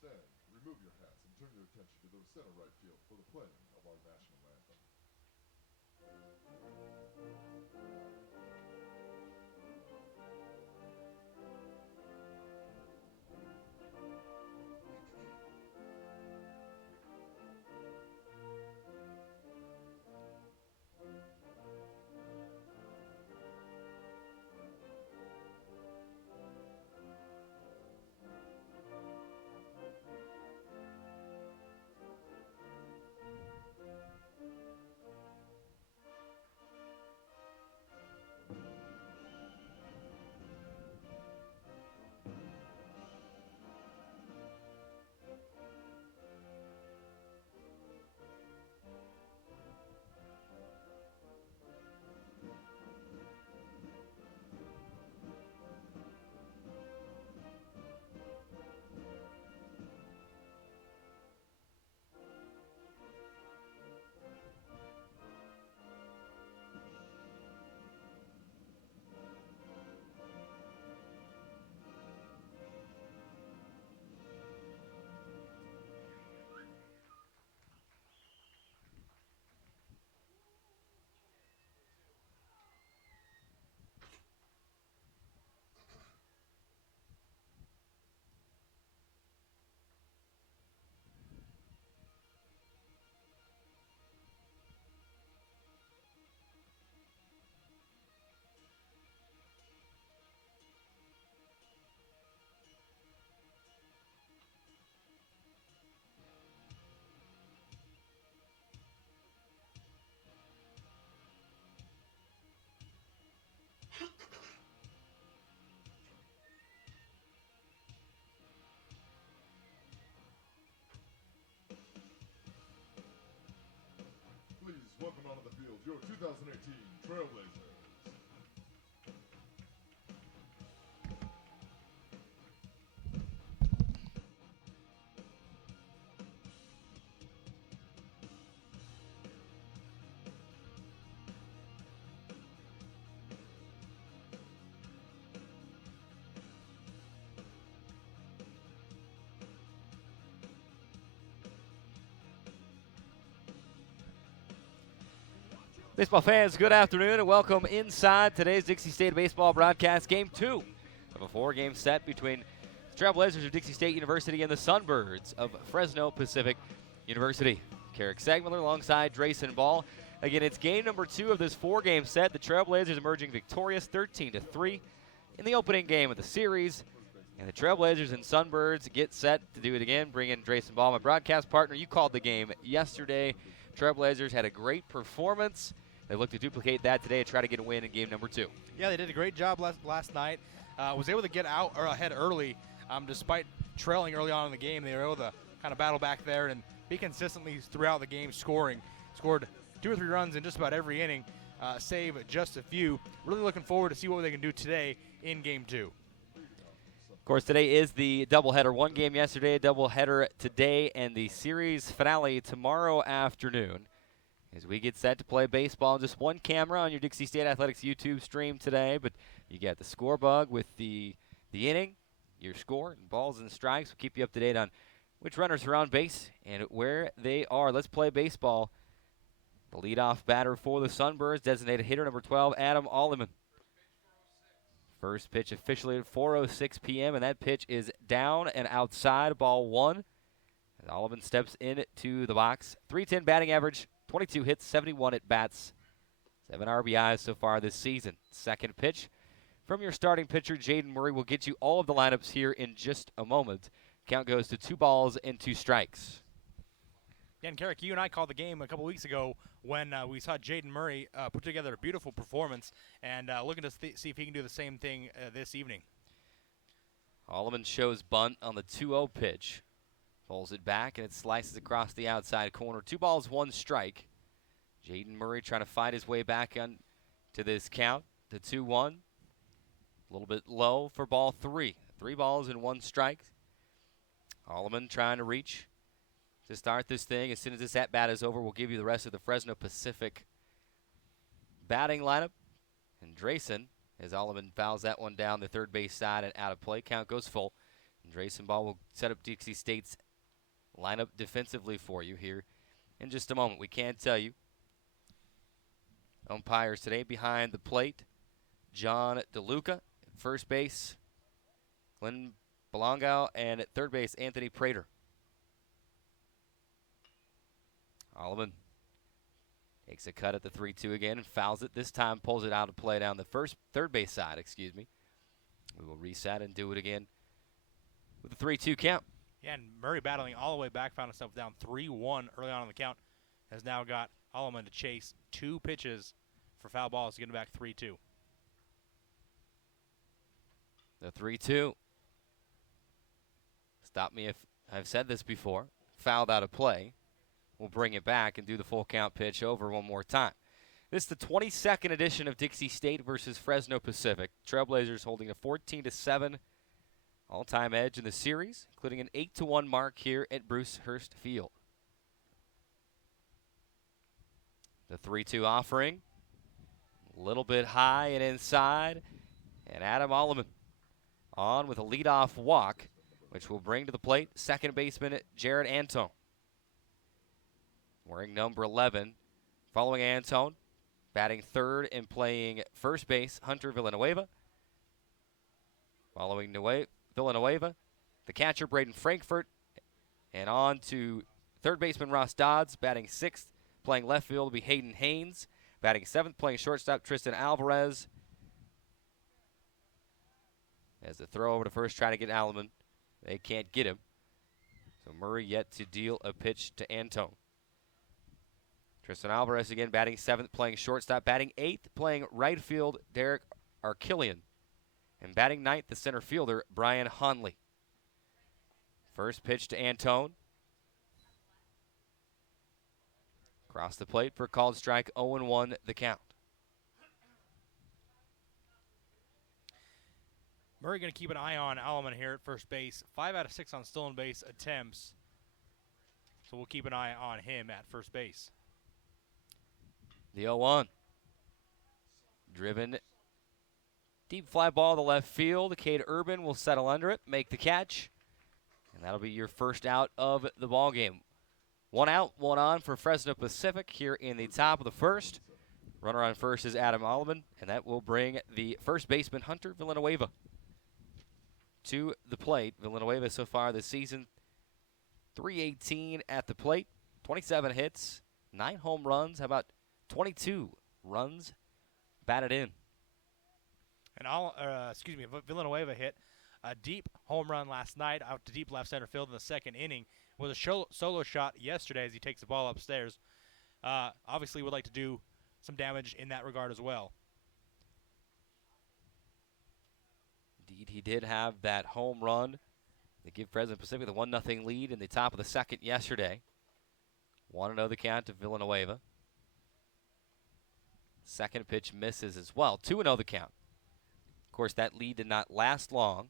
stand, remove your hats, and turn your attention to the center right field for the playing of our national anthem. Please welcome onto the field your 2018 Trailblazers. Baseball fans, good afternoon and welcome inside today's Dixie State baseball broadcast. Game 2 of a 4-game set between the Trailblazers of Dixie State University and the Sunbirds of Fresno Pacific University. Carrick Sagmiller alongside Drayson Ball. Again, it's game number 2 of this 4-game set. The Trailblazers emerging victorious 13-3 in the opening game of the series. And the Trailblazers and Sunbirds get set to do it again. Bring in Drayson Ball, my broadcast partner. You called the game yesterday. Trailblazers had a great performance. They look to duplicate that today and try to get a win in game number 2. Yeah, they did a great job last night. Was able to get out or ahead early, despite trailing early on in the game. They were able to kind of battle back there and be consistently throughout the game scoring. Scored 2 or 3 runs in just about every inning, save just a few. Really looking forward to see what they can do today in game 2. Of course, today is the doubleheader. 1 game yesterday, a doubleheader today, and the series finale tomorrow afternoon. As we get set to play baseball, just 1 camera on your Dixie State Athletics YouTube stream today, but you get the score bug with the inning, your score, and balls and strikes. We'll keep you up to date on which runners are on base and where they are. Let's play baseball. The leadoff batter for the Sunbirds, designated hitter number 12, Adam Alleman. First pitch officially at 4:06 p.m., and that pitch is down and outside, ball 1. As Alleman steps into the box. .310 batting average. 22 hits, 71 at bats, 7 RBIs so far this season. Second pitch from your starting pitcher, Jaden Murray. Will get you all of the lineups here in just a moment. Count goes to 2 balls and 2 strikes. Yeah, and Carrick, you and I called the game a couple weeks ago when we saw Jaden Murray put together a beautiful performance and looking to see if he can do the same thing this evening. Alleman shows bunt on the 2-0 pitch. Pulls it back, and it slices across the outside corner. 2 balls, 1 strike. Jaden Murray trying to fight his way back on to this count. The 2-1. A little bit low for ball 3. 3 balls and 1 strike. Alleman trying to reach to start this thing. As soon as this at-bat is over, we'll give you the rest of the Fresno Pacific batting lineup. And Drayson, as Alleman fouls that one down the third base side and out of play. Count goes full. Drayson Ball will set up Dixie State's lineup defensively for you here in just a moment. We can't tell you. Umpires today behind the plate, John DeLuca at first base, Glenn Belongao, and at third base, Anthony Prater. Alleman takes a cut at the 3-2 again and fouls it. This time pulls it out of play down the third base side, We will reset and do it again with a 3-2 count. Yeah, and Murray battling all the way back, found himself down 3-1 early on in the count. Has now got Alleman to chase 2 pitches for foul balls to get him back 3-2. The 3-2. Stop me if I've said this before. Fouled out of play. We'll bring it back and do the full count pitch over one more time. This is the 22nd edition of Dixie State versus Fresno Pacific. Trailblazers holding a 14-7 all-time edge in the series, including an 8-1 mark here at Bruce Hurst Field. The 3-2 offering, a little bit high and inside, and Adam Alleman on with a leadoff walk, which will bring to the plate second baseman Jared Antone. Wearing number 11, following Antone, batting third and playing first base, Hunter Villanueva. Following Villanueva, the catcher, Braden Frankfurt, and on to third baseman Ross Dodds, batting sixth, playing left field will be Hayden Haynes, batting seventh, playing shortstop Tristan Alvarez. As the throw over to first, trying to get Alleman. They can't get him. So Murray yet to deal a pitch to Antone. Tristan Alvarez again batting seventh, playing shortstop. Batting eighth, playing right field, Derek Arkillian. And batting ninth, the center fielder, Brian Honley. First pitch to Antone. Across the plate for a called strike, 0-1 the count. Murray going to keep an eye on Alleman here at first base. 5 out of 6 on stolen base attempts. So we'll keep an eye on him at first base. The 0-1. Driven deep fly ball to left field. Cade Urban will settle under it, make the catch. And that'll be your first out of the ball game. 1 out, 1 on for Fresno Pacific here in the top of the first. Runner on first is Adam Alleman, and that will bring the first baseman Hunter Villanueva to the plate. Villanueva so far this season, .318 at the plate, 27 hits, 9 home runs. How about 22 runs batted in? And Villanueva hit a deep home run last night out to deep left center field in the second inning. Was a solo shot yesterday as he takes the ball upstairs. Obviously would like to do some damage in that regard as well. Indeed, he did have that home run to give Fresno Pacific the 1-0 lead in the top of the second yesterday. 1-0 the count to Villanueva. Second pitch misses as well. 2-0 the count. Of course, that lead did not last long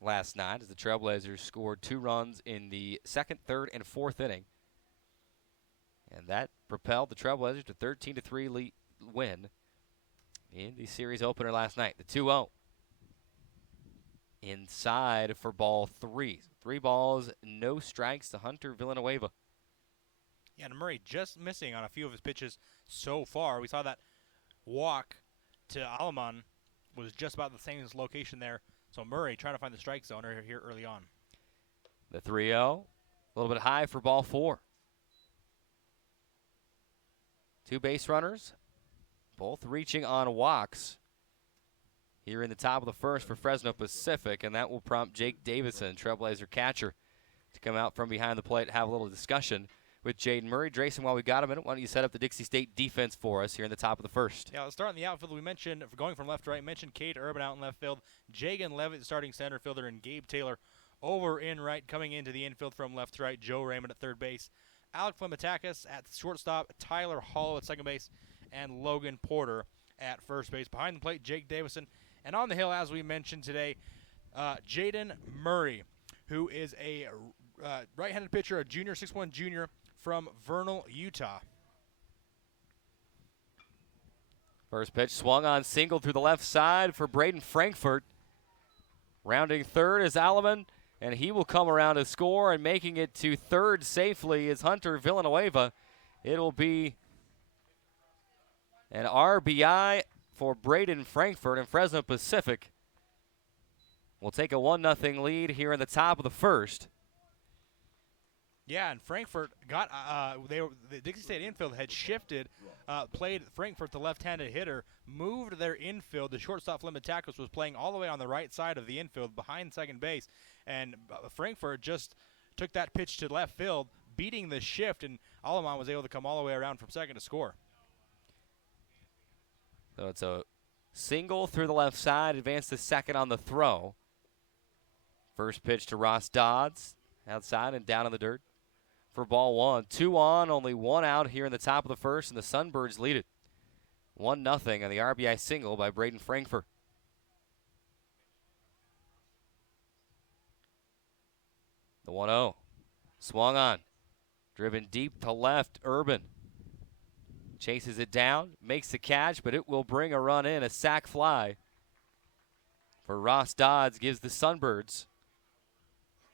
last night as the Trailblazers scored 2 runs in the second, third, and fourth inning. And that propelled the Trailblazers to 13-3 win in the series opener last night. The 2-0. Inside for ball 3. 3 balls, no strikes to Hunter Villanueva. Yeah, and Murray just missing on a few of his pitches so far. We saw that walk to Alleman was just about the same location there. So Murray trying to find the strike zone here early on. The 3-0, a little bit high for ball 4. 2 base runners, both reaching on walks here in the top of the first for Fresno Pacific, and that will prompt Jake Davison, Trailblazer catcher, to come out from behind the plate and have a little discussion with Jaden Murray. Drayson, while we got a minute, why don't you set up the Dixie State defense for us here in the top of the first? Yeah, let's start in the outfield. We mentioned, going from left to right, mentioned Cade Urban out in left field, Jagan Levitt, starting center fielder, and Gabe Taylor over in right. Coming into the infield from left to right, Joe Raymond at third base, Alec Flematakis at shortstop, Tyler Hollow at second base, and Logan Porter at first base. Behind the plate, Jake Davison. And on the hill, as we mentioned today, Jaden Murray, who is a right-handed pitcher, a junior, 6'1" junior from Vernal, Utah. First pitch swung on, single through the left side for Braden Frankfurt. Rounding third is Alaman, and he will come around to score, and making it to third safely is Hunter Villanueva. It'll be an RBI for Braden Frankfurt, and Fresno Pacific will take a 1-0 lead here in the top of the first. Yeah, and Frankfurt got the Dixie State infield had shifted, played Frankfurt, the left-handed hitter, moved their infield. The shortstop Fleming Tackles was playing all the way on the right side of the infield behind second base, and Frankfurt just took that pitch to left field, beating the shift, and Alaman was able to come all the way around from second to score. So it's a single through the left side, advance to second on the throw. First pitch to Ross Dodds, outside and down in the dirt for ball one. 2 on, only 1 out here in the top of the first, and the Sunbirds lead it 1-0 on the RBI single by Braden Frankfurt. The 1-0. Swung on. Driven deep to left, Urban. Chases it down, makes the catch, but it will bring a run in, a sac fly for Ross Dodds, gives the Sunbirds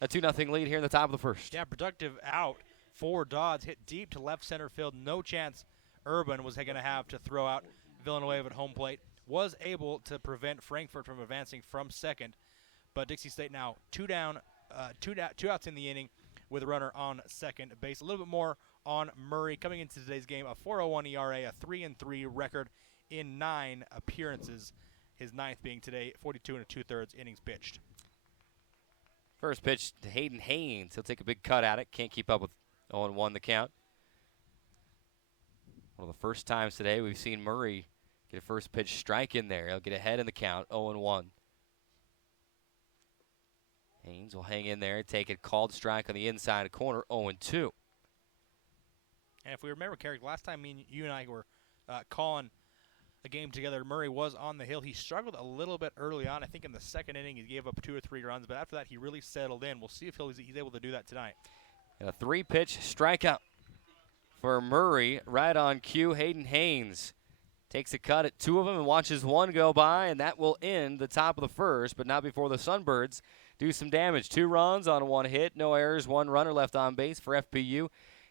a 2-0 lead here in the top of the first. Yeah, productive out for Dodds, hit deep to left center field. No chance Urban was going to have to throw out Villanueva at home plate. Was able to prevent Frankfurt from advancing from second, but Dixie State now two outs in the inning with a runner on second base. A little bit more on Murray coming into today's game. A 4.01 ERA, a 3-3 record in 9 appearances. His 9th being today, 42 2/3 innings pitched. First pitch to Hayden Haynes. He'll take a big cut at it. Can't keep up with 0-1 the count. One of the first times today we've seen Murray get a first pitch strike in there. He'll get ahead in the count, 0-1. Haynes will hang in there, take it, called strike on the inside corner, 0-2. And if we remember, Carrick, last time you and I were calling a game together, Murray was on the hill. He struggled a little bit early on. I think in the second inning he gave up 2 or 3 runs, but after that he really settled in. We'll see if he's able to do that tonight. And a 3-pitch strikeout for Murray right on cue. Hayden Haynes takes a cut at 2 of them and watches 1 go by, and that will end the top of the first, but not before the Sunbirds do some damage. 2 runs on 1 hit, no errors, 1 runner left on base for FPU.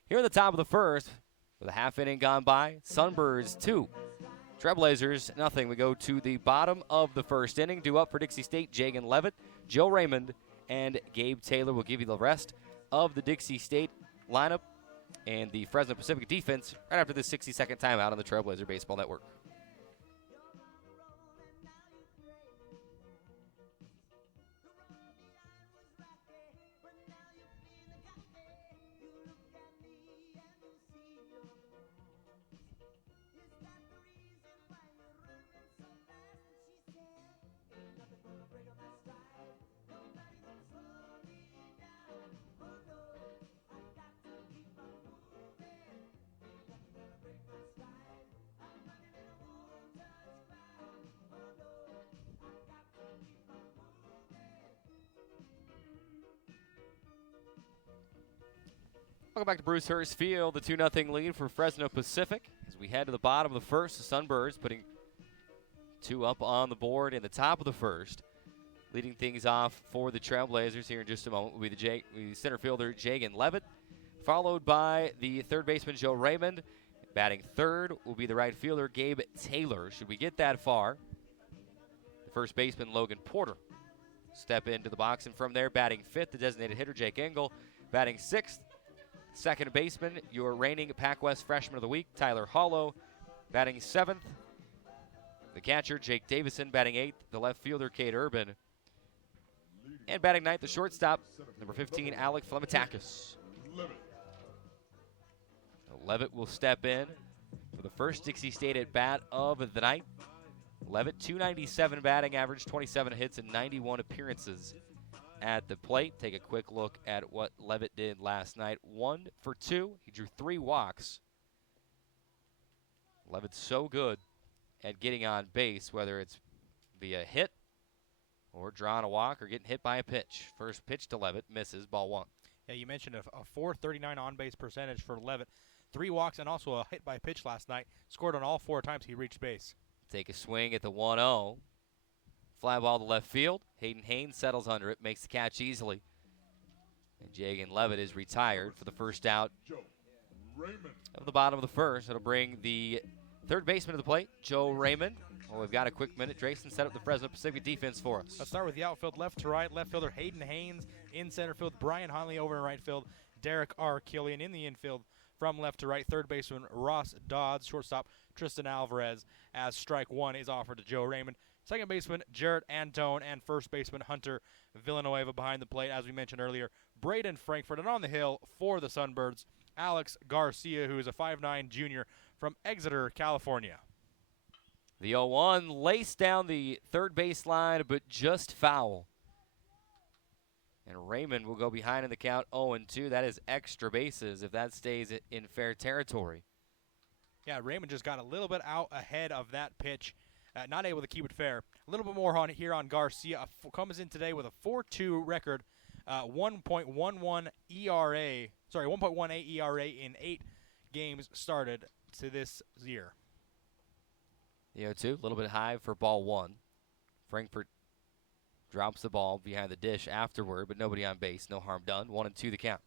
Here in the top of the first, with a half inning gone by, Sunbirds 2, Trailblazers 0. We go to the bottom of the first inning. Due up for Dixie State, Jagan Levitt, Joe Raymond, and Gabe Taylor will give you the rest of the Dixie State lineup and the Fresno Pacific defense right after this 60-second timeout on the Trailblazer Baseball Network. Welcome back to Bruce Hurst Field, the 2-0 lead for Fresno Pacific. As we head to the bottom of the first, the Sunbirds putting 2 up on the board in the top of the first. Leading things off for the Trailblazers here in just a moment will be the center fielder Jagan Levitt, followed by the third baseman Joe Raymond. Batting third will be the right fielder Gabe Taylor. Should we get that far, the first baseman Logan Porter step into the box, and from there batting fifth, the designated hitter Jake Engel. Batting sixth, second baseman, your reigning Pac West Freshman of the Week, Tyler Hollow. Batting seventh, the catcher, Jake Davison. Batting eighth, the left fielder, Cade Urban. And batting ninth, the shortstop, number 15, Alec Flemitakis. Levitt will step in for the first Dixie State at bat of the night. Levitt, 297 batting average, 27 hits, and 91 appearances at the plate. Take a quick look at what Levitt did last night. 1 for 2. He drew 3 walks. Levitt's so good at getting on base, whether it's via hit or drawing a walk or getting hit by a pitch. First pitch to Levitt, misses, ball 1. Yeah, you mentioned a .439 on-base percentage for Levitt. 3 walks and also a hit by pitch last night. Scored on all 4 times he reached base. Take a swing at the 1-0. fly ball to left field. Hayden Haynes settles under it, makes the catch easily. And Jagan Levitt is retired for the first out Joe Raymond. of the bottom of the first. It'll bring the third baseman to the plate, Joe Raymond. Well, we've got a quick minute. Drayson set up the Fresno Pacific defense for us. Let's start with the outfield, left to right. Left fielder Hayden Haynes. In center field, Brian Hunley. Over in right field, Derek R. Killian. In the infield, from left to right, third baseman Ross Dodds. Shortstop Tristan Alvarez, as strike one is offered to Joe Raymond. Second baseman Jarrett Antone, and first baseman Hunter Villanueva behind the plate, as we mentioned earlier. Braden Frankfurt, and on the hill for the Sunbirds, Alex Garcia, who is a 5'9" junior from Exeter, California. The 0-1 laced down the third baseline, but just foul. And Raymond will go behind in the count 0-2. That is extra bases if that stays in fair territory. Yeah, Raymond just got a little bit out ahead of that pitch. Not able to keep it fair. A little bit more on here on Garcia. Comes in today with a 4.2 record, 1.11 ERA. Sorry, 1.18 ERA in 8 games started to this year. The 0-2, a little bit high for ball one. Frankfurt drops the ball behind the dish afterward, but nobody on base. No harm done. 1-2 the count.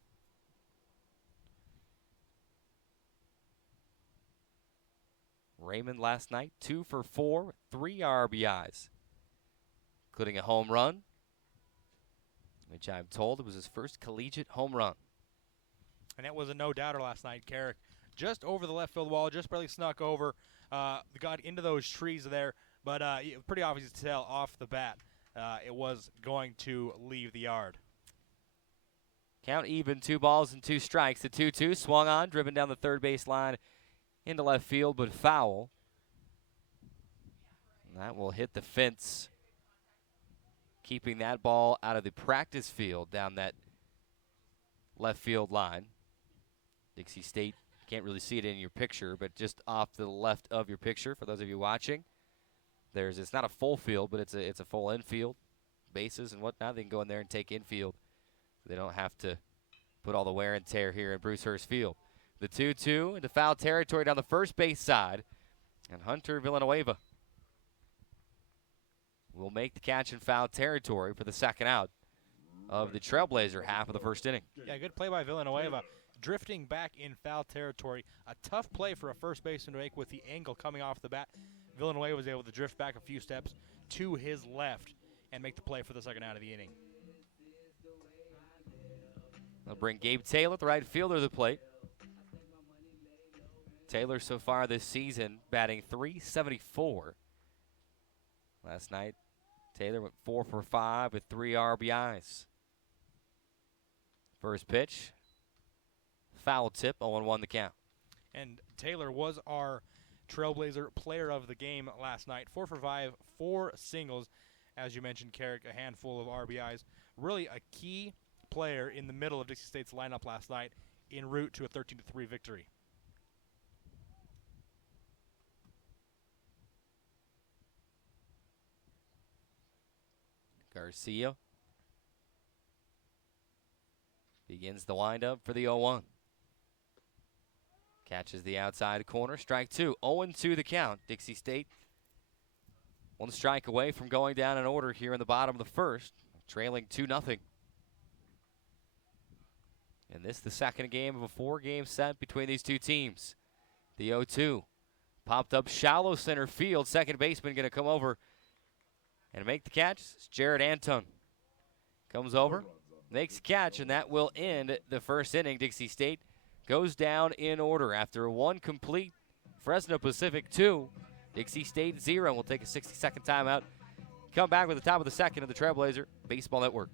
Raymond last night, 2 for 4, 3 RBIs, including a home run, which I'm told it was his first collegiate home run. And that was a no-doubter last night. Carrick just over the left field wall, just barely snuck over, got into those trees there, but pretty obvious to tell off the bat it was going to leave the yard. Count even, 2 balls and 2 strikes. The 2-2 swung on, driven down the third base line into left field, but foul. And that will hit the fence, keeping that ball out of the practice field down that left field line. Dixie State, can't really see it in your picture, but just off to the left of your picture, for those of you watching, it's not a full field, but it's a full infield, bases and whatnot. They can go in there and take infield. They don't have to put all the wear and tear here in Bruce Hurst Field. The 2-2 into foul territory down the first base side, and Hunter Villanueva will make the catch in foul territory for the second out of the Trailblazer half of the first inning. Yeah, good play by Villanueva. Drifting back in foul territory. A tough play for a first baseman to make with the angle coming off the bat. Villanueva was able to drift back a few steps to his left and make the play for the second out of the inning. They'll bring Gabe Taylor, the right fielder, to the plate. Taylor so far this season batting .374. Last night, Taylor went 4 for 5 with 3 RBIs. First pitch, foul tip, 0-1 the count. And Taylor was our Trailblazer player of the game last night. 4 for 5, 4 singles. As you mentioned, Carrick, a handful of RBIs. Really a key player in the middle of Dixie State's lineup last night en route to a 13-3 victory. Garcia begins the windup for the 0-1. Catches the outside corner, strike 2. 0-2 the count. Dixie State 1 strike away from going down in order here in the bottom of the first, trailing 2-0. And this is the second game of a 4-game set between these two teams. The 0-2 popped up shallow center field. Second baseman going to come over and make the catch. It's Jarrett Antone. Comes over, makes the catch, and that will end the first inning. Dixie State goes down in order after 1 complete. Fresno Pacific 2, Dixie State 0. We'll take a 60-second timeout. Come back with the top of the second of the Trailblazer Baseball Network.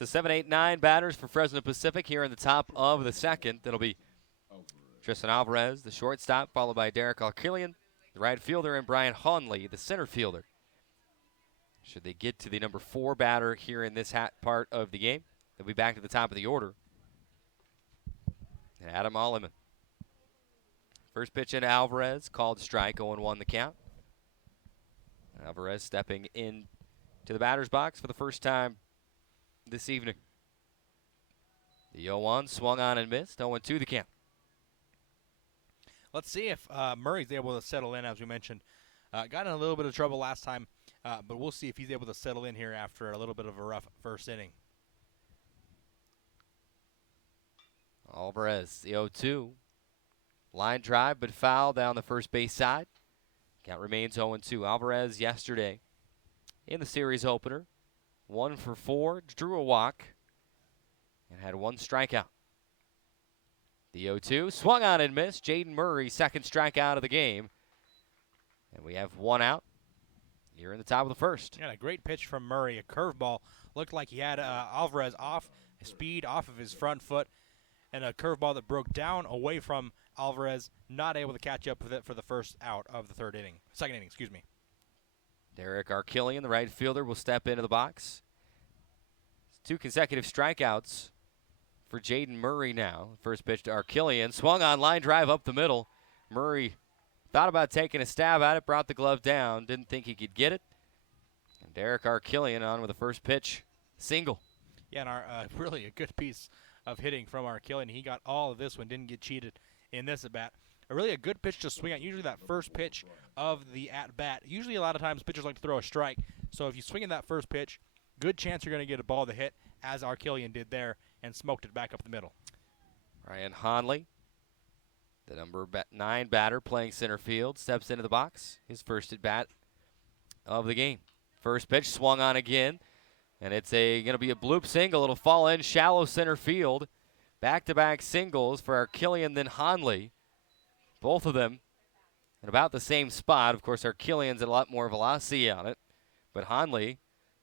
It's the 7, 8, 9 batters for Fresno Pacific here in the top of the second. That'll be Tristan Alvarez, the shortstop, followed by Derek Alkilian, the right fielder, and Brian Honley, the center fielder. Should they get to the number 4 batter here in this part of the game, they'll be back to the top of the order. And Adam Alleman. First pitch in Alvarez, called strike, 0-1 the count. Alvarez stepping in to the batter's box for the first time this evening. The 0-1 swung on and missed, 0-2 the count. Let's see if Murray's able to settle in, as we mentioned. Got in a little bit of trouble last time, but we'll see if he's able to settle in here after a little bit of a rough first inning. Alvarez, the 0-2. Line drive, but foul down the first base side. Count remains 0-2. Alvarez yesterday in the series opener, 1 for 4, drew a walk, and had 1 strikeout. The 0-2 swung on and missed. Jaden Murray, second strikeout of the game. And we have 1 out here in the top of the first. Yeah, a great pitch from Murray. A curveball. Looked like he had Alvarez off speed, off of his front foot, and a curveball that broke down away from Alvarez, not able to catch up with it for the first out of the second inning, excuse me. Derek Arquillian, the right fielder, will step into the box. 2 consecutive strikeouts for Jaden Murray now. First pitch to Arquillian, swung on, line drive up the middle. Murray thought about taking a stab at it, brought the glove down, didn't think he could get it. And Derek Arquillian on with the first pitch, single. Yeah, and really a good piece of hitting from Arquillian. He got all of this one, didn't get cheated in this at-bat. Really a good pitch to swing at. Usually that first pitch of the at-bat. Usually a lot of times pitchers like to throw a strike. So if you swing in that first pitch, good chance you're going to get a ball to hit, as Arquillian did there, and smoked it back up the middle. Ryan Honley, the number 9 batter playing center field, steps into the box. His first at-bat of the game. First pitch swung on again, and it's going to be a bloop single. It'll fall in shallow center field. Back-to-back singles for Arquillian, then Honley. Both of them at about the same spot. Of course, Arquillian's at a lot more velocity on it. But Honley,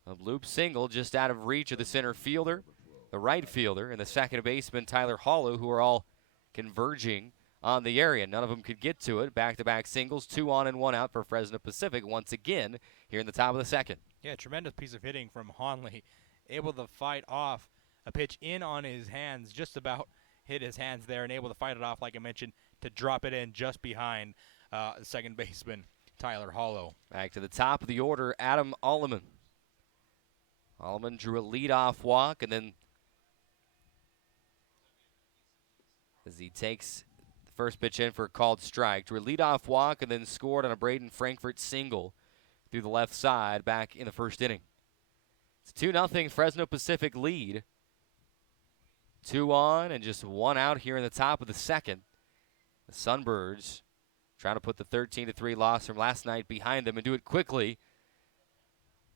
a bloop single just out of reach of the center fielder, the right fielder, and the second baseman, Tyler Hollow, who are all converging on the area. None of them could get to it. Back-to-back singles, 2 on and 1 out for Fresno Pacific once again here in the top of the second. Yeah, tremendous piece of hitting from Honley. Able to fight off a pitch in on his hands, just about hit his hands there, and able to fight it off, like I mentioned, to drop it in just behind the second baseman, Tyler Hollow. Back to the top of the order, Adam Alleman. Alleman drew a leadoff walk, and then as he takes the first pitch in for a called strike, drew a leadoff walk, and then scored on a Braden Frankfurt single through the left side back in the first inning. It's 2-0 Fresno Pacific lead. 2 on and just 1 out here in the top of the second. The Sunbirds trying to put the 13-3 loss from last night behind them and do it quickly.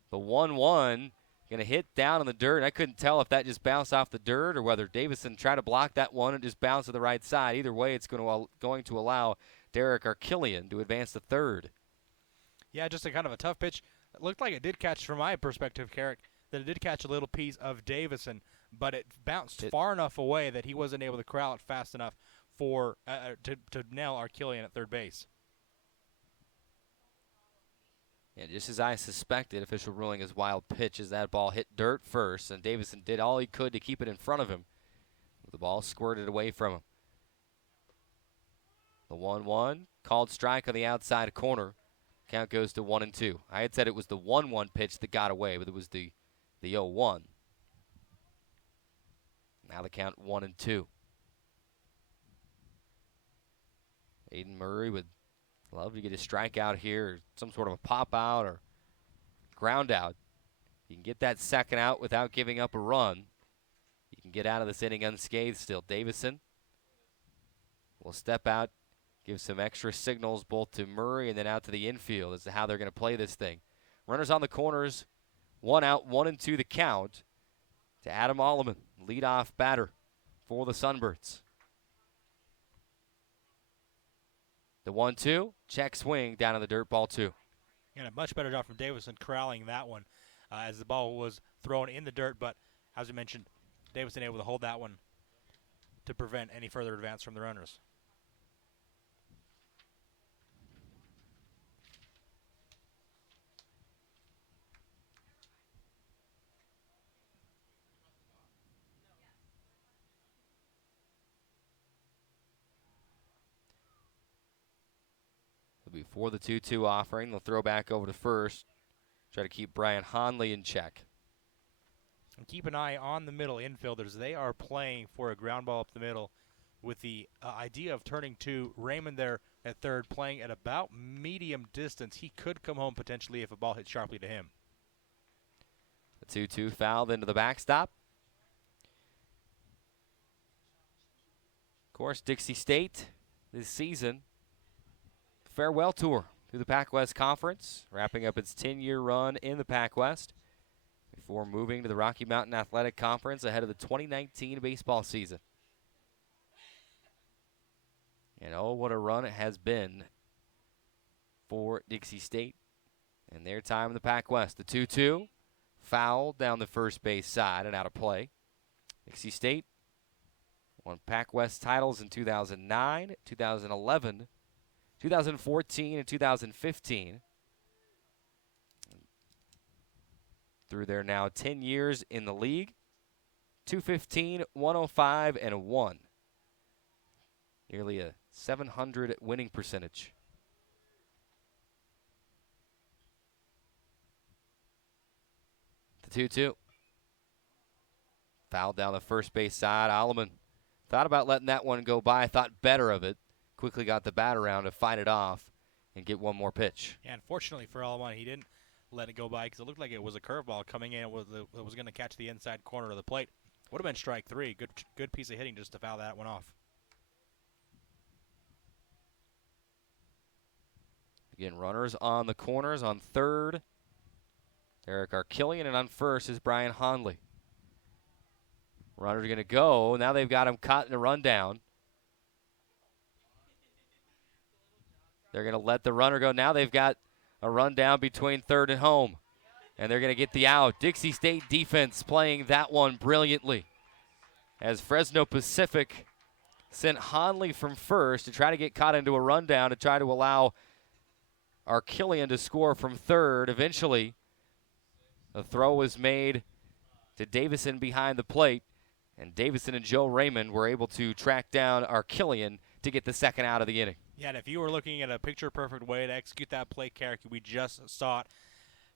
The 1-1 going to hit down on the dirt. I couldn't tell if that just bounced off the dirt or whether Davison tried to block that one and just bounced to the right side. Either way, it's going to allow Derek Arquillian to advance to third. Yeah, just a kind of a tough pitch. It looked like it did catch, from my perspective, Carrick, that it did catch a little piece of Davison, but it bounced far enough away that he wasn't able to corral it fast enough for to nail Arquillian at third base. Yeah, just as I suspected, official ruling is wild pitch as that ball hit dirt first, and Davison did all he could to keep it in front of him. The ball squirted away from him. The 1-1, called strike on the outside corner. Count goes to 1-2. I had said it was the 1-1 pitch that got away, but it was the 0-1. Now the count 1-2. Aiden Murray would love to get a strikeout here, or some sort of a pop out or ground out. You can get that second out without giving up a run. You can get out of this inning unscathed still. Davison will step out, give some extra signals both to Murray and then out to the infield as to how they're going to play this thing. Runners on the corners, 1 out, 1-2 the count to Adam Alleman, leadoff batter for the Sunbirds. The 1-2, check swing down in the dirt, ball 2. And a much better job from Davison corralling that one as the ball was thrown in the dirt, but as we mentioned, Davison able to hold that one to prevent any further advance from the runners. It'll be for the 2-2 offering. They'll throw back over to first. Try to keep Brian Honley in check. And keep an eye on the middle infielders. They are playing for a ground ball up the middle with the idea of turning to Raymond there at third, playing at about medium distance. He could come home potentially if a ball hits sharply to him. The 2-2 fouled into the backstop. Of course, Dixie State this season, farewell tour through the Pac-West Conference, wrapping up its 10-year run in the Pac-West before moving to the Rocky Mountain Athletic Conference ahead of the 2019 baseball season. And oh, what a run it has been for Dixie State and their time in the Pac-West. The 2-2, foul down the first base side and out of play. Dixie State won Pac-West titles in 2009, 2011, 2014, and 2015. Through their now 10 years in the league, 215, 105, and 1. Nearly a 700 winning percentage. The 2-2. Foul down the first base side. Alleman thought about letting that one go by, thought better of it. Quickly got the bat around to fight it off and get one more pitch. Yeah, unfortunately for Alleman, he didn't let it go by because it looked like it was a curveball coming in. It was going to catch the inside corner of the plate. Would have been strike three. Good piece of hitting just to foul that one off. Again, runners on the corners. On third, Derek Archillian, and on first is Brian Honley. Runners are going to go. Now they've got him caught in a rundown. They're going to let the runner go. Now they've got a rundown between third and home, and they're going to get the out. Dixie State defense playing that one brilliantly as Fresno Pacific sent Honley from first to try to get caught into a rundown to try to allow Archillian to score from third. Eventually, a throw was made to Davison behind the plate, and Davison and Joe Raymond were able to track down Archillian to get the second out of the inning. Yeah, and if you were looking at a picture-perfect way to execute that play character we just saw it,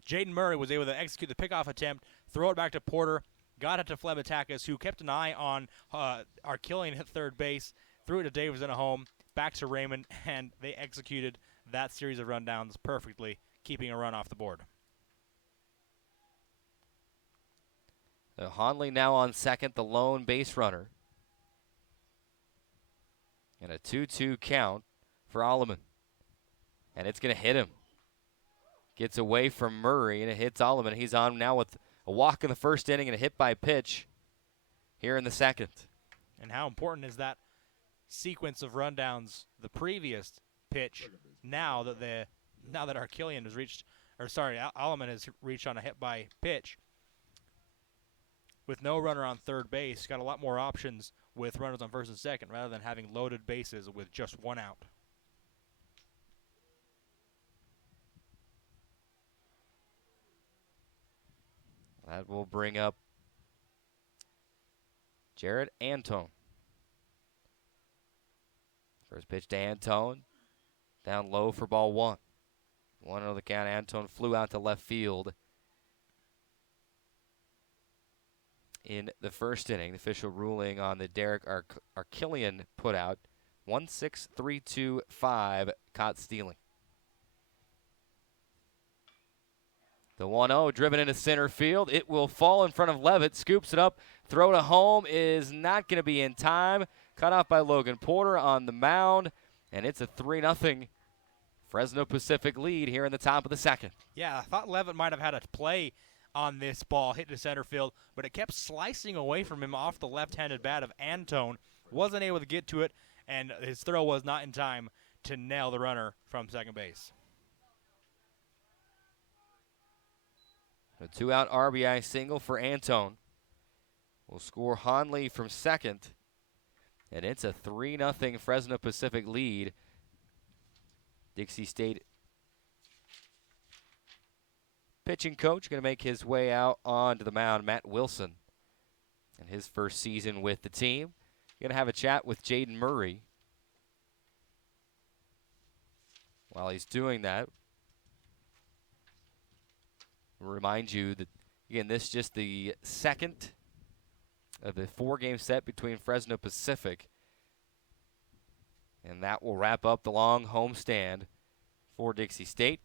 Jaden Murray was able to execute the pickoff attempt, throw it back to Porter, got it to Flebatakis, who kept an eye on Archillian at third base, threw it to Davison at home, back to Raymond, and they executed that series of rundowns perfectly, keeping a run off the board. Honley now on second, the lone base runner. And a 2-2 count for Alleman. And it's going to hit him. Gets away from Murray, and it hits Alleman. He's on now with a walk in the first inning and a hit by pitch here in the second. And how important is that sequence of rundowns, the previous pitch, now that Archillian has reached, Alleman has reached on a hit by pitch. With no runner on third base, got a lot more options with runners on first and second rather than having loaded bases with just one out. That will bring up Jared Antone. First pitch to Antone. Down low for ball one. 1-0 the count. Antone flew out to left field in the first inning. The official ruling on the Derek Archillian putout. 1-6-3-2-5, caught stealing. The 1-0 driven into center field. It will fall in front of Levitt. Scoops it up. Throw to home is not going to be in time. Cut off by Logan Porter on the mound. And it's a 3-0 Fresno Pacific lead here in the top of the second. Yeah, I thought Levitt might have had a play on this ball hit to center field, but it kept slicing away from him off the left-handed bat of Antone. Wasn't able to get to it, and his throw was not in time to nail the runner from second base. A 2-out RBI single for Antone. will score Honley from second. And it's a 3-0 Fresno Pacific lead. Dixie State pitching coach going to make his way out onto the mound, Matt Wilson, in his first season with the team. Going to have a chat with Jaden Murray. While he's doing that, I'll remind you that, again, this is just the second of the 4-game set between Fresno Pacific. And that will wrap up the long homestand for Dixie State.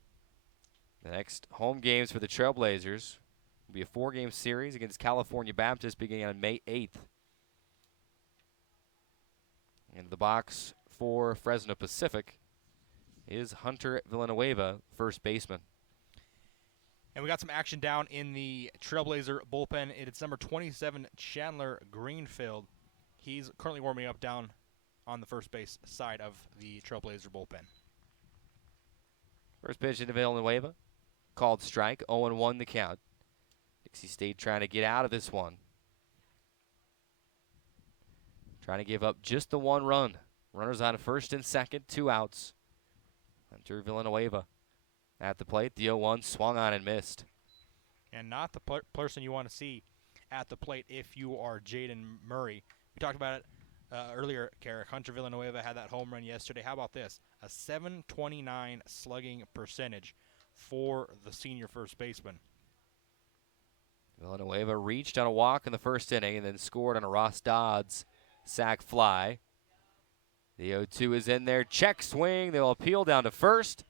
The next home games for the Trailblazers will be a 4-game series against California Baptist beginning on May 8th. Into the box for Fresno Pacific is Hunter Villanueva, first baseman. And we got some action down in the Trailblazer bullpen. It's number 27, Chandler Greenfield. He's currently warming up down on the first base side of the Trailblazer bullpen. First pitch into Villanueva. Called strike, 0-1 the count. Dixie State trying to get out of this one. Trying to give up just the 1 run. Runners on first and second, 2 outs. Hunter Villanueva at the plate. The 0-1 swung on and missed. And not the person you want to see at the plate if you are Jaden Murray. We talked about it earlier, Carrick. Hunter Villanueva had that home run yesterday. How about this? A .729 slugging percentage for the senior first baseman. Villanueva reached on a walk in the first inning and then scored on a Ross Dodds sac fly. The 0-2 is in there. Check swing. They'll appeal down to first.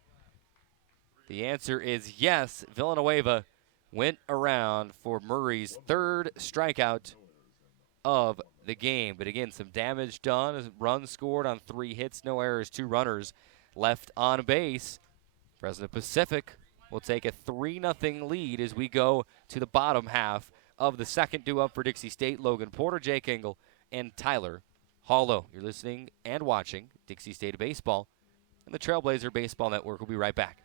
The answer is yes. Villanueva went around for Murray's 3rd strikeout of the game. But again, some damage done. A run scored on 3 hits, no errors, 2 runners left on base. Fresno Pacific will take a 3-0 lead as we go to the bottom half of the second. Due up for Dixie State, Logan Porter, Jake Engel, and Tyler Hollow. You're listening and watching Dixie State Baseball and the Trailblazer Baseball Network. We'll be right back.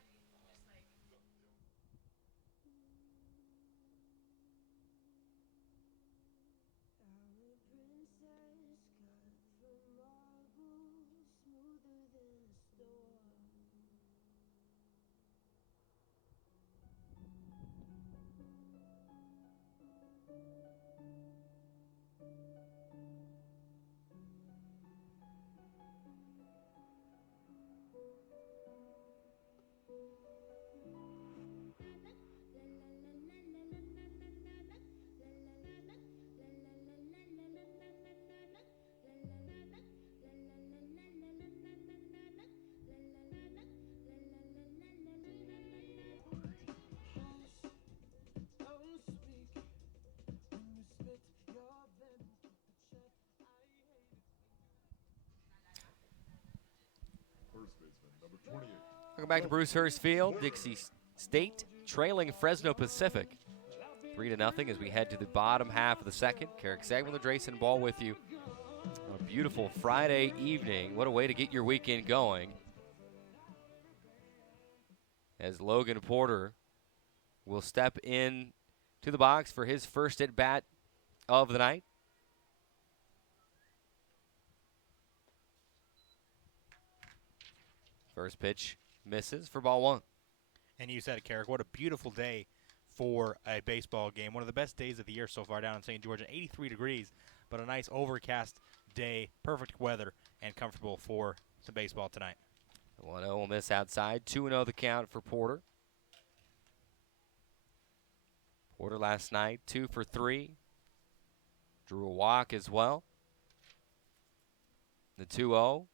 Welcome back to Bruce Hurst Field. Dixie State trailing Fresno Pacific 3-0 as we head to the bottom half of the second. Carrick Sagmiller, Drayson Ball with you on a beautiful Friday evening. What a way to get your weekend going. As Logan Porter will step in to the box for his first at-bat of the night. First pitch misses for ball 1. And you said it, Carrick. What a beautiful day for a baseball game. One of the best days of the year so far down in St. George. 83 degrees, but a nice overcast day. Perfect weather and comfortable for some baseball tonight. 1-0 will miss outside. 2-0 the count for Porter. Porter last night 2 for 3. Drew a walk as well. The 2-0.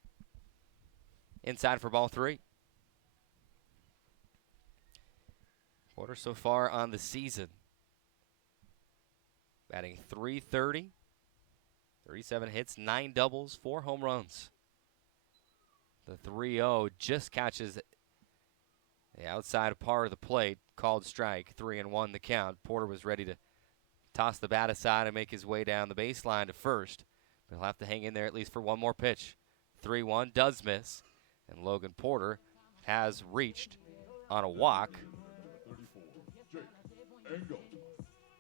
Inside for ball 3. Porter so far on the season, batting .330, 37 hits, 9 doubles, 4 home runs. The 3-0 just catches the outside part of the plate, called strike, 3-1 the count. Porter was ready to toss the bat aside and make his way down the baseline to first, but he'll have to hang in there at least for one more pitch. 3-1 does miss, and Logan Porter has reached on a walk.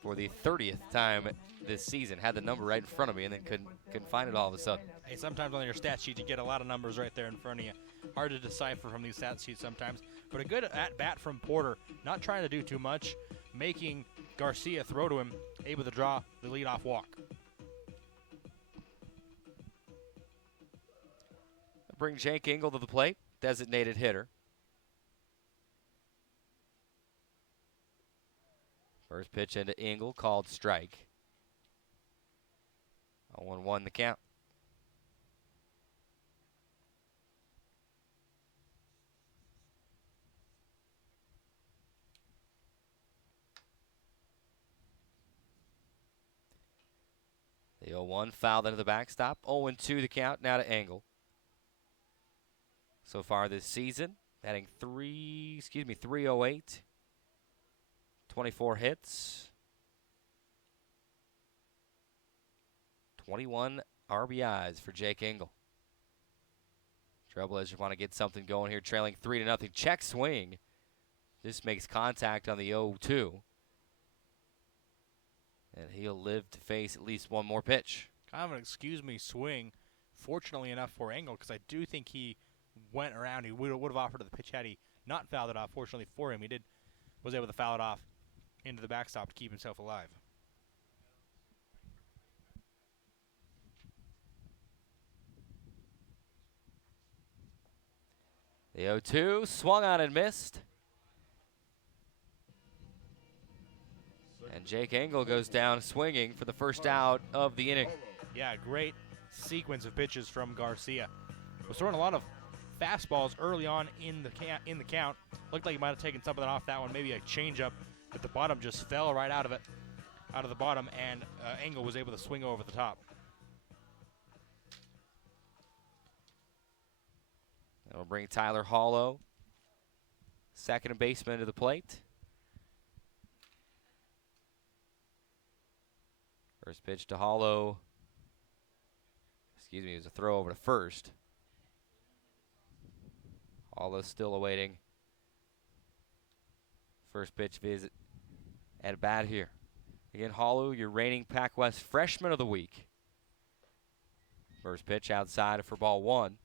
for the 30th time this season. Had the number right in front of me and then couldn't find it all of a sudden. Hey, sometimes on your stat sheet you get a lot of numbers right there in front of you. Hard to decipher from these stat sheets sometimes. But a good at-bat from Porter, not trying to do too much, making Garcia throw to him, able to draw the leadoff walk. Bring Jake Engel to the plate, designated hitter. First pitch into Engel, called strike. 0-1 the count. The 0-1 fouled into the backstop. 0-2 the count, now to Engel. So far this season, batting 308. 24 hits. 21 RBIs for Jake Engel. Trailblazers want to get something going here, trailing 3-0. Check swing. This makes contact on the 0-2. And he'll live to face at least one more pitch. Kind of an excuse me swing, fortunately enough for Engel, because I do think he went around. He would have offered the pitch had he not fouled it off. Fortunately for him, was able to foul it off into the backstop to keep himself alive. The 0-2 swung on and missed. And Jake Engel goes down swinging for the first out of the inning. Yeah, great sequence of pitches from Garcia. Was throwing a lot of fastballs early on in the count. Looked like he might have taken something off that one, maybe a changeup, but the bottom just fell right out of the bottom, and Engel was able to swing over the top. And we'll bring Tyler Hollow, second baseman, to the plate. First pitch to Hollow. It was a throw over to first. Hollow still awaiting first pitch visit at bat here. Again, Hollow, your reigning Pac West Freshman of the Week. First pitch outside for ball one.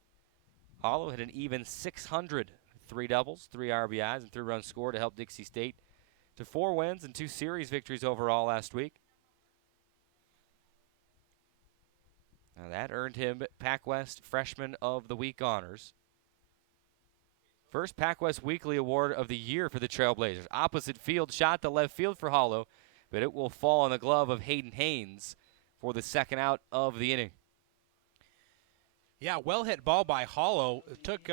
Hollow hit an even 600. 3 doubles, 3 RBIs, and 3 runs scored to help Dixie State to 4 wins and 2 series victories overall last week. Now that earned him Pac West Freshman of the Week honors. First Pac West Weekly Award of the year for the Trailblazers. Opposite field shot to left field for Hollow, but it will fall in the glove of Hayden Haynes for the second out of the inning. Yeah, well hit ball by Hollow. It took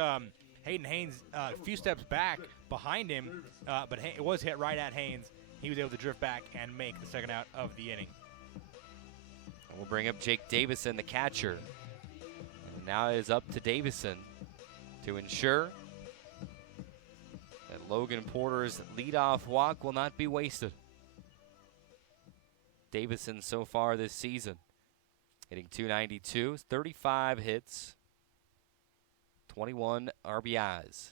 Hayden Haynes a few steps back behind him, but it was hit right at Haynes. He was able to drift back and make the second out of the inning. And we'll bring up Jake Davison, the catcher. And now it is up to Davison to ensure that Logan Porter's leadoff walk will not be wasted. Davison so far this season hitting .292, 35 hits, 21 RBIs.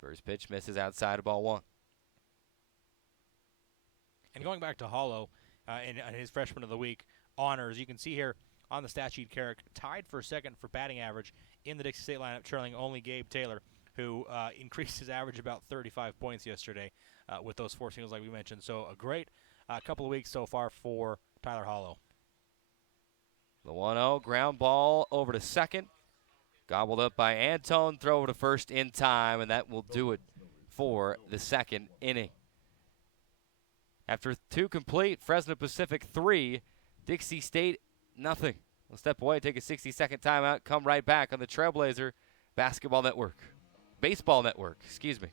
First pitch misses outside of ball one. And going back to Hollow in his Freshman of the Week honors, you can see here on the stat sheet, Carrick tied for second for batting average in the Dixie State lineup, trailing only Gabe Taylor, who increased his average about 35 points yesterday with those 4 singles like we mentioned. So a great couple of weeks so far for Tyler Hollow. The 1-0 ground ball over to second. Gobbled up by Antone, throw to first in time, and that will do it for the second inning. After 2 complete, Fresno Pacific 3, Dixie State nothing. We'll step away, take a 60-second timeout, come right back on the Trailblazer Baseball Network. Excuse me.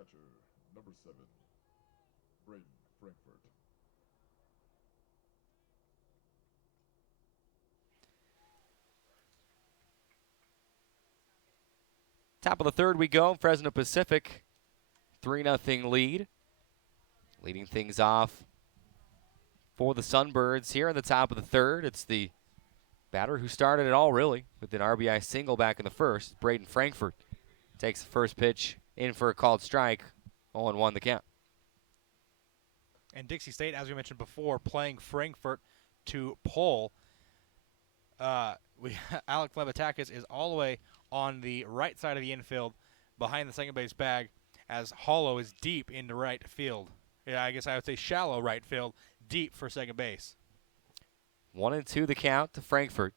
catcher, number 7, Braden Frankfurt. Top of the third we go. Fresno Pacific, 3-0 lead. Leading things off for the Sunbirds here in the top of the third. It's the batter who started it all, really, with an RBI single back in the first. Braden Frankfurt takes the first pitch in for a called strike. 0-1 the count. And Dixie State, as we mentioned before, playing Frankfurt to pull. Alec Levitakis is all the way on the right side of the infield behind the second base bag, as Hollow is deep into right field. Yeah, I guess I would say shallow right field, deep for second base. 1-2 the count to Frankfurt.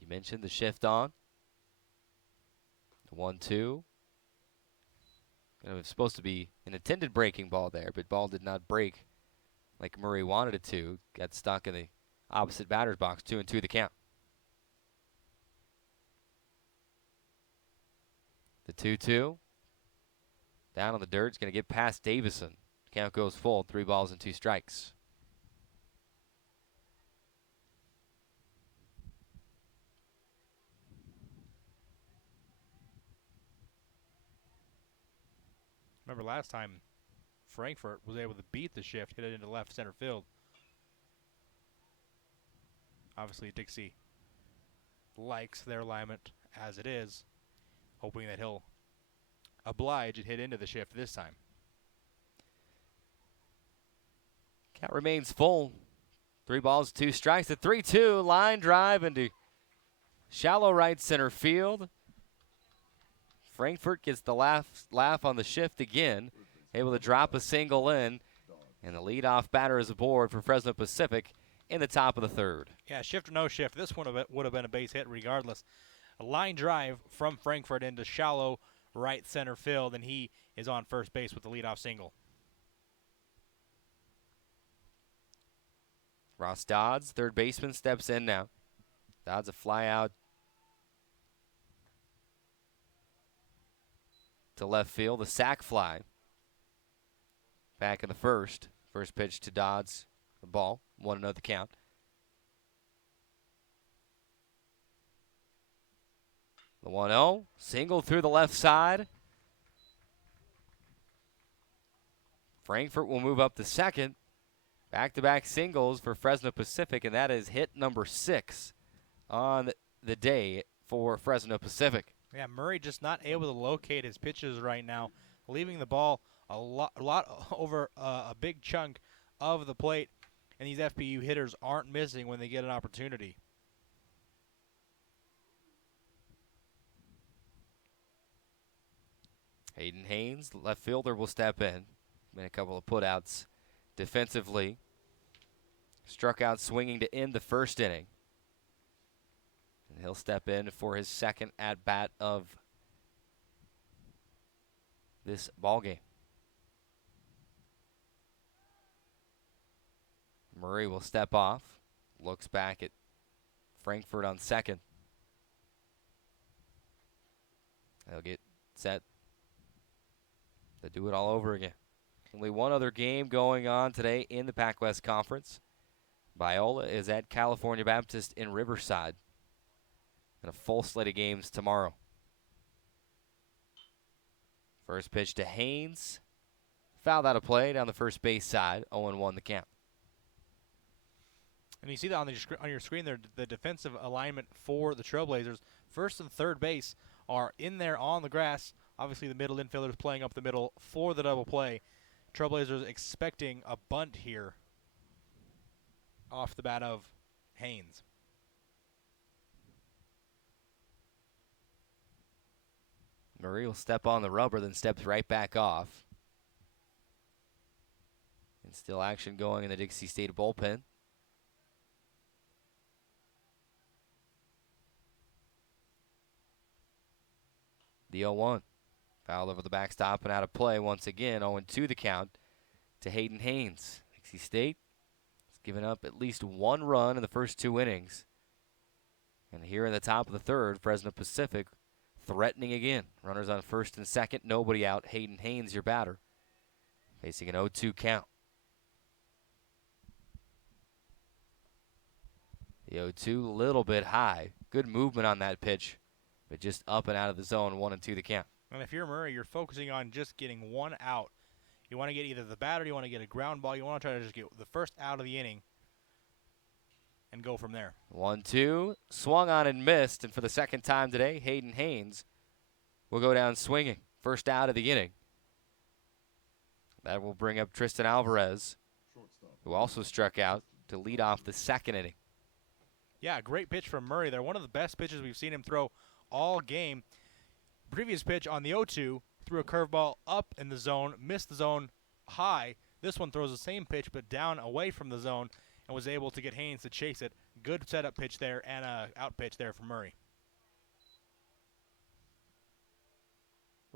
You mentioned the shift on. The 1-2. It was supposed to be an intended breaking ball there, but ball did not break like Murray wanted it to. Got stuck in the opposite batter's box. 2-2 the count. The 2-2. Down on the dirt. It's going to get past Davison. Count goes full. 3 balls and 2 strikes. Remember last time Frankfurt was able to beat the shift, hit it into left center field. Obviously Dixie likes their alignment as it is, hoping that he'll oblige and hit into the shift this time. Count remains full. 3 balls, 2 strikes. The 3-2 line drive into shallow right center field. Frankfurt gets the laugh on the shift again, able to drop a single in, and the leadoff batter is aboard for Fresno Pacific in the top of the third. Yeah, shift or no shift, this one would have been a base hit regardless. A line drive from Frankfurt into shallow right center field, and he is on first base with the leadoff single. Ross Dodds, third baseman, steps in now. Dodds a fly out to left field, a sac fly. Back in the first. First pitch to Dodds, a ball, 1-0 the count. The 1-0, single through the left side. Frankfurt will move up to second. Back-to-back singles for Fresno Pacific, and that is hit number 6 on the day for Fresno Pacific. Yeah, Murray just not able to locate his pitches right now, leaving the ball a lot over a big chunk of the plate, and these FPU hitters aren't missing when they get an opportunity. Hayden Haynes, left fielder, will step in. Made a couple of putouts defensively. Struck out swinging to end the first inning. And he'll step in for his second at-bat of this ballgame. Murray will step off. Looks back at Frankfurt on second. They'll get set to do it all over again. Only one other game going on today in the Pac-West Conference. Biola is at California Baptist in Riverside. And a full slate of games tomorrow. First pitch to Haynes. Fouled out of play down the first base side. 0-1 the count. And you see that on your screen there, the defensive alignment for the Trailblazers. First and third base are in there on the grass. Obviously the middle infielders playing up the middle for the double play. Trailblazers expecting a bunt here off the bat of Haynes. Murray will step on the rubber, then steps right back off. And still action going in the Dixie State bullpen. The 0-1. Foul over the backstop and out of play once again. 0-2 the count to Hayden Haynes. Dixie State has given up at least 1 run in the first 2 innings. And here in the top of the third, Fresno Pacific threatening again. Runners on first and second, nobody out. Hayden Haynes, your batter, facing an 0-2 count. The 0-2, a little bit high. Good movement on that pitch, but just up and out of the zone, 1-2 the count. And if you're Murray, you're focusing on just getting one out. You want to get either the batter, you want to get a ground ball, you want to try to just get the first out of the inning and go from there. 1-2, swung on and missed, and for the second time today, Hayden Haynes will go down swinging. First out of the inning. That will bring up Tristan Alvarez, who also struck out to lead off the second inning. Yeah, great pitch from Murray there. One of the best pitches we've seen him throw all game. Previous pitch on the 0-2, threw a curveball up in the zone, missed the zone high. This one throws the same pitch but down away from the zone and was able to get Haynes to chase it. Good setup pitch there and a out pitch there for Murray.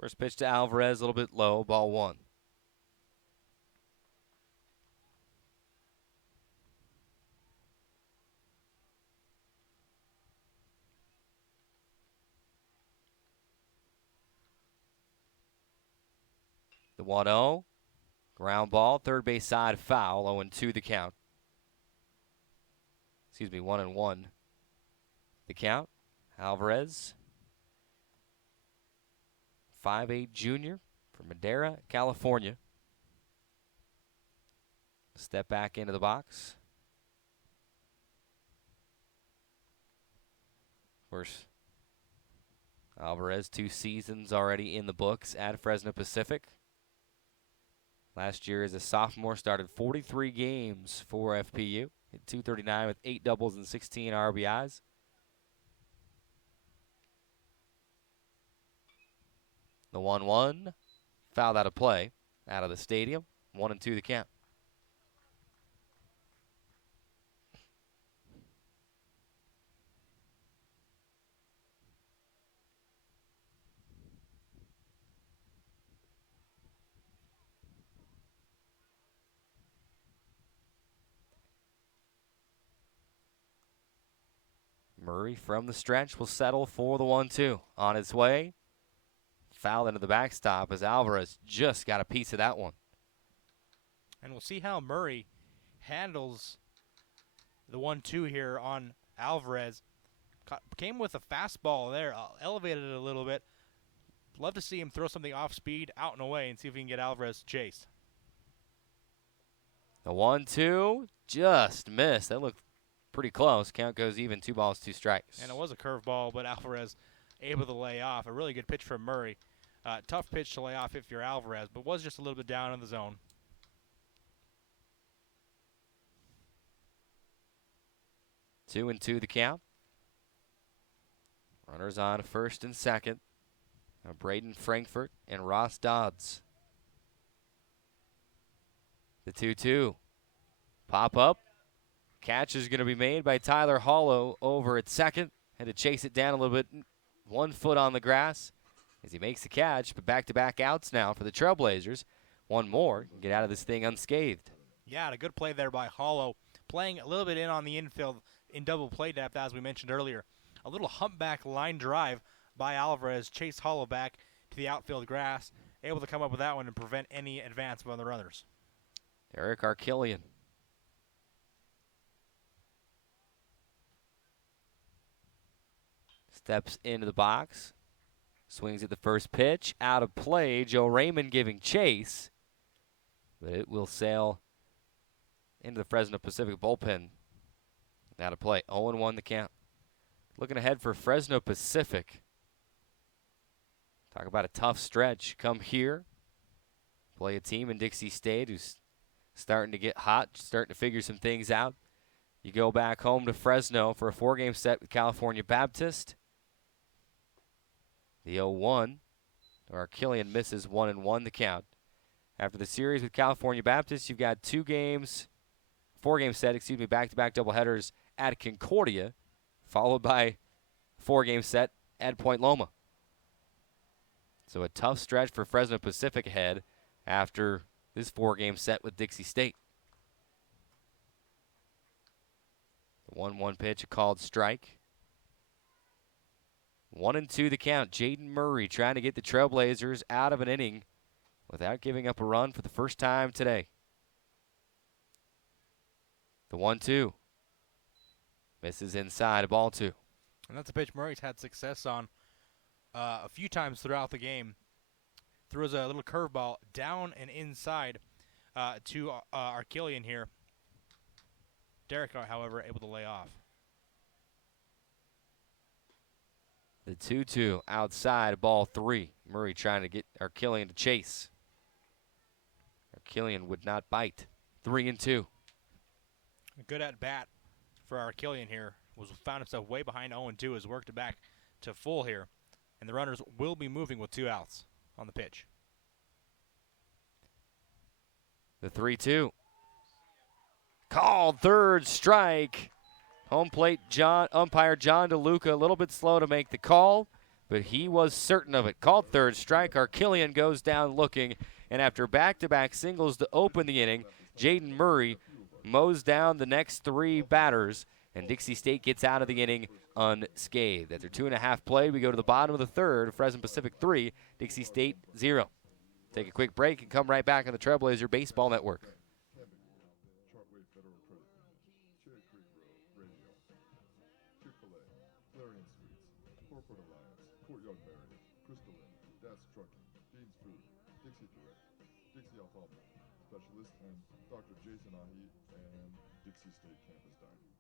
First pitch to Alvarez, a little bit low, ball one. The 1-0, ground ball, third base side foul, 0-2 the count. Excuse me, 1-1 the count. Alvarez, 5'8" junior from Madera, California. Step back into the box. Of course, Alvarez, 2 seasons already in the books at Fresno Pacific. Last year as a sophomore, started 43 games for FPU. Hit .239 with 8 doubles and 16 RBIs. The 1-1, fouled out of play, out of the stadium. 1-2 the count. Murray from the stretch will settle for the 1-2. On its way, fouled into the backstop as Alvarez just got a piece of that one. And we'll see how Murray handles the 1-2 here on Alvarez. Came with a fastball there, elevated it a little bit. Love to see him throw something off speed, out and away, and see if he can get Alvarez chased. The 1-2 just missed. That looked pretty close. Count goes even, 2 balls, 2 strikes. And it was a curveball, but Alvarez able to lay off. A really good pitch from Murray. Tough pitch to lay off if you're Alvarez, but was just a little bit down in the zone. Two and 2 the count. Runners on first and second. Now Braden Frankfurt and Ross Dodds. The 2-2. Pop up. Catch is going to be made by Tyler Hollow over at second. Had to chase it down a little bit. 1 foot on the grass as he makes the catch, but back-to-back outs now for the Trailblazers. One more, can get out of this thing unscathed. Yeah, a good play there by Hollow. Playing a little bit in on the infield in double play depth, as we mentioned earlier. A little humpback line drive by Alvarez, chased Hollow back to the outfield grass, able to come up with that one and prevent any advance by the runners. Eric Arkillian. Steps into the box. Swings at the first pitch. Out of play. Joe Raymond giving chase. But it will sail into the Fresno Pacific bullpen. Out of play. 0-1 the count. Looking ahead for Fresno Pacific. Talk about a tough stretch. Come here. Play a team in Dixie State who's starting to get hot. Starting to figure some things out. You go back home to Fresno for a 4-game set with California Baptist. The 0-1, or Killian misses 1-1 the count. After the series with California Baptist, you've got 4-game set, back-to-back doubleheaders at Concordia, followed by 4-game set at Point Loma. So a tough stretch for Fresno Pacific ahead after this 4-game set with Dixie State. The 1-1 pitch, a called strike. 1-2 the count. Jaden Murray trying to get the Trailblazers out of an inning without giving up a run for the first time today. The 1-2. Misses inside, ball 2. And that's a pitch Murray's had success on a few times throughout the game. Throws a little curveball down and inside to Archelian here. Derek, however, able to lay off. The 2-2 outside, ball 3. Murray trying to get Archelian to chase. Archelian would not bite. 3-2. A good at bat for Archelian here. Found himself way behind 0-2. Has worked it back to full here. And the runners will be moving with 2 outs on the pitch. The 3-2. Called third strike. Home plate umpire John DeLuca a little bit slow to make the call, but he was certain of it. Called third strike. Archelian goes down looking, and after back-to-back singles to open the inning, Jaden Murray mows down the next 3 batters, and Dixie State gets out of the inning unscathed. After 2.5 played, we go to the bottom of the third. Fresno Pacific 3, Dixie State 0. Take a quick break and come right back on the Trailblazer Baseball Network. Specialist and Dr. Jason Ahi and Dixie State Campus Dining.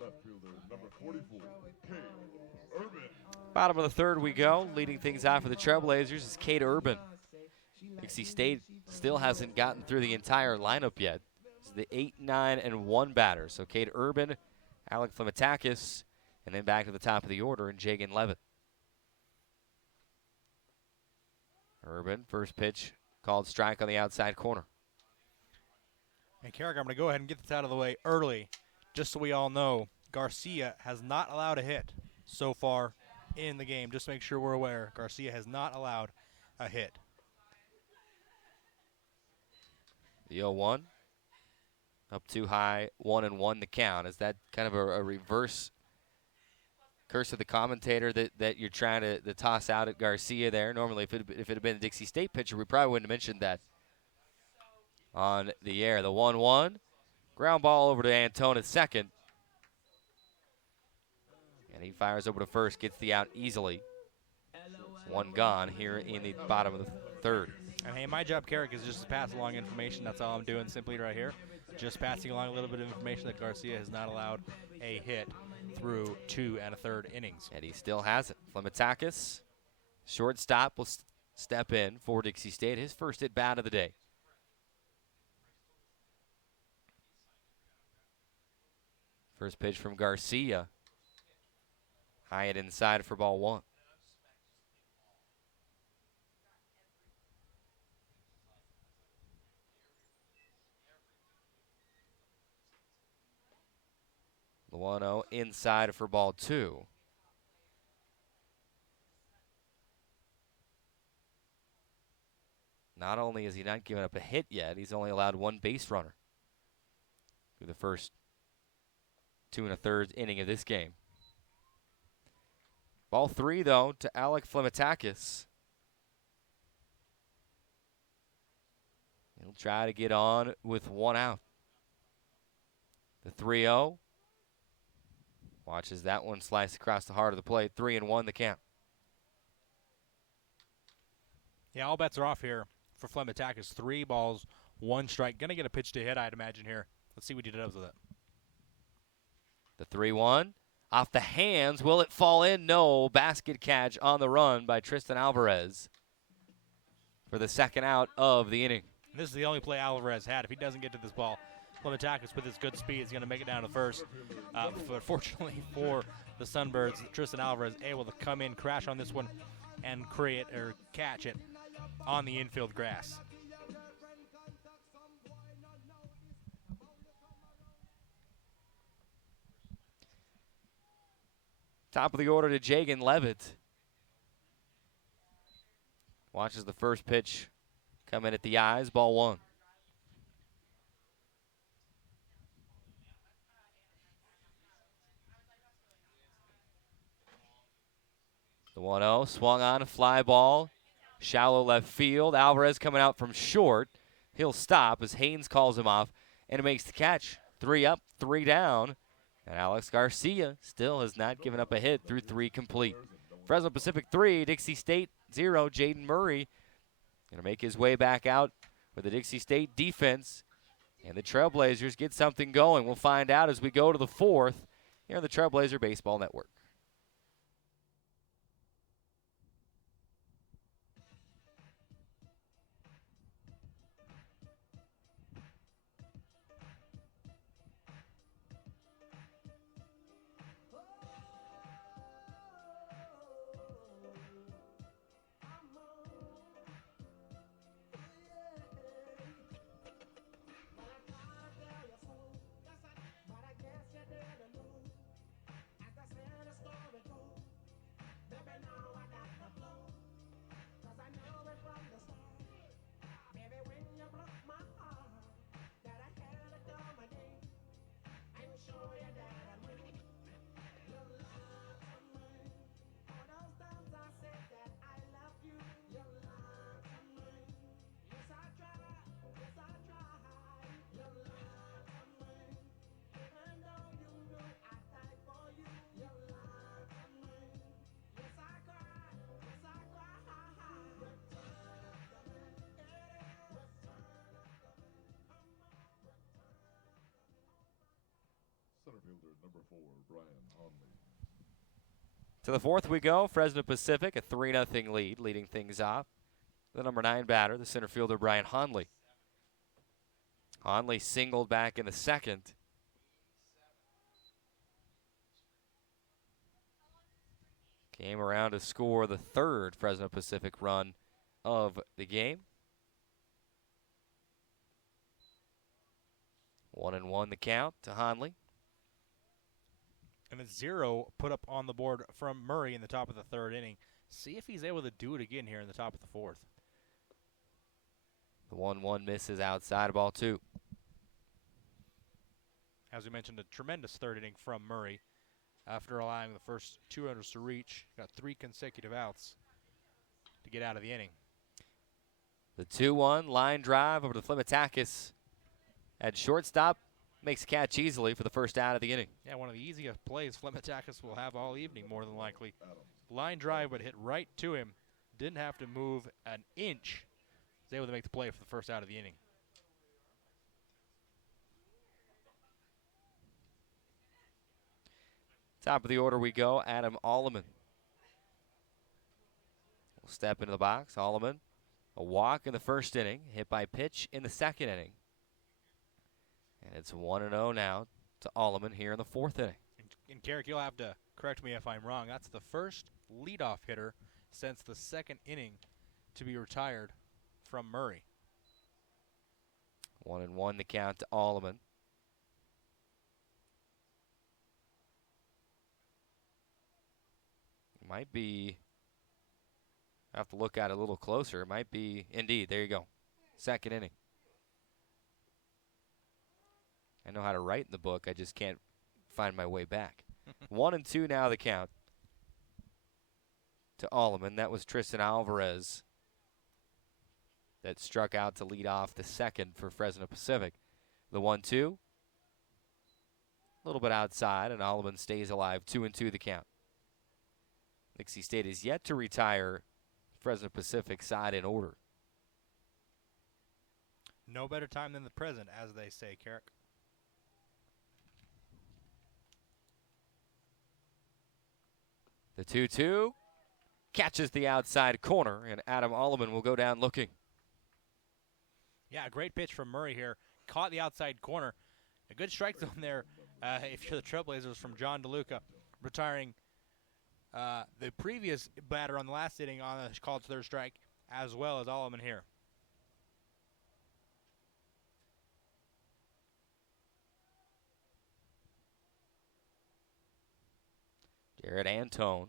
Left fielder, number 44, Cade Urban. Bottom of the third we go. Leading things out for the Trailblazers is Cade Urban. Dixie State still hasn't gotten through the entire lineup yet. It's the 8, 9, and 1 batter. So Cade Urban, Alec Flimatakis, and then back to the top of the order, and Jagan Levitt. Urban, first pitch, called strike on the outside corner. And Carrick, I'm going to go ahead and get this out of the way early, just so we all know. Garcia has not allowed a hit so far in the game. Just to make sure we're aware, Garcia has not allowed a hit. The 0-1. Up too high, 1-1 the count. Is that kind of a reverse curse of the commentator that you're trying to toss out at Garcia there? Normally, if it had been a Dixie State pitcher, we probably wouldn't have mentioned that on the air. The 1-1. Ground ball over to Antone at second. And he fires over to first, gets the out easily. One gone here in the bottom of the third. And hey, my job, Carrick, is just to pass along information. That's all I'm doing simply right here. Just passing along a little bit of information that Garcia has not allowed a hit through 2 1/3 innings. And he still has it. Flimatakis, shortstop, will step in for Dixie State. His first at bat of the day. First pitch from Garcia. High and inside for ball 1. The 1-0 inside for ball 2. Not only has he not given up a hit yet, he's only allowed 1 base runner through the first 2 1/3 inning of this game. Ball 3, though, to Alec Flimatakis. He'll try to get on with 1 out. The 3-0. Watches that one slice across the heart of the plate. 3-1 the count. Yeah, all bets are off here for Flimatakis. 3 balls, 1 strike. Going to get a pitch to hit, I'd imagine, here Let's see what he does with it. The 3-1. Off the hands. Will it fall in? No. Basket catch on the run by Tristan Alvarez for the second out of the inning. And this is the only play Alvarez had. If he doesn't get to this ball, Plymouth with his good speed is going to make it down to first. But fortunately for the Sunbirds, Tristan Alvarez able to come in, crash on this one, and catch it on the infield grass. Top of the order to Jagan Levitt. Watches the first pitch come in at the eyes, ball 1. The 1-0 swung on, a fly ball, shallow left field. Alvarez coming out from short. He'll stop as Haynes calls him off, and it makes the catch. 3 up, 3 down. And Alex Garcia still has not given up a hit through 3 complete. Fresno Pacific 3, Dixie State 0. Jaden Murray going to make his way back out for the Dixie State defense. And the Trailblazers get something going. We'll find out as we go to the 4th here on the Trailblazer Baseball Network. Center fielder number 4, Brian Honley. To the 4th we go. Fresno Pacific, a 3-0 lead, leading things off. The number 9 batter, the center fielder, Brian Honley. Honley singled back in the 2nd. Came around to score the 3rd Fresno Pacific run of the game. 1-1 the count to Honley. And a 0 put up on the board from Murray in the top of the 3rd inning. See if he's able to do it again here in the top of the 4th. The 1-1 misses outside, ball 2. As we mentioned, a tremendous 3rd inning from Murray. After allowing the first 2 runners to reach, got 3 consecutive outs to get out of the inning. The 2-1 line drive over to Flimatakis at shortstop. Makes a catch easily for the first out of the inning. Yeah, one of the easiest plays Flimatakis will have all evening, more than likely. Line drive would hit right to him. Didn't have to move an inch. Was able to make the play for the first out of the inning. Top of the order we go, Adam Alleman. Will step into the box. Alleman, a walk in the 1st inning, hit by pitch in the 2nd inning. And it's 1-0 now to Alleman here in the 4th inning. And Carrick, you'll have to correct me if I'm wrong. That's the first leadoff hitter since the 2nd inning to be retired from Murray. 1-1 the count to Alleman. Might be, I have to look at it a little closer. It might be, indeed, there you go. 2nd inning. I know how to write in the book. I just can't find my way back. 1-2 now the count to Alleman. That was Tristan Alvarez that struck out to lead off the 2nd for Fresno Pacific. The 1-2, a little bit outside, and Alleman stays alive. 2-2 the count. Dixie State is yet to retire Fresno Pacific side in order. No better time than the present, as they say, Carrick. The 2-2 catches the outside corner, and Adam Alleman will go down looking. Yeah, a great pitch from Murray here. Caught the outside corner. A good strike zone there if you're the Trailblazers from John DeLuca, retiring the previous batter on the last inning on a called third strike, as well as Alleman here. Garrett Antone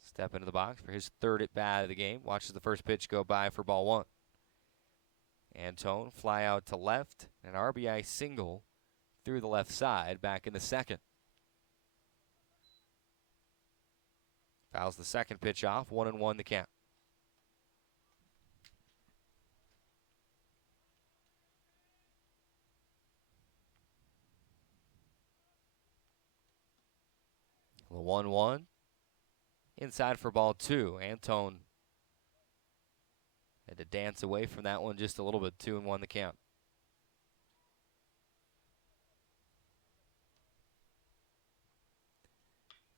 step into the box for his third at bat of the game. Watches the first pitch go by for ball one. Antone fly out to left, an RBI single through the left side back in the second. Fouls the second pitch off, 1-1 the count. The 1-1. Inside for ball two. Antone had to dance away from that one just a little bit. 2-1 the count.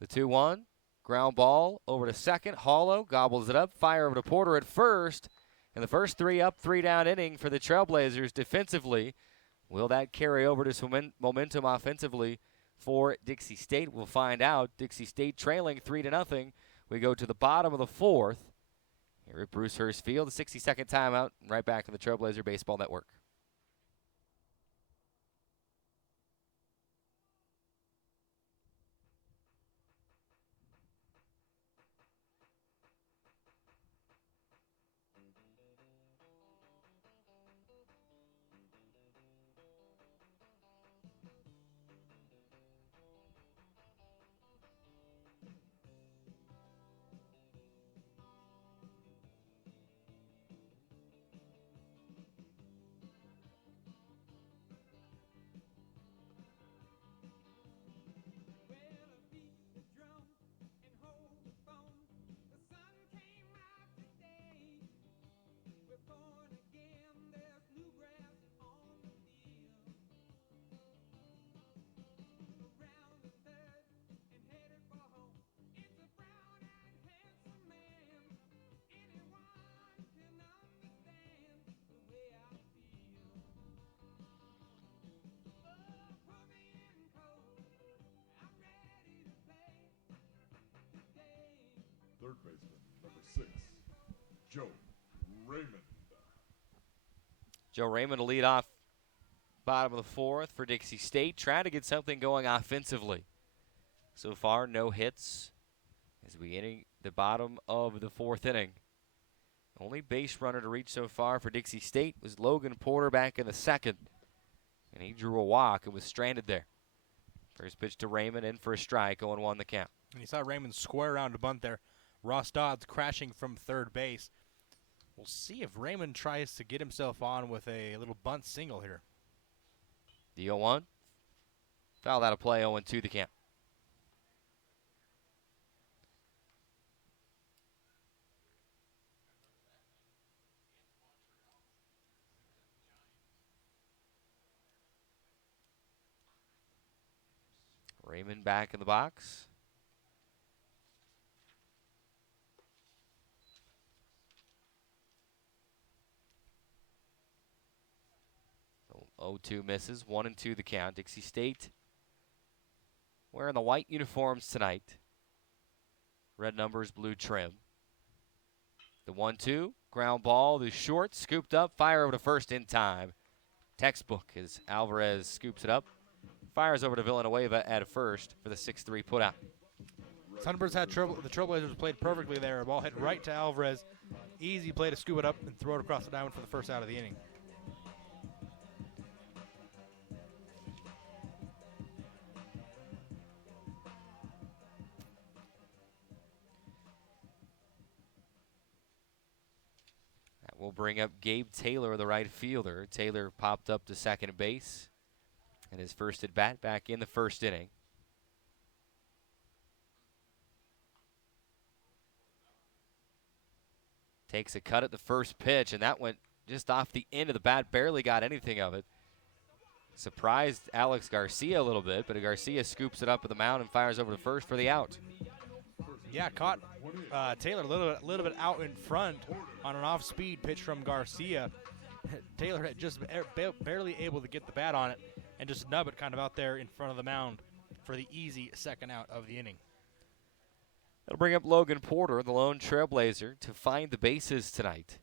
The 2-1. Ground ball over to second. Hollow gobbles it up. Fire over to Porter at first. And the first 3 up, 3 down inning for the Trailblazers defensively. Will that carry over to some momentum offensively for Dixie State? We'll find out. Dixie State trailing 3-0. We go to the bottom of the fourth. Here at Bruce Hurst Field, the 60-second timeout. Right back to the Trailblazer Baseball Network. Third baseman, number 6, Joe Raymond. Joe Raymond to lead off bottom of the fourth for Dixie State, trying to get something going offensively. So far, no hits as we enter the bottom of the fourth inning. Only base runner to reach so far for Dixie State was Logan Porter back in the second, and he drew a walk and was stranded there. First pitch to Raymond, in for a strike, 0-1 the count. And you saw Raymond square around to bunt there. Ross Dodds crashing from third base. We'll see if Raymond tries to get himself on with a little bunt single here. The 0-1. Foul out of play, 0-2 the count. Raymond back in the box. 0-2 misses, 1-2 the count. Dixie State wearing the white uniforms tonight. Red numbers, blue trim. The 1-2, ground ball, the short, scooped up, fire over to first in time. Textbook as Alvarez scoops it up. Fires over to Villanueva at first for the 6-3 putout. Sunbirds had trouble. The Trailblazers played perfectly there. Ball hit right to Alvarez. Easy play to scoop it up and throw it across the diamond for the first out of the inning. We'll bring up Gabe Taylor, the right fielder. Taylor popped up to second base in his first at bat back in the first inning. Takes a cut at the first pitch, and that went just off the end of the bat, barely got anything of it. Surprised Alex Garcia a little bit, but Garcia scoops it up at the mound and fires over to first for the out. Yeah, caught Taylor a little bit out in front on an off-speed pitch from Garcia. Taylor had just barely able to get the bat on it and just nub it kind of out there in front of the mound for the easy second out of the inning. That'll bring up Logan Porter, the lone Trailblazer, to find the bases tonight.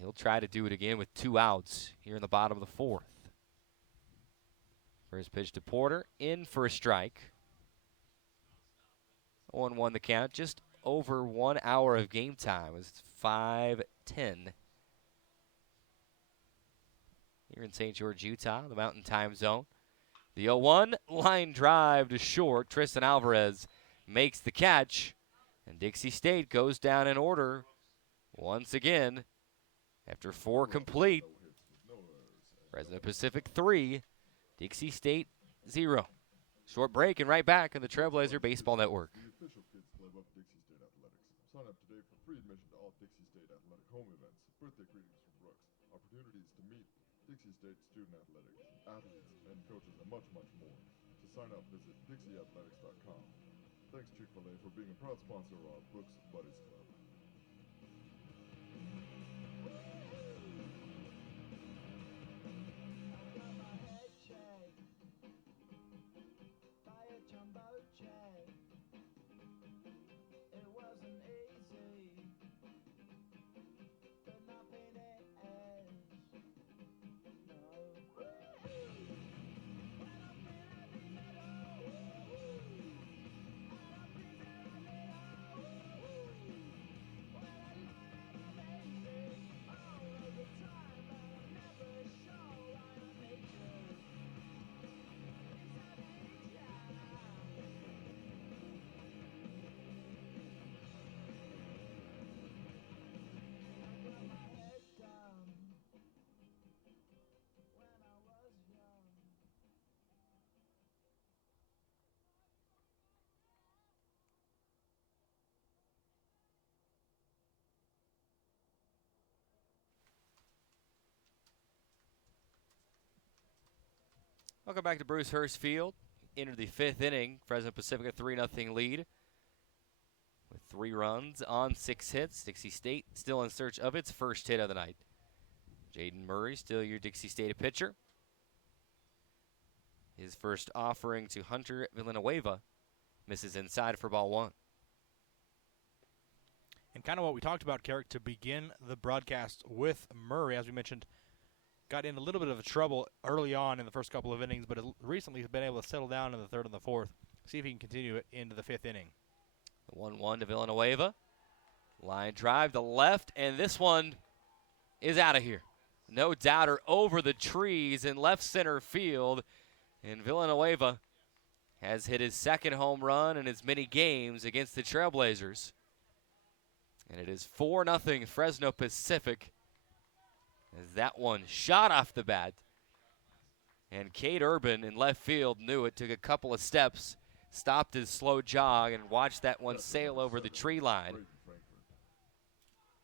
He'll try to do it again with 2 outs here in the bottom of the 4th. First pitch to Porter, in for a strike. 1-1 the count, just over 1 hour of game time. It's 5:10 here in St. George, Utah, the Mountain Time Zone. The 0-1 line drive to short. Tristan Alvarez makes the catch, and Dixie State goes down in order once again after 4 complete. Fresno Pacific 3, Dixie State 0. Short break and right back on the Trailblazer Baseball Network. The official kids club of Dixie State Athletics. Sign up today for free admission to all Dixie State athletic home events, birthday greetings from Brooks, opportunities to meet Dixie State student athletics, athletes, and coaches, and much, much more. To sign up, visit DixieAthletics.com. Thanks, Chick-fil-A, for being a proud sponsor of our Brooks Buddies Club. Welcome back to Bruce Hurst Field. Into the 5th inning, Fresno Pacific a 3-0 lead with 3 runs on 6 hits. Dixie State still in search of its first hit of the night. Jaden Murray, still your Dixie State pitcher. His first offering to Hunter Villanueva misses inside for ball 1. And kind of what we talked about, Carrick, to begin the broadcast with Murray, as we mentioned, got in a little bit of trouble early on in the first couple of innings, but recently has been able to settle down in the 3rd and the 4th. See if he can continue it into the 5th inning. 1-1 to Villanueva. Line drive to left, and this one is out of here. No doubter over the trees in left center field. And Villanueva has hit his 2nd home run in as many games against the Trailblazers. And it is 4-0 Fresno Pacific, as that one shot off the bat. And Cade Urban in left field knew it, took a couple of steps, stopped his slow jog, and watched that one sail over the tree line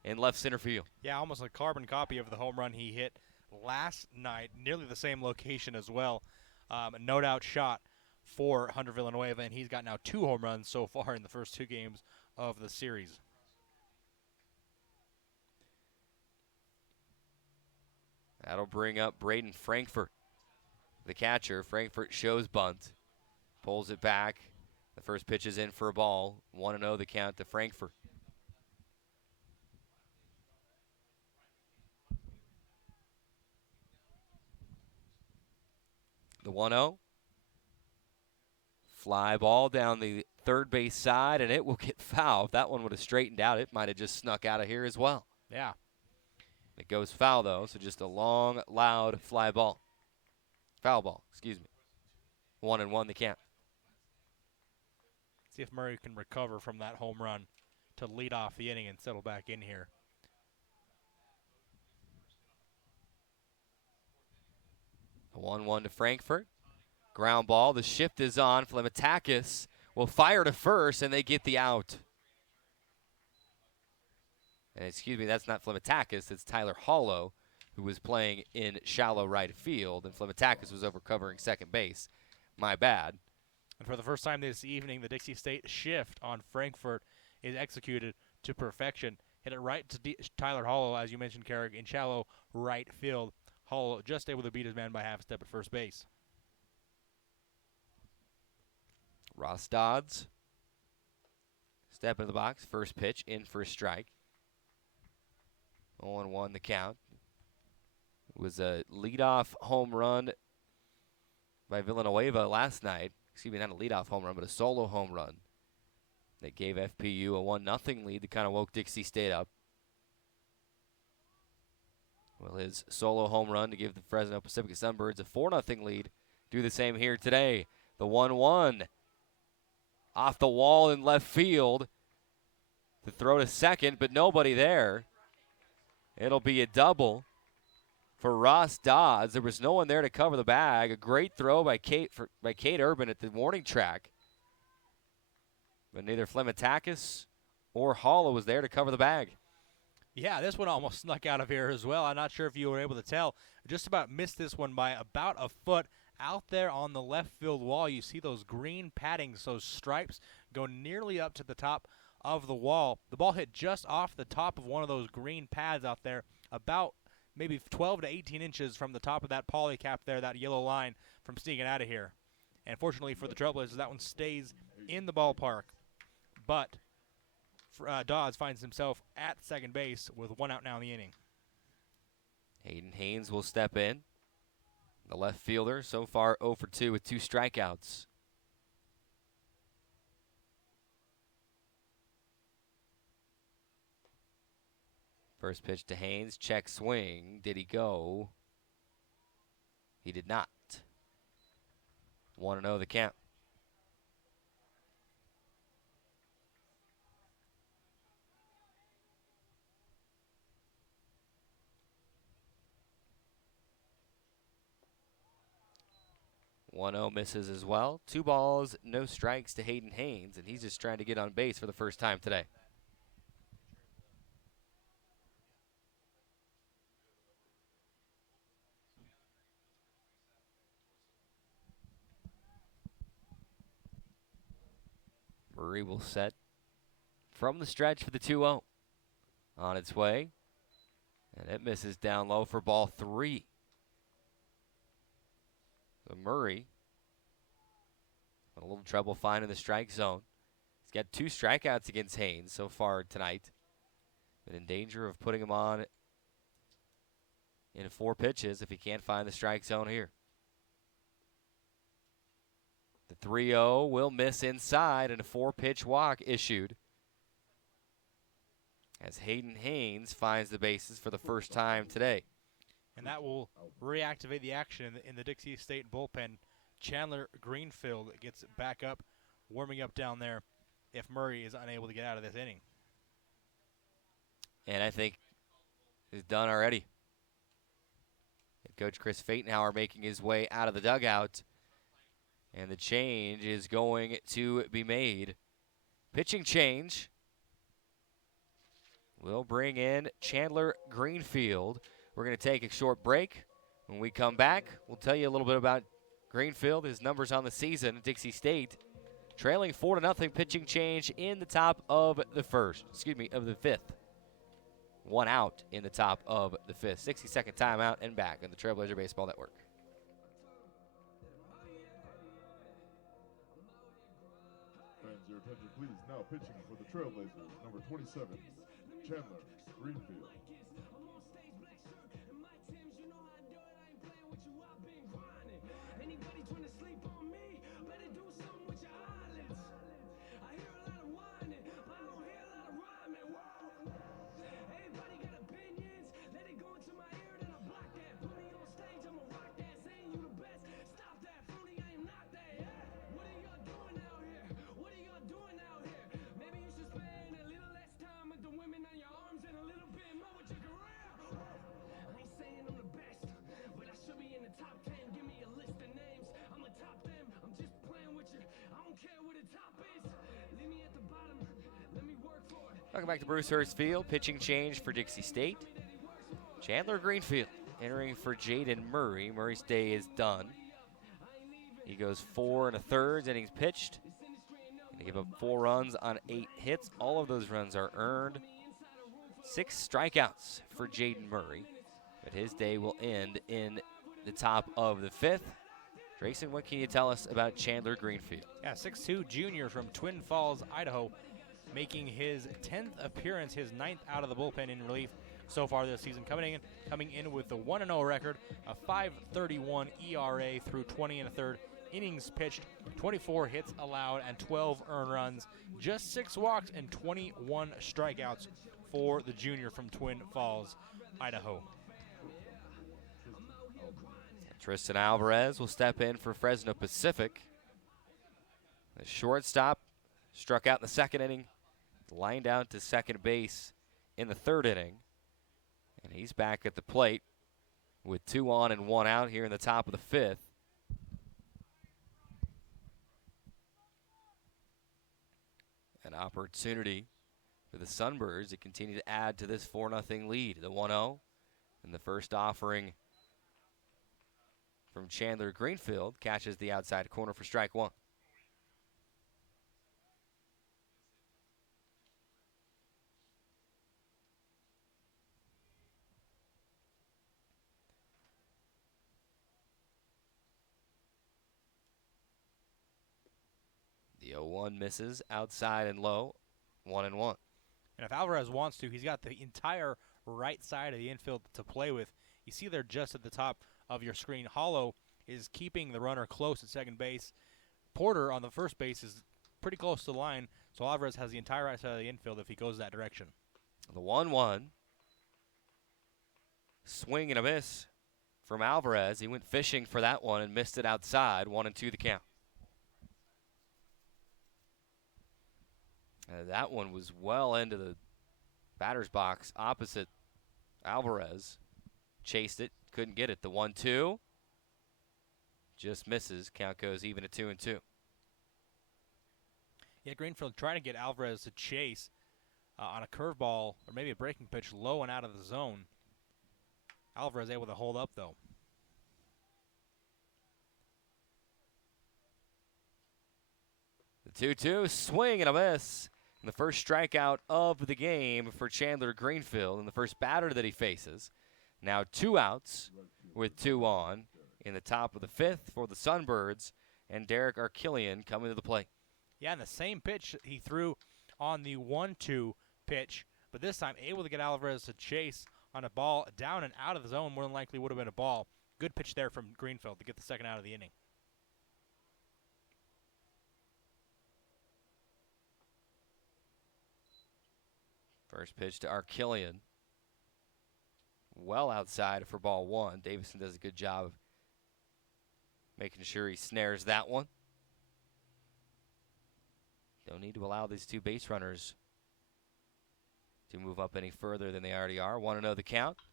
in left center field. Yeah, almost a carbon copy of the home run he hit last night, nearly the same location as well. A no-doubt shot for Hunter Villanueva, and he's got now 2 home runs so far in the first 2 games of the series. That'll bring up Braden Frankfurt, the catcher. Frankfurt shows bunt, pulls it back. The first pitch is in for a ball. 1-0 the count to Frankfurt. The 1-0. Fly ball down the third base side, and it will get foul. If that one would have straightened out, it might have just snuck out of here as well. Yeah. It goes foul, though, so just a long, loud fly ball. Foul ball, excuse me. 1-1 the count. See if Murray can recover from that home run to lead off the inning and settle back in here. A 1-1 to Frankfurt. Ground ball. The shift is on. Flemitakis will fire to first, and they get the out. And excuse me, that's not Flemitakis. It's Tyler Hollow who was playing in shallow right field, and Flimatakis was over covering second base. My bad. And for the first time this evening, the Dixie State shift on Frankfurt is executed to perfection. Hit it right to Tyler Hollow, as you mentioned, Carrick, in shallow right field. Hollow just able to beat his man by half a step at first base. Ross Dodds. Step in the box. First pitch in for a strike. 0-1 the count. It was a leadoff home run by Villanueva last night. Excuse me, not a leadoff home run, but a solo home run that gave FPU a 1-0 lead that kind of woke Dixie State up. Well, his solo home run to give the Fresno Pacific Sunbirds a 4-0 lead. Do the same here today. The 1-1 off the wall in left field. The throw to second, but nobody there. It'll be a double for Ross Dodds. There was no one there to cover the bag. A great throw by Kate Urban at the warning track. But neither Flimatakis or Hollow was there to cover the bag. Yeah, this one almost snuck out of here as well. I'm not sure if you were able to tell. Just about missed this one by about a foot. Out there on the left field wall, you see those green paddings, those stripes, go nearly up to the top of the wall. The ball hit just off the top of one of those green pads out there, about maybe 12 to 18 inches from the top of that poly cap there, that yellow line, from sneaking out of here. And fortunately for the Trailblazers, that one stays in the ballpark. But Dodds finds himself at second base with one out now in the inning. Hayden Haynes will step in. The left fielder so far 0 for 2 with 2 strikeouts. First pitch to Haynes, check swing. Did he go? He did not. 1-0 the count. Misses as well. 2 balls, no strikes to Hayden Haynes, and he's just trying to get on base for the first time today. Murray will set from the stretch for the 2-0. On its way, and it misses down low for ball 3. So Murray had a little trouble finding the strike zone. He's got 2 strikeouts against Haynes so far tonight. But in danger of putting him on in 4 pitches if he can't find the strike zone here. The 3-0 will miss inside, and a 4-pitch walk issued as Hayden Haynes finds the bases for the first time today. And that will reactivate the action in the Dixie State bullpen. Chandler Greenfield gets back up, warming up down there if Murray is unable to get out of this inning. And I think is done already. Head coach Chris Fatenhauer making his way out of the dugout. And the change is going to be made. Pitching change will bring in Chandler Greenfield. We're going to take a short break. When we come back, we'll tell you a little bit about Greenfield, his numbers on the season. Dixie State trailing 4-0, pitching change in the top of the fifth. 1 out in the top of the 5th. 60-second timeout and back on the Trailblazer Baseball Network. Fans, your attention please. Now pitching for the Trailblazers, number 27, Chandler Greenfield. Welcome back to Bruce Hurst Field. Pitching change for Dixie State. Chandler Greenfield entering for Jaden Murray. Murray's day is done. He goes 4 1/3 innings pitched. He gave up 4 runs on 8 hits. All of those runs are earned. 6 strikeouts for Jaden Murray. But his day will end in the top of the 5th. Drayson, what can you tell us about Chandler Greenfield? Yeah, 6'2" junior from Twin Falls, Idaho, making his 10th appearance, his 9th out of the bullpen in relief so far this season, coming in with a 1-0 record, a 5.31 ERA through 20 1/3 innings pitched, 24 hits allowed, and 12 earned runs, just 6 walks and 21 strikeouts for the junior from Twin Falls, Idaho. Tristan Alvarez will step in for Fresno Pacific. The shortstop struck out in the 2nd inning, lined out to second base in the 3rd inning, and he's back at the plate with 2 on and 1 out here in the top of the 5th. An opportunity for the Sunbirds to continue to add to this 4-0 lead. The 1-0 and the first offering from Chandler Greenfield catches the outside corner for strike 1. The 0-1 misses outside and low, 1-1. And if Alvarez wants to, he's got the entire right side of the infield to play with. You see there just at the top of your screen, Hollow is keeping the runner close at second base. Porter on the first base is pretty close to the line, so Alvarez has the entire right side of the infield if he goes that direction. The 1-1. Swing and a miss from Alvarez. He went fishing for that one and missed it outside. 1-2 the count. That one was well into the batter's box opposite Alvarez. Chased it, couldn't get it. The 1-2 just misses. Count goes even at 2-2. Yeah, Greenfield trying to get Alvarez to chase on a curveball or maybe a breaking pitch low and out of the zone. Alvarez able to hold up, though. The 2-2, swing and a miss. And the first strikeout of the game for Chandler Greenfield and the first batter that he faces. Now 2 outs with 2 on in the top of the 5th for the Sunbirds, and Derek Arkillian coming to the plate. Yeah, and the same pitch he threw on the 1-2 pitch, but this time able to get Alvarez to chase on a ball down and out of the zone. More than likely would have been a ball. Good pitch there from Greenfield to get the 2nd out of the inning. First pitch to Arkillian. Well outside for ball 1. Davison does a good job of making sure he snares that one. Don't need to allow these 2 base runners to move up any further than they already are. 1-0 the count.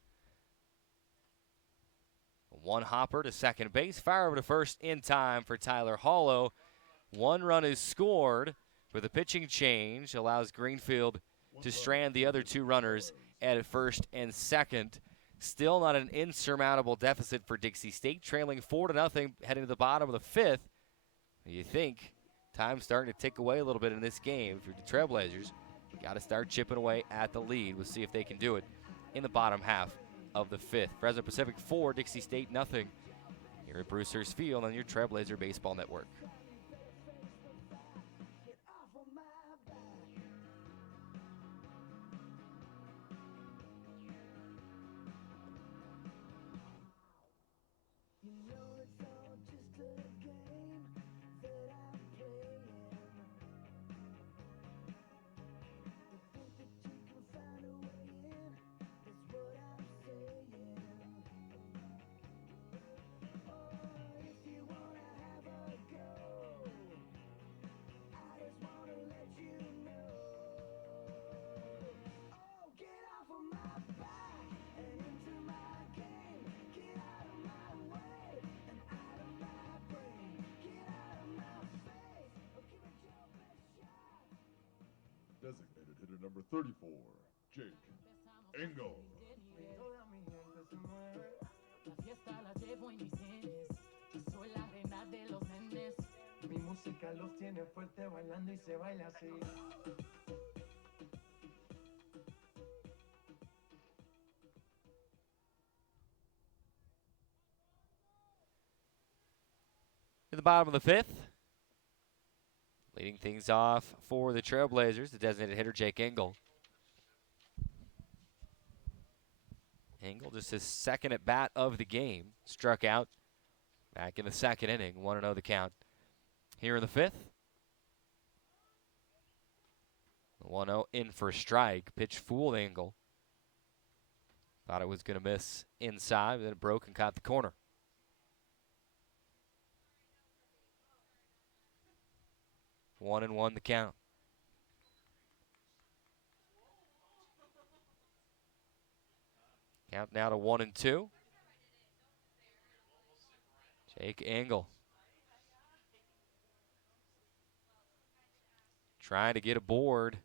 1 hopper to second base. Fire over to first in time for Tyler Hollow. 1 run is scored with a pitching change. Allows Greenfield to strand the other 2 runners at first and second. Still not an insurmountable deficit for Dixie State, trailing 4-0 heading to the bottom of the 5th. You think time's starting to tick away a little bit in this game. If you're the Trailblazers, you got to start chipping away at the lead. We'll see if they can do it in the bottom half of the 5th. Fresno Pacific 4, Dixie State 0 here at Brewster's Field on your Trailblazer Baseball Network. Designated hitter number 34, Jake Engel. In the bottom of the fifth, leading things off for the Trailblazers, the designated hitter, Jake Engel. Engel, just his second at bat of the game, struck out back in the second inning. 1-0 the count here in the fifth. 1-0 in for a strike. Pitch fooled Engel. Thought it was going to miss inside, but then it broke and caught the corner. 1-1 the count. Count now to 1-2. Jake Engel trying to get aboard,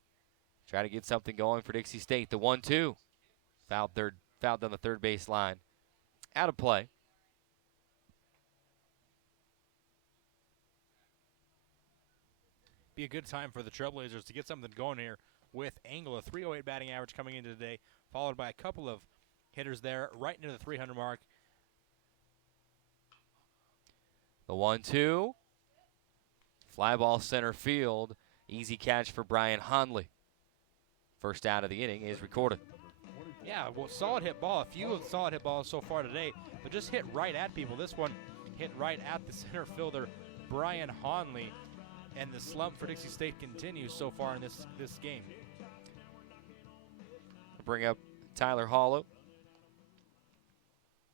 try to get something going for Dixie State. The 1-2, fouled down the third base line, out of play. Be a good time for the Trailblazers to get something going here with Engel, a 308 batting average coming into today, followed by a couple of hitters there right into the 300 mark. The 1-2, fly ball center field, easy catch for Brian Honley. First out of the inning is recorded. Yeah, well, solid hit ball. A few solid hit balls so far today, but just hit right at people. This one hit right at the center fielder, Brian Honley, and the slump for Dixie State continues so far in this game. Bring up Tyler Hollow.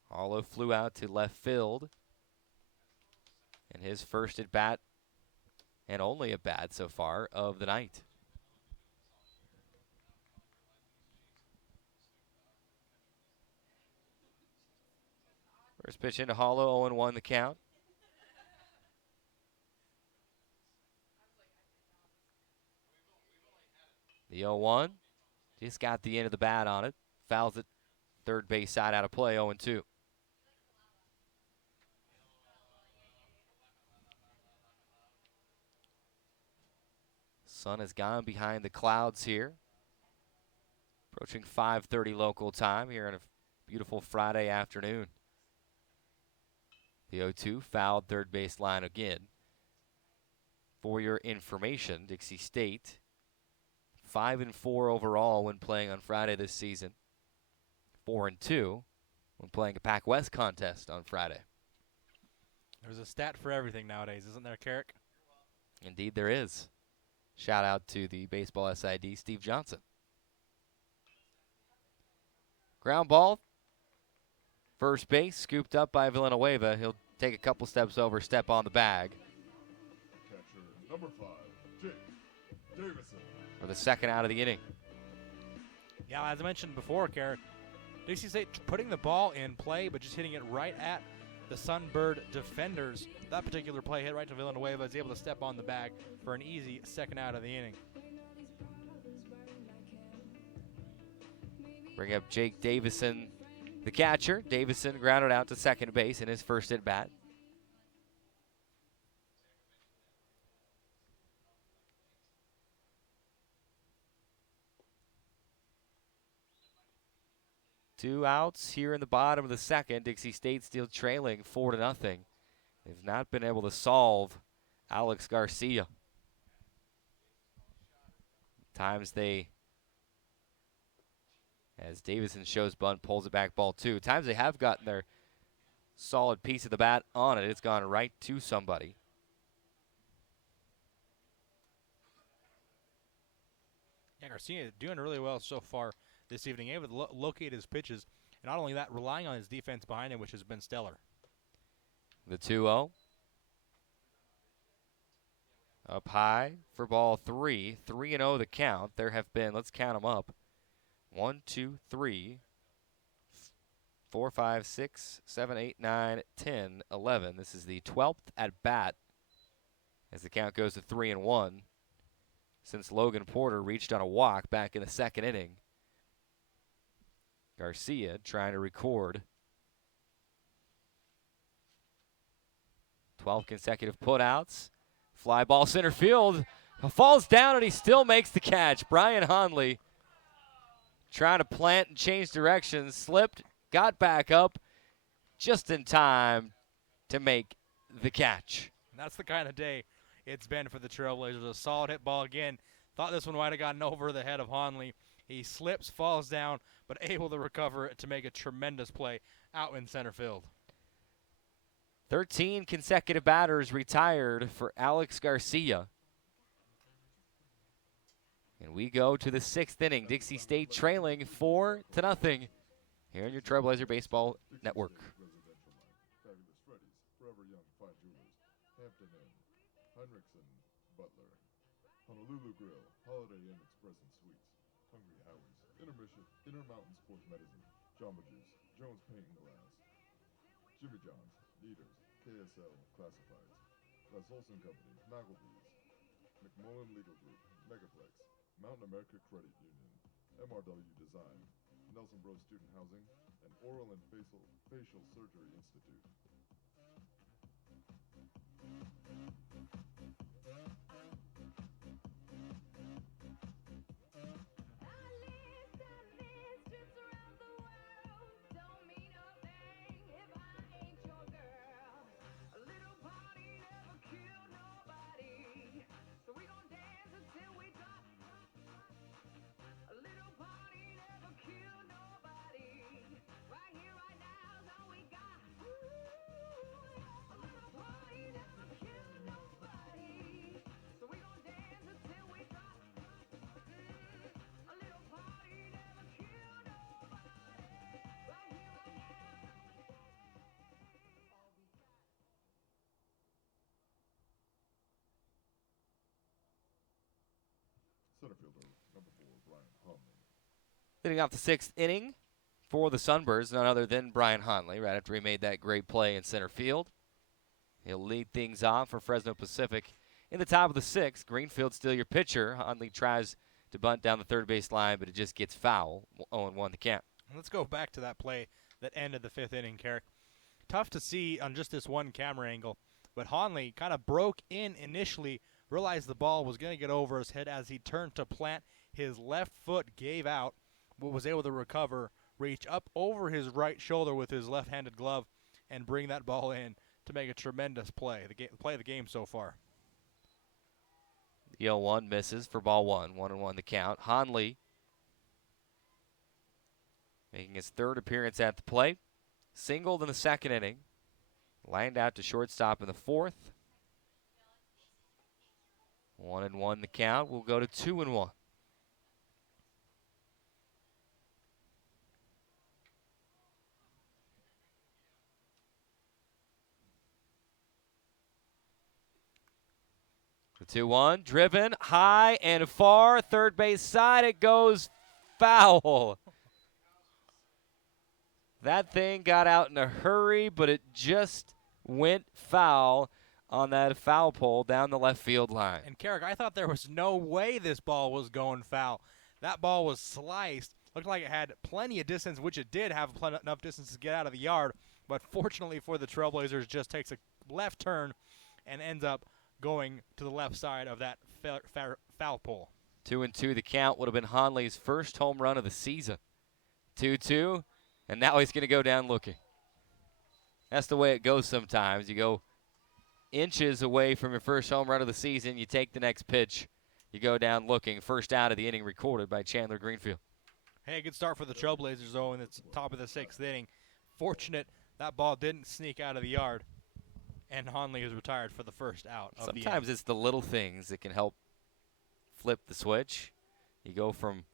Hollow flew out to left field. And his first at bat, and only at bat so far, of the night. First pitch into Hollow, 0-1 the count. The 0-1, just got the end of the bat on it. Fouls it third base side, out of play, 0-2. Sun has gone behind the clouds here. Approaching 5:30 local time here on a beautiful Friday afternoon. The 0-2 fouled third base line again. For your information, Dixie State 5-4 overall when playing on Friday this season. 4-2 when playing a Pac West contest on Friday. There's a stat for everything nowadays, isn't there, Carrick? Indeed there is. Shout out to the baseball SID, Steve Johnson. Ground ball. First base, scooped up by Villanueva. He'll take a couple steps over, step on the bag. Catcher number 5, Jake Davison. For the second out of the inning. Yeah, as I mentioned before, Carrick, Dixie State putting the ball in play, but just hitting it right at the Sunbird defenders. That particular play hit right to Villanueva, is able to step on the bag for an easy second out of the inning. Bring up Jake Davison, the catcher. Davison grounded out to second base in his first at bat. Two outs here in the bottom of the second. Dixie State still trailing 4-0. They've not been able to solve Alex Garcia. Times they, as Davison shows bunt, pulls it back, ball 2. Times they have gotten their solid piece of the bat on it. It's gone right to somebody. Yeah, Garcia doing really well so far this evening, able to locate his pitches, and not only that, relying on his defense behind him, which has been stellar. The 2-0. Up high for ball 3. 3-0 the count. There have been, let's count them up, 1, 2, 3, 4, 5, 6, 7, 8, 9, 10, 11. This is the 12th at bat as the count goes to 3-1 since Logan Porter reached on a walk back in the second inning. Garcia trying to record 12 consecutive putouts. Fly ball center field. Falls down and he still makes the catch. Brian Honley trying to plant and change directions. Slipped, got back up just in time to make the catch. And that's the kind of day it's been for the Trailblazers. A solid hit ball again. Thought this one might have gotten over the head of Honley. He slips, falls down, but able to recover to make a tremendous play out in center field. 13 consecutive batters retired for Alex Garcia. And we go to the 6th inning. Dixie State trailing 4-0 here on your Trailblazer Baseball Network. Fabulous Freddy's, Forever Young Fine Jewelers, Hampton Inn, Heinrichsen, Butler, Honolulu Grill, Holiday Inn Express and Suites, Hungry Howie's, Intermountain Sports Medicine, Jamba Juice, Jones Paint and Glass, Jimmy John's, Leaders, KSL Classifieds, Les Olson Company, McElbee's, McMullen Legal Group, Megaplex, Mountain America Credit Union, MRW Design, Nelson Bros Student Housing, and Oral and Facial Surgery Institute. Center fielder, number 4, Brian Honley. Leading off the 6th inning for the Sunbirds, none other than Brian Honley, right after he made that great play in center field. He'll lead things off for Fresno Pacific in the top of the 6th. Greenfield still your pitcher. Honley tries to bunt down the third base line, but it just gets foul. 0-1 the count. Let's go back to that play that ended the 5th inning, Carrick. Tough to see on just this one camera angle, but Honley kind of broke in initially, realized the ball was going to get over his head as he turned to plant. His left foot gave out, but was able to recover, reach up over his right shoulder with his left-handed glove, and bring that ball in to make a tremendous play. The play of the game so far. The 0-1 misses for ball 1. 1-1 the count. Honley making his 3rd appearance at the plate. Singled in the 2nd inning. Lined out to shortstop in the 4th. 1-1 the count. We'll go to 2-1. The 2-1, driven high and far, third base side, it goes foul. That thing got out in a hurry, but it just went foul on that foul pole down the left field line. And Carrick, I thought there was no way this ball was going foul. That ball was sliced. Looked like it had plenty of distance, which it did have enough distance to get out of the yard. But fortunately for the Trailblazers, just takes a left turn and ends up going to the left side of that foul pole. 2-2 the count. Would have been Honley's first home run of the season. 2-2, and now he's going to go down looking. That's the way it goes sometimes. You go inches away from your first home run of the season. You take the next pitch. You go down looking. First out of the inning recorded by Chandler Greenfield. Hey, good start for the Trailblazers, though, in the top of the 6th inning. Fortunate that ball didn't sneak out of the yard, and Honley is retired for the first out of the inning. Sometimes it's the little things that can help flip the switch. You go from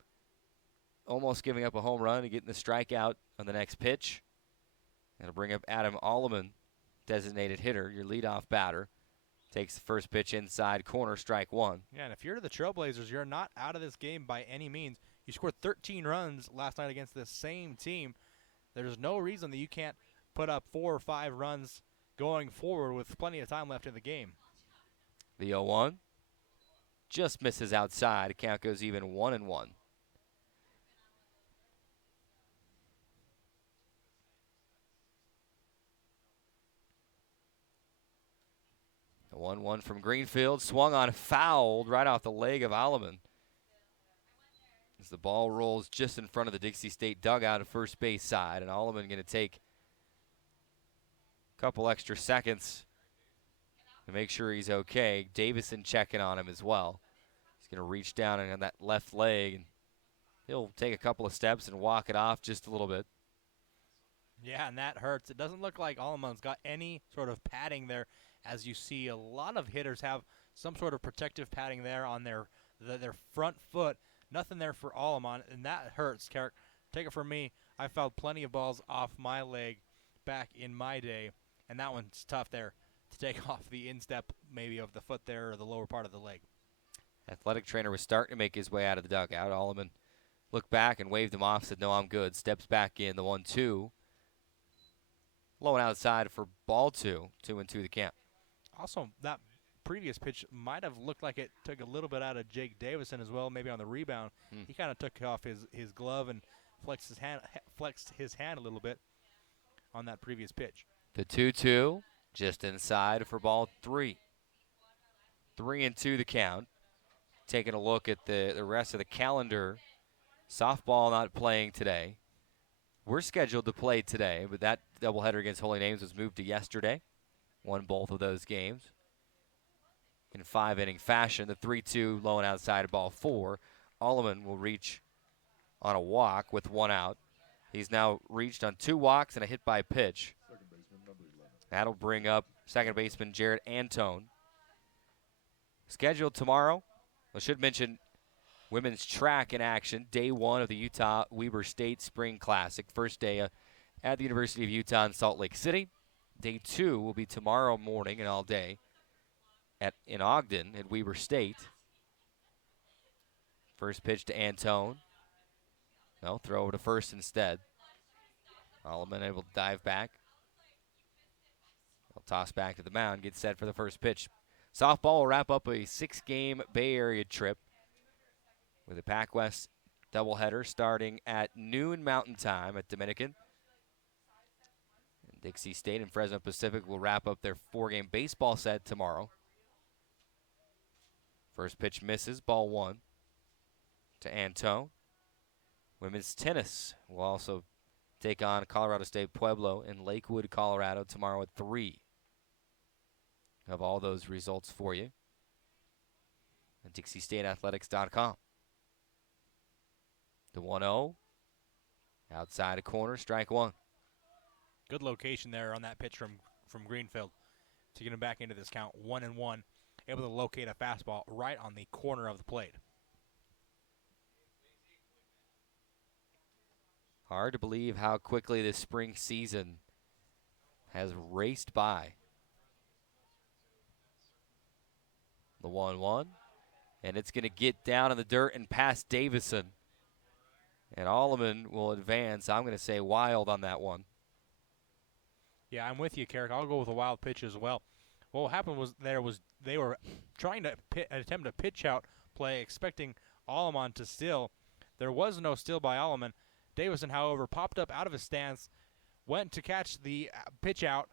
almost giving up a home run to getting the strikeout on the next pitch. It'll bring up Adam Alleman, designated hitter, your leadoff batter. Takes the first pitch inside corner, strike 1. Yeah, and if you're the Trailblazers, you're not out of this game by any means. You scored 13 runs last night against this same team. There's no reason that you can't put up 4 or 5 runs going forward with plenty of time left in the game. The 0-1 just misses outside. Count goes even 1-1. 1-1 from Greenfield. Swung on, fouled right off the leg of Alleman. As the ball rolls just in front of the Dixie State dugout at first base side. And Alleman going to take a couple extra seconds to make sure he's okay. Davison checking on him as well. He's going to reach down on that left leg. And he'll take a couple of steps and walk it off just a little bit. Yeah, and that hurts. It doesn't look like Alleman's got any sort of padding there, as you see a lot of hitters have some sort of protective padding there on their front foot. Nothing there for Alleman, and that hurts, Carrick. Take it from me. I fouled plenty of balls off my leg back in my day, and that one's tough there to take off the instep maybe of the foot there or the lower part of the leg. Athletic trainer was starting to make his way out of the dugout. Alleman looked back and waved him off, said, "No, I'm good." Steps back in, the 1-2. Low and outside for ball 2. 2-2 the count. Also, that previous pitch might have looked like it took a little bit out of Jake Davison as well, maybe on the rebound. He kind of took off his glove and flexed his hand a little bit on that previous pitch. The 2-2 just inside for ball 3. 3-2 the count. Taking a look at the rest of the calendar. Softball not playing today. We're scheduled to play today, but that doubleheader against Holy Names was moved to yesterday. Won both of those games in 5-inning fashion. The 3-2 low and outside of ball 4. Alleman will reach on a walk with 1 out. He's now reached on 2 walks and a hit by pitch. Second baseman, number 11. That'll bring up second baseman Jared Antone. Scheduled tomorrow. I should mention women's track in action. Day 1 of the Utah Weber State Spring Classic. First day at the University of Utah in Salt Lake City. Day 2 will be tomorrow morning and all day in Ogden at Weber State. First pitch to Antone. No, throw over to first instead. Alleman able to dive back. I'll toss back to the mound, get set for the first pitch. Softball will wrap up a 6-game Bay Area trip with a Pac West doubleheader starting at noon Mountain Time at Dominican. And Dixie State and Fresno Pacific will wrap up their 4-game baseball set tomorrow. First pitch misses, ball 1 to Antone. Women's tennis will also take on Colorado State Pueblo in Lakewood, Colorado tomorrow at 3. Have all those results for you at DixieStateAthletics.com. The 1-0, outside a corner, strike 1. Good location there on that pitch from Greenfield to get him back into this count. 1-1, able to locate a fastball right on the corner of the plate. Hard to believe how quickly this spring season has raced by. The 1-1, and it's going to get down in the dirt and past Davison. And Alleman will advance. I'm going to say wild on that one. Yeah, I'm with you, Carrick. I'll go with a wild pitch as well. What happened was they were trying to attempt a pitch out play, expecting Alleman to steal. There was no steal by Alleman. Davison, however, popped up out of his stance, went to catch the pitch out,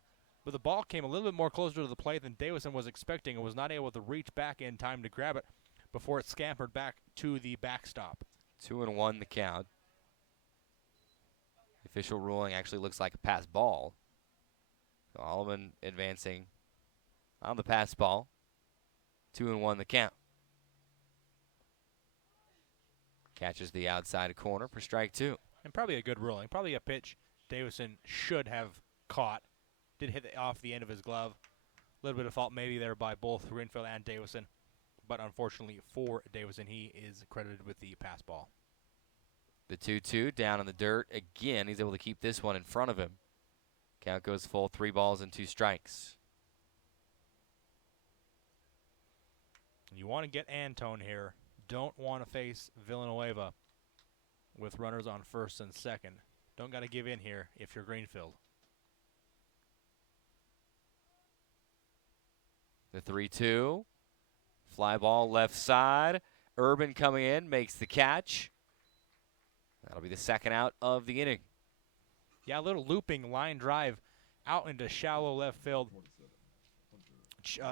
but the ball came a little bit more closer to the plate than Davison was expecting and was not able to reach back in time to grab it before it scampered back to the backstop. 2-1 the count. The official ruling actually looks like a pass ball. So Alleman advancing on the pass ball. 2-1 the count. Catches the outside corner for strike 2. And probably a good ruling. Probably a pitch Davison should have caught. Did hit it off the end of his glove. A little bit of fault maybe there by both Greenfield and Davison. But unfortunately for Davison, he is credited with the pass ball. The 2-2 down in the dirt. Again, he's able to keep this one in front of him. Count goes full, 3 balls and 2 strikes. You want to get Antone here. Don't want to face Villanueva with runners on first and second. Don't got to give in here if you're Greenfield. The 3-2. Fly ball left side. Urban coming in, makes the catch. That'll be the second out of the inning. Yeah, a little looping line drive out into shallow left field.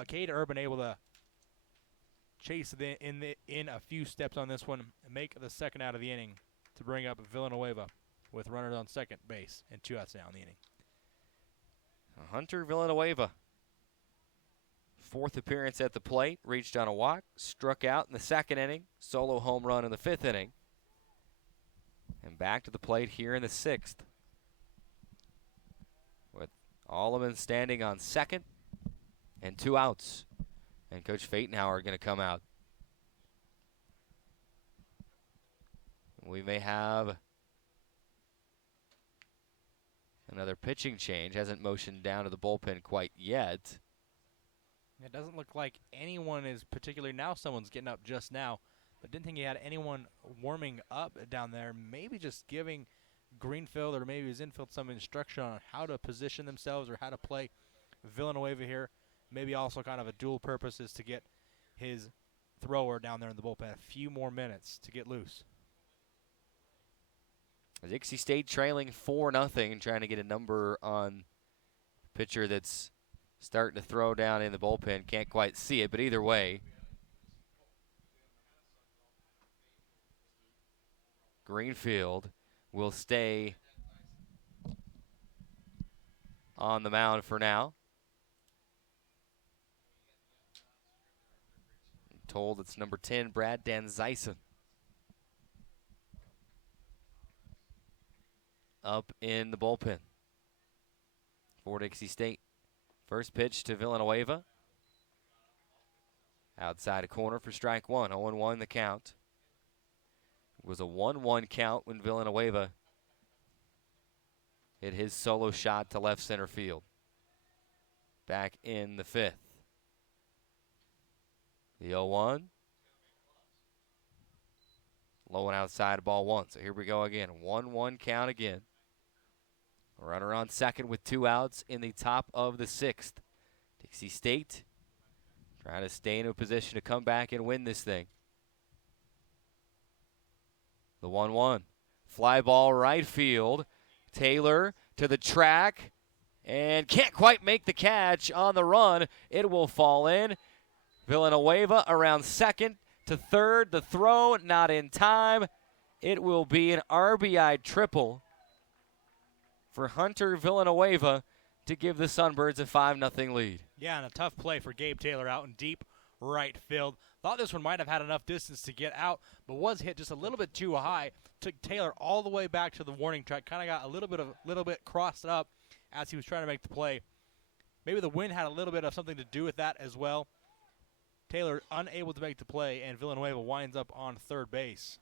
Cade Urban able to chase in a few steps on this one and make the second out of the inning to bring up Villanueva with runners on second base and 2 outs now in the inning. Hunter Villanueva, 4th appearance at the plate, reached on a walk, struck out in the 2nd inning, solo home run in the 5th inning, and back to the plate here in the 6th. With Alleman standing on second and 2 outs. And Coach Fatenhauer going to come out. We may have another pitching change. Hasn't motioned down to the bullpen quite yet. It doesn't look like anyone is particularly now. Someone's getting up just now. But didn't think he had anyone warming up down there. Maybe just giving Greenfield or maybe his infield some instruction on how to position themselves or how to play Villanueva here. Maybe also kind of a dual purpose is to get his thrower down there in the bullpen a few more minutes to get loose. Dixie State trailing 4-0 and trying to get a number on pitcher that's starting to throw down in the bullpen. Can't quite see it, but either way, Greenfield will stay on the mound for now. I'm told it's number 10, Brad Danzyson, up in the bullpen for Dixie State. First pitch to Villanueva. Outside a corner for strike one. 0-1 the count. It was a 1-1 count when Villanueva hit his solo shot to left center field. Back in the 5th. The 0-1. Low and outside, ball 1. So here we go again. 1-1 count again. Runner on second with 2 outs in the top of the 6th. Dixie State trying to stay in a position to come back and win this thing. The 1-1. Fly ball right field. Taylor to the track and can't quite make the catch on the run. It will fall in. Villanueva around second to third. The throw not in time. It will be an RBI triple for Hunter Villanueva to give the Sunbirds a 5-0 lead. Yeah, and a tough play for Gabe Taylor out in deep right field. Thought this one might have had enough distance to get out, but was hit just a little bit too high. Took Taylor all the way back to the warning track. Kind of got a little bit crossed up as he was trying to make the play. Maybe the wind had a little bit of something to do with that as well. Taylor unable to make the play, and Villanueva winds up on third base.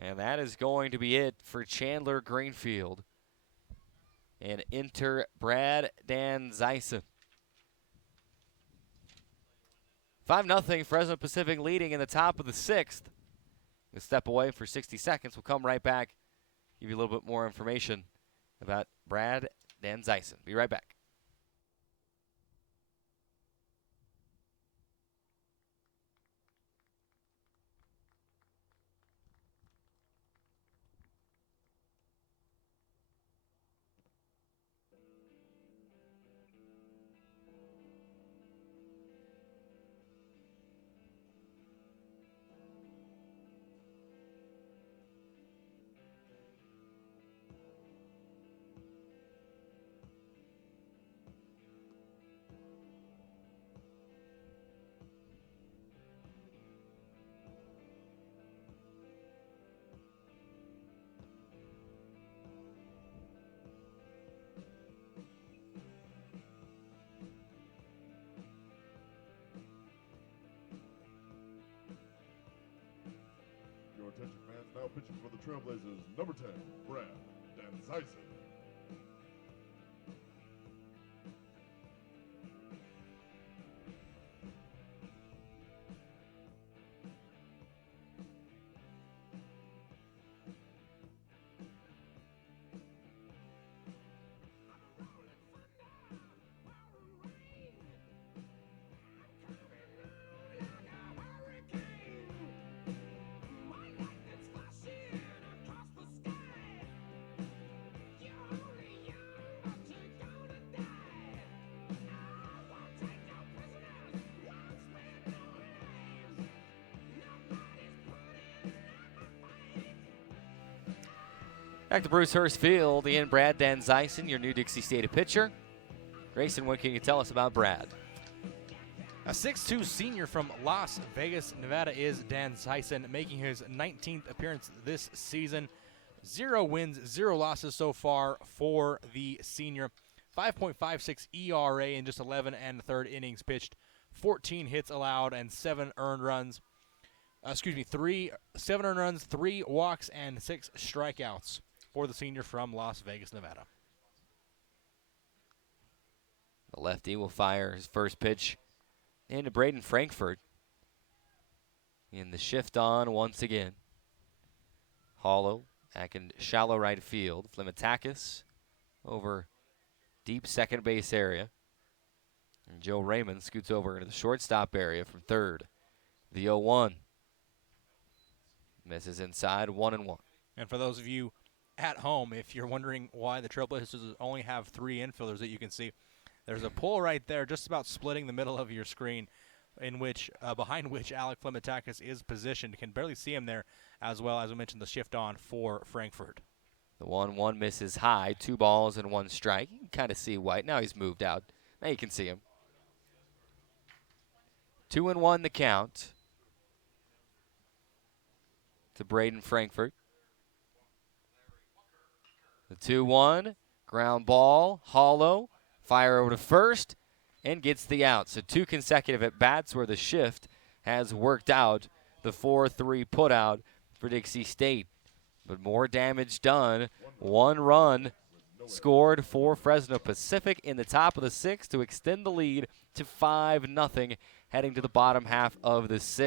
And that is going to be it for Chandler Greenfield. And enter Brad Danzyson. 5-0, Fresno Pacific leading in the top of the 6th. We'll step away for 60 seconds. We'll come right back, give you a little bit more information about Brad Danzyson. Be right back. Attention fans, now pitching for the Trailblazers, number 10, Brad Danzyson. Back to Bruce Hurst Field, in Brad Danzyson, your new Dixie State pitcher. Grayson, what can you tell us about Brad? A 6'2 senior from Las Vegas, Nevada is Danzyson, making his 19th appearance this season. 0 wins, 0 losses so far for the senior. 5.56 ERA in just 11 1/3 innings pitched. 14 hits allowed and 7 earned runs. 7 earned runs, 3 walks, and 6 strikeouts for the senior from Las Vegas, Nevada. The lefty will fire his first pitch into Braden Frankfurt. In the shift on once again. Hollow back in shallow right field. Flimatakis over deep second base area. And Joe Raymond scoots over into the shortstop area from third. The 0-1. Misses inside, 1-1. And for those of you at home, if you're wondering why the Trailblazers only have 3 infielders that you can see, there's a pole right there just about splitting the middle of your screen in which behind which Alec Flimatakis is positioned. You can barely see him there, as well as we mentioned the shift on for Frankfurt. The 1-1 misses high, 2 balls and 1 strike. You can kind of see White. Now he's moved out. Now you can see him. 2-1 the count to Braden Frankfurt. The 2-1, ground ball, Hollow, fire over to first, and gets the out. So 2 consecutive at-bats where the shift has worked out. The 4-3 putout for Dixie State. But more damage done. 1 run scored for Fresno Pacific in the top of the 6th to extend the lead to 5-0, heading to the bottom half of the 6th.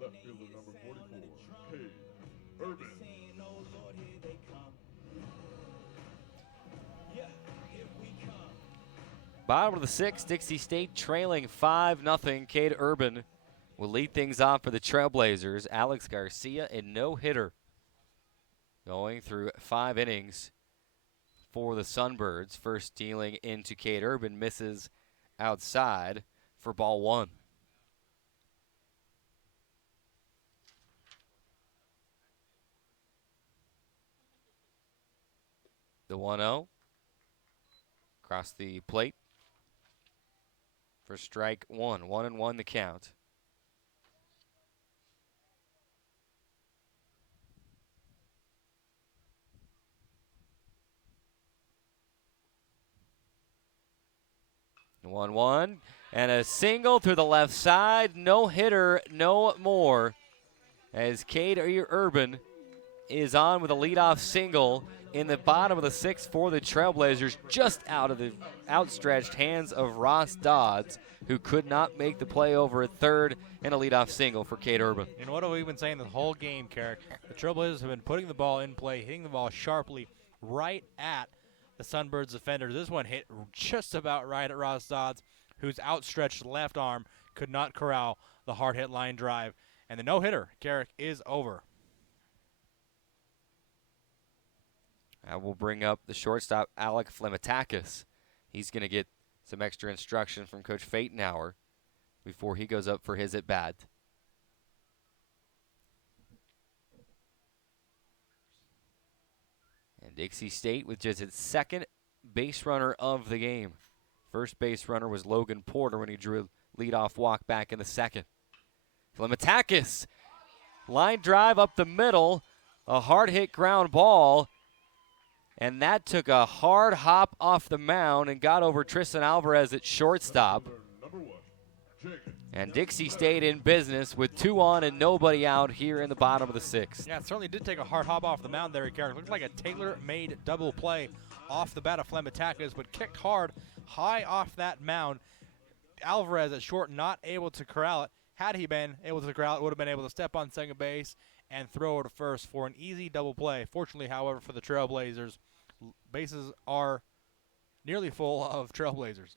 Left fielder number 44, Cade Urban. Bottom of the 6th, Dixie State trailing 5-0. Cade Urban will lead things off for the Trailblazers. Alex Garcia, a no-hitter, going through 5 innings for the Sunbirds. First dealing into Cade Urban, misses outside for ball 1. The 1-0 across the plate for strike 1. 1-1 the count. The 1-1 and a single through the left side. No hitter, no more. As Cade Urban is on with a leadoff single in the bottom of the 6th for the Trailblazers, just out of the outstretched hands of Ross Dodds, who could not make the play over at third, and a leadoff single for Cade Urban. And what have we been saying the whole game, Carrick? The Trailblazers have been putting the ball in play, hitting the ball sharply right at the Sunbirds defender. This one hit just about right at Ross Dodds, whose outstretched left arm could not corral the hard hit line drive. And the no-hitter, Carrick, is over. I will bring up the shortstop, Alec Flemitakis. He's going to get some extra instruction from Coach Fatenauer before he goes up for his at-bat. And Dixie State with just its second base runner of the game. First base runner was Logan Porter when he drew a leadoff walk back in the second. Flemitakis, line drive up the middle, a hard-hit ground ball, and that took a hard hop off the mound and got over Tristan Alvarez at shortstop. And Dixie State in business with 2 on and nobody out here in the bottom of the 6th. Yeah, it certainly did take a hard hop off the mound there, Garrett. Looked like a tailor-made double play off the bat of Flemitakis, but kicked hard, high off that mound. Alvarez at short not able to corral it. Had he been able to corral it, would have been able to step on second base and throw it to first for an easy double play. Fortunately, however, for the Trailblazers, bases are nearly full of Trailblazers.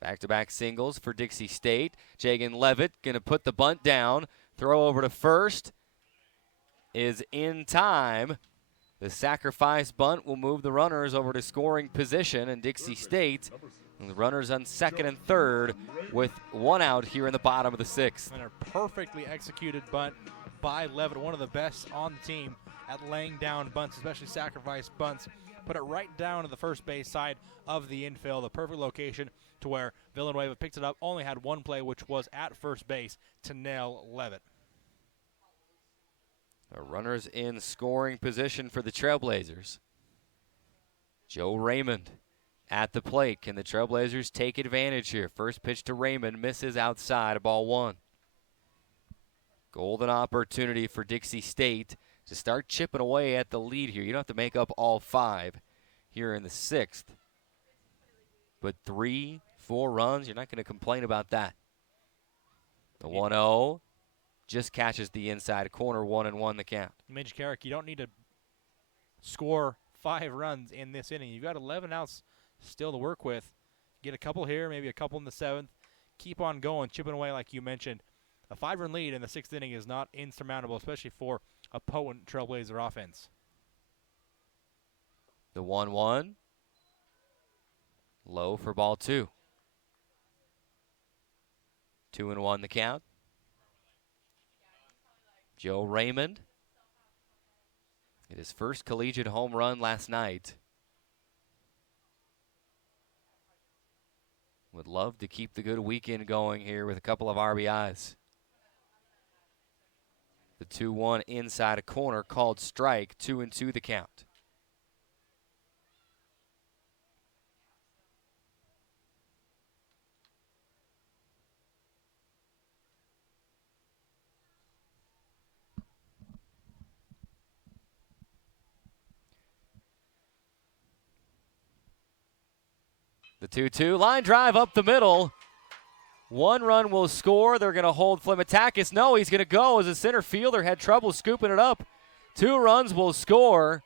Back-to-back singles for Dixie State. Jagan Levitt going to put the bunt down. Throw over to first is in time. The sacrifice bunt will move the runners over to scoring position, and Dixie State, and the runners on second and third with 1 out here in the bottom of the 6th. And a perfectly executed bunt by Levitt, one of the best on the team at laying down bunts, especially sacrifice bunts. Put it right down to the first base side of the infield, the perfect location to where Villanueva picked it up, only had one play, which was at first base to nail Levitt. The runners in scoring position for the Trailblazers. Joe Raymond at the plate. Can the Trailblazers take advantage here? First pitch to Raymond, misses outside, ball 1. Golden opportunity for Dixie State to start chipping away at the lead here. You don't have to make up all 5 here in the 6th. But 3, 4 runs, you're not going to complain about that. The 1-0 just catches the inside corner, 1-1 the count. Mitch Carrick, you don't need to score 5 runs in this inning. You've got 11 outs still to work with. Get a couple here, maybe a couple in the 7th. Keep on going, chipping away like you mentioned. A 5-run lead in the 6th inning is not insurmountable, especially for a potent Trailblazer offense. The 1-1. Low for ball 2. 2-1 the count. Joe Raymond hit his first collegiate home run last night. Would love to keep the good weekend going here with a couple of RBIs. The 2-1 inside a corner called strike, 2-2 the count. The 2-2 line drive up the middle. 1 run will score. They're going to hold Flemitakis. No, he's going to go as a center fielder had trouble scooping it up. 2 runs will score.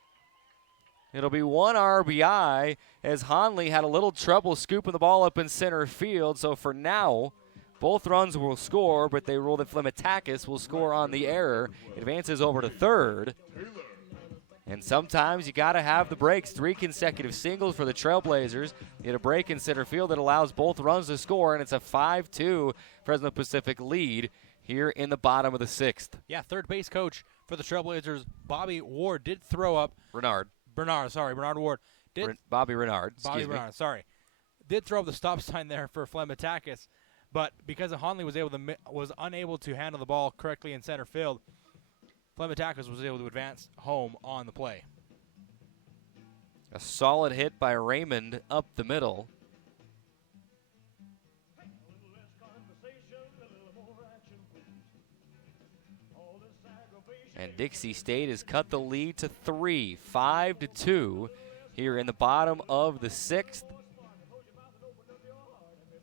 It'll be 1 RBI as Honley had a little trouble scooping the ball up in center field. So for now, both runs will score, but they rule that Flemitakis will score on the error. Advances over to third. And sometimes you got to have the breaks. 3 consecutive singles for the Trailblazers. You get a break in center field that allows both runs to score, and it's a 5-2 Fresno Pacific lead here in the bottom of the 6th. Yeah, third base coach for the Trailblazers, Bobby Ward, did throw up. Bernard Ward. Bobby Renard. Did throw up the stop sign there for Flemitakis, but because Honley was unable to handle the ball correctly in center field, Flemitakis was able to advance home on the play. A solid hit by Raymond up the middle. And Dixie State has cut the lead to 3, 5-2 here in the bottom of the 6th.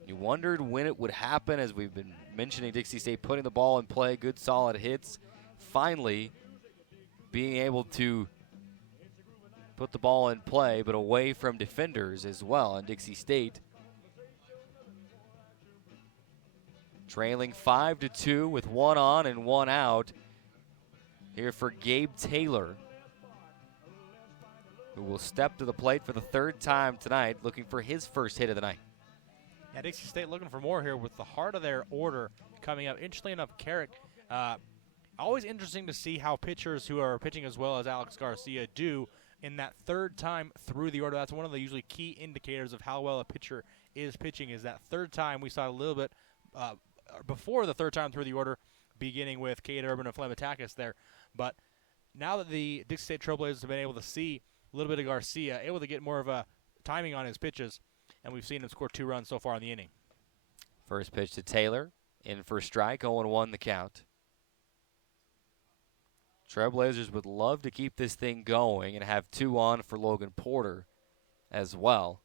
You wondered when it would happen, as we've been mentioning Dixie State putting the ball in play, good solid hits. Finally being able to put the ball in play, but away from defenders as well. And Dixie State trailing 5-2 with 1 on and 1 out here for Gabe Taylor. who will step to the plate for the third time tonight, looking for his first hit of the night. Yeah, Dixie State looking for more here with the heart of their order coming up. Interestingly enough, Carrick, always interesting to see how pitchers who are pitching as well as Alex Garcia do in that third time through the order. That's one of the usually key indicators of how well a pitcher is pitching, is that third time. We saw a little bit before the third time through the order, beginning with Cade Urban and Flematakis there. But now that the Dixie State Trailblazers have been able to see a little bit of Garcia, able to get more of a timing on his pitches, and we've seen him score 2 runs so far in the inning. First pitch to Taylor, in for strike, 0-1 the count. Trailblazers would love to keep this thing going and have 2 on for Logan Porter as well.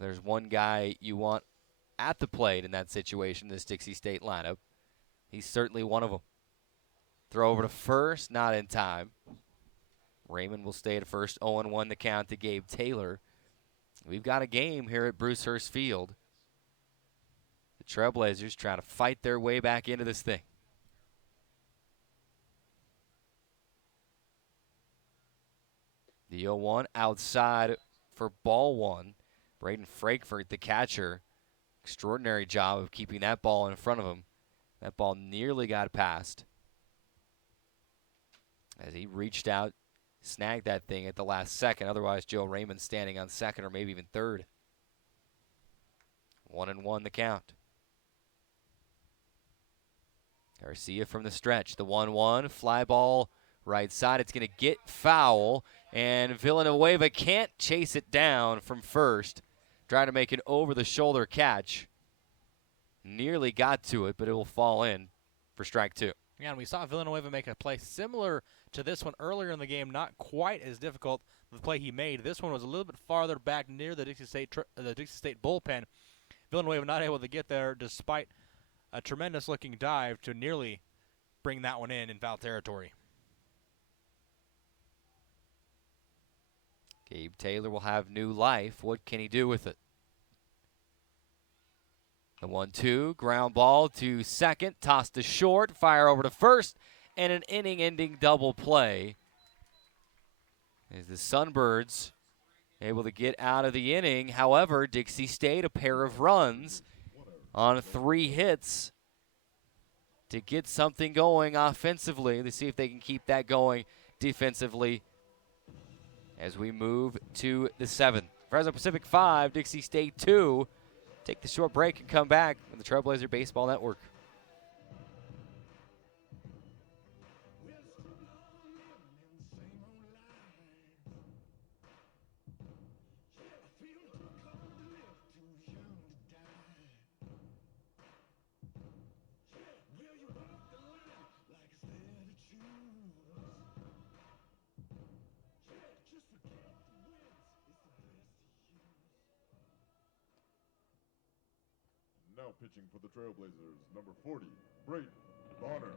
There's one guy you want at the plate in that situation, this Dixie State lineup. He's certainly one of them. Throw over to first, not in time. Raymond will stay at first, 0-1 the count to Gabe Taylor. We've got a game here at Brucehurst Field. The Trailblazers trying to fight their way back into this thing. The 0-1 outside for ball 1. Braden Frankfurt, the catcher, extraordinary job of keeping that ball in front of him. That ball nearly got past as he reached out, snagged that thing at the last second. Otherwise, Joe Raymond standing on second or maybe even third. 1-1 the count. Garcia from the stretch. The 1-1, fly ball right side. It's going to get foul, and Villanueva can't chase it down from first. Trying to make an over-the-shoulder catch. Nearly got to it, but it will fall in for strike 2. Yeah, and we saw Villanueva make a play similar to this one earlier in the game, not quite as difficult the play he made. This one was a little bit farther back near the Dixie State bullpen. Villanueva not able to get there despite a tremendous-looking dive to nearly bring that one in foul territory. Gabe Taylor will have new life. What can he do with it? The 1-2, ground ball to second, tossed to short, fire over to first, and an inning-ending double play. As the Sunbirds able to get out of the inning. However, Dixie State a pair of runs on 3 hits to get something going offensively, to see if they can keep that going defensively as we move to the 7th. Fresno Pacific 5, Dixie State 2. Take the short break and come back on the Trailblazer Baseball Network. Now pitching for the Trailblazers, number 40, Braden Bonner.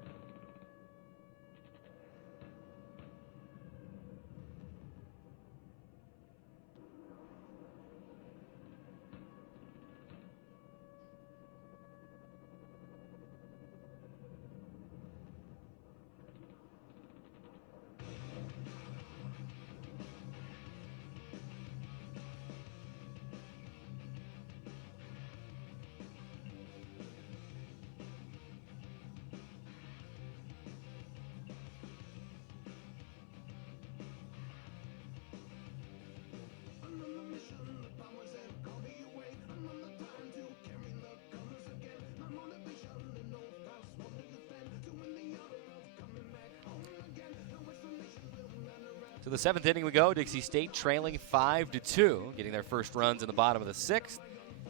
To the 7th inning we go. Dixie State trailing 5-2, getting their first runs in the bottom of the 6th.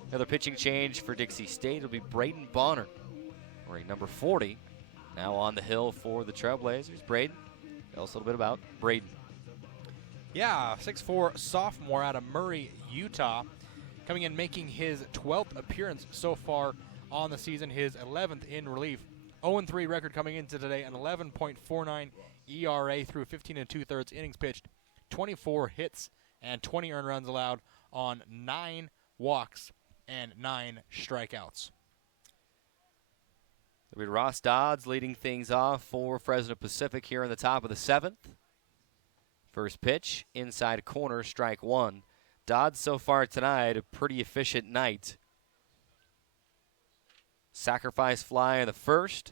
Another pitching change for Dixie State. It'll be Braden Bonner, wearing number 40, now on the hill for the Trailblazers. Braden, tell us a little bit about Braden. Yeah, 6'4" sophomore out of Murray, Utah, coming in making his 12th appearance so far on the season, his 11th in relief. 0-3 record coming into today, an 11.49 ERA through 15 2/3 innings pitched, 24 hits and 20 earned runs allowed on 9 walks and 9 strikeouts. It'll be Ross Dodds leading things off for Fresno Pacific here in the top of the 7th. First pitch, inside corner, strike one. Dodds so far tonight, a pretty efficient night. Sacrifice fly in the first,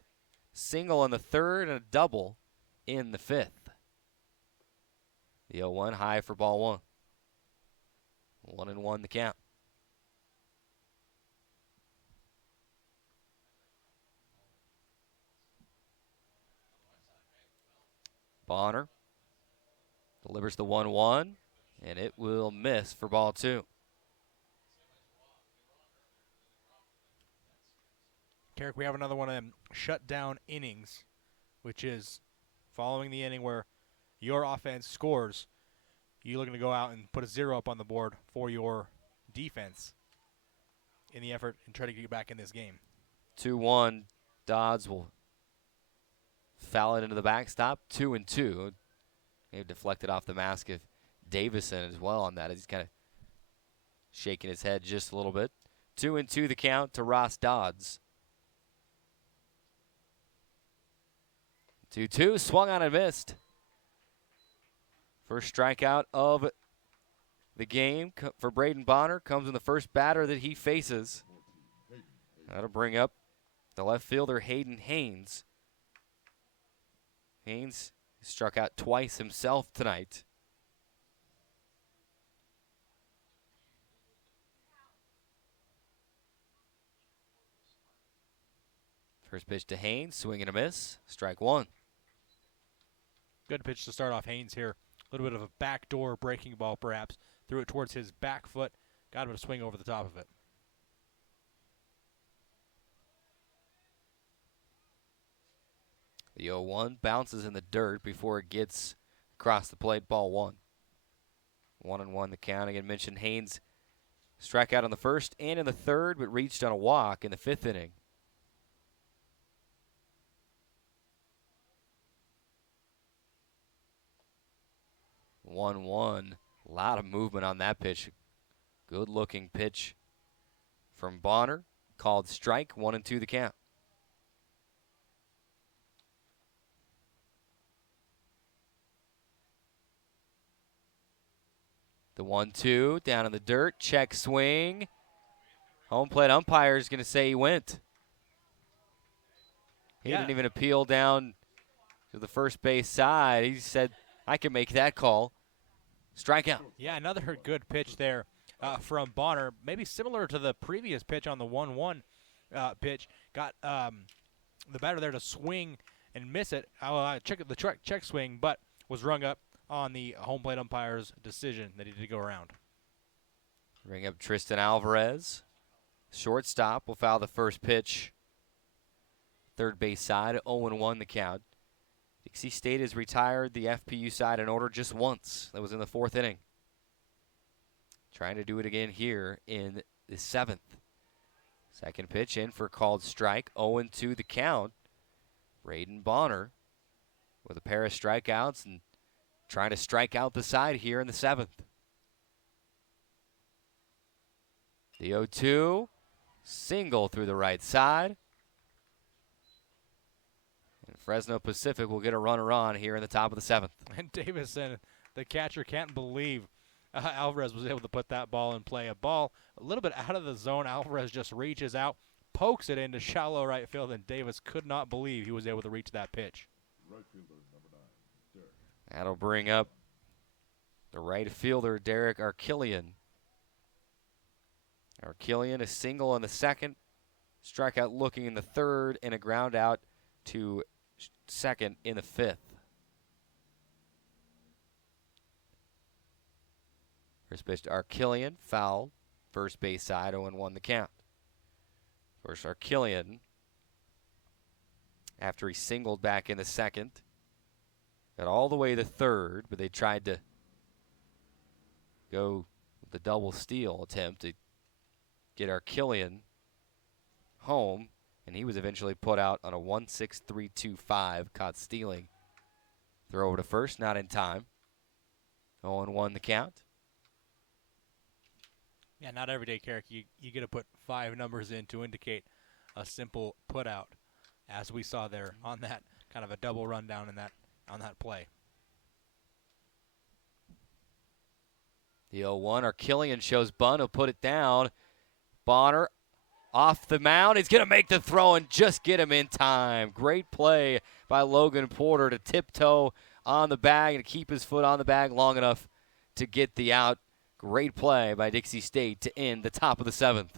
single in the third, and a double in the fifth. The 0-1 high for ball one. 1-1 the count. Bonner delivers the 1-1, and it will miss for ball two. Carrick, we have another one of them shutdown innings, which is following the inning where your offense scores, you're looking to go out and put a 0 up on the board for your defense in the effort and try to get back in this game. 2-1, Dodds will foul it into the backstop. 2-2. He deflected off the mask of Davison as well on that. He's kind of shaking his head just a little bit. 2-2 the count to Ross Dodds. 2-2, swung on and missed. First strikeout of the game for Braden Bonner comes in the first batter that he faces. That'll bring up the left fielder, Hayden Haynes. Haynes struck out twice himself tonight. First pitch to Haynes, swing and a miss, strike one. Good pitch to start off Haynes here. A little bit of a backdoor breaking ball perhaps. Threw it towards his back foot. Got him to swing over the top of it. The 0-1 bounces in the dirt before it gets across the plate, ball one. 1-1 the count. Again, mentioned Haynes struck out on the first and in the third, but reached on a walk in the fifth inning. 1-1. A lot of movement on that pitch. Good looking pitch from Bonner. Called strike. 1-2 the count. The 1-2 down in the dirt. Check swing. Home plate umpire is going to say he went. He didn't even appeal down to the first base side. He said, I can make that call. Strikeout. Yeah, another good pitch there from Bonner. Maybe similar to the previous pitch on the 1-1 pitch. Got the batter there to swing and miss it. Check swing, but was rung up on the home plate umpire's decision that he did go around. Bring up Tristan Alvarez. Shortstop will foul the first pitch. Third base side, 0-1 the count. Dixie State has retired the FPU side in order just once. That was in the fourth inning. Trying to do it again here in the seventh. Second pitch in for called strike. 0-2 the count. Braden Bonner with a pair of strikeouts and trying to strike out the side here in the seventh. The 0-2, single through the right side. And Fresno Pacific will get a runner on here in the top of the seventh. And Davison, the catcher, can't believe Alvarez was able to put that ball in play. A ball a little bit out of the zone. Alvarez just reaches out, pokes it into shallow right field, and Davis could not believe he was able to reach that pitch. Right fielder, number 9, Derek. That'll bring up the right fielder, Derek Arkillian. Arkillian, a single in the second, strikeout looking in the third, and a ground out to second in the fifth. First pitch to Arkillian, foul, first base side, 0-1 the count. First Arkillian, after he singled back in the second, got all the way to third, but they tried to go with the double steal attempt to get Arkillian home, and he was eventually put out on a 1-6-3-2-5, caught stealing. Throw over to first, not in time. 0-1 the count. Yeah, not every day, Carrick. You get to put 5 numbers in to indicate a simple put out, as we saw there on that kind of a double rundown in that on that play. The 0-1, Archillian shows bunt. He'll put it down. Bonner off the mound. He's going to make the throw and just get him in time. Great play by Logan Porter to tiptoe on the bag and keep his foot on the bag long enough to get the out. Great play by Dixie State to end the top of the 7th.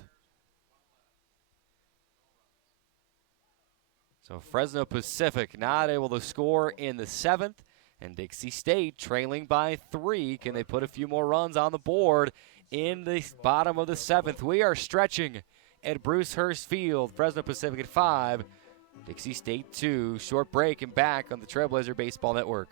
So Fresno Pacific not able to score in the 7th, and Dixie State trailing by 3. Can they put a few more runs on the board in the bottom of the 7th? We are stretching at Bruce Hurst Field. Fresno Pacific at 5, Dixie State 2. Short break and back on the Trailblazer Baseball Network.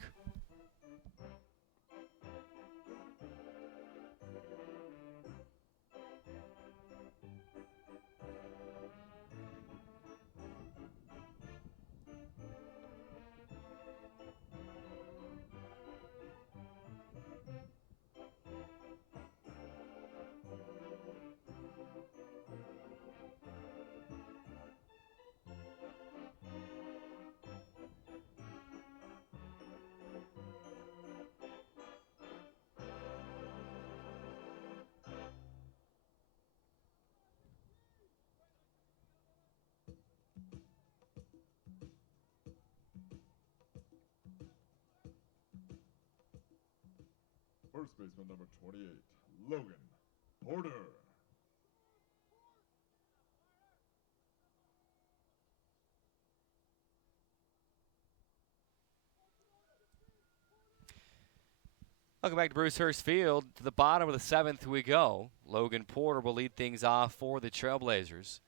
First baseman number 28, Logan Porter. Welcome back to Bruce Hurst Field. To the bottom of the 7th we go. Logan Porter will lead things off for the Trailblazers.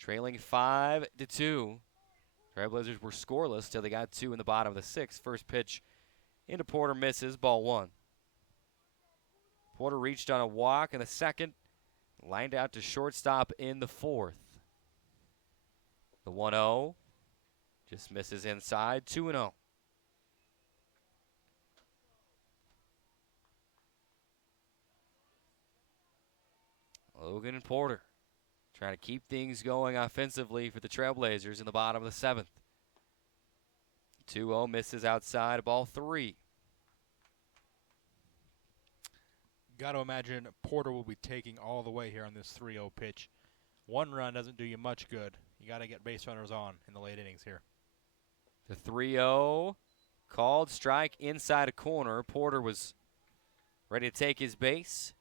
Trailing 5-2. Trailblazers were scoreless till they got 2 in the bottom of the 6th. First pitch into Porter, misses, ball 1. Porter reached on a walk in the 2nd, lined out to shortstop in the 4th. The 1-0 just misses inside, 2-0. Logan Porter trying to keep things going offensively for the Trailblazers in the bottom of the 7th. 2-0 misses outside, ball 3. Got to imagine Porter will be taking all the way here on this 3-0 pitch. 1 run doesn't do you much good. You got to get base runners on in the late innings here. The 3-0 called strike inside a corner. Porter was ready to take his base,